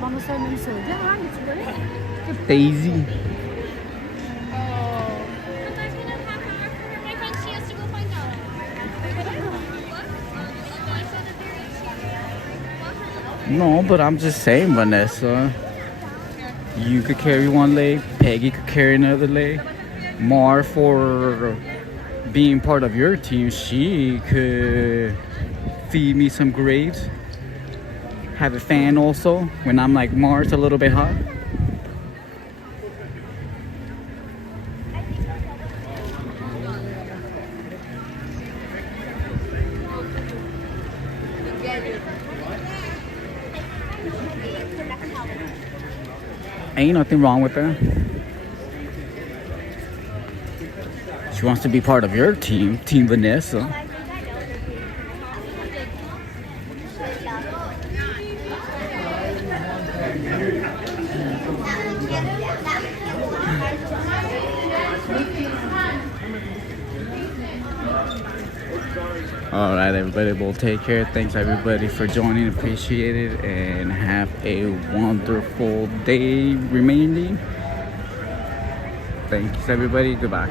Bana söylememi söyledi. Hangi tuvalet? Daisy. No, but I'm just saying, Vanessa. You could carry one leg, Peggy could carry another leg. Mar, for being part of your team, she could feed me some grapes. Have a fan also when I'm like, Mars, a little bit hot. Ain't nothing wrong with that. She wants to be part of your team, Team Vanessa. All right, everybody, we'll take care. Thanks everybody for joining. Appreciate it, and have a wonderful day remaining. Thanks everybody. Goodbye.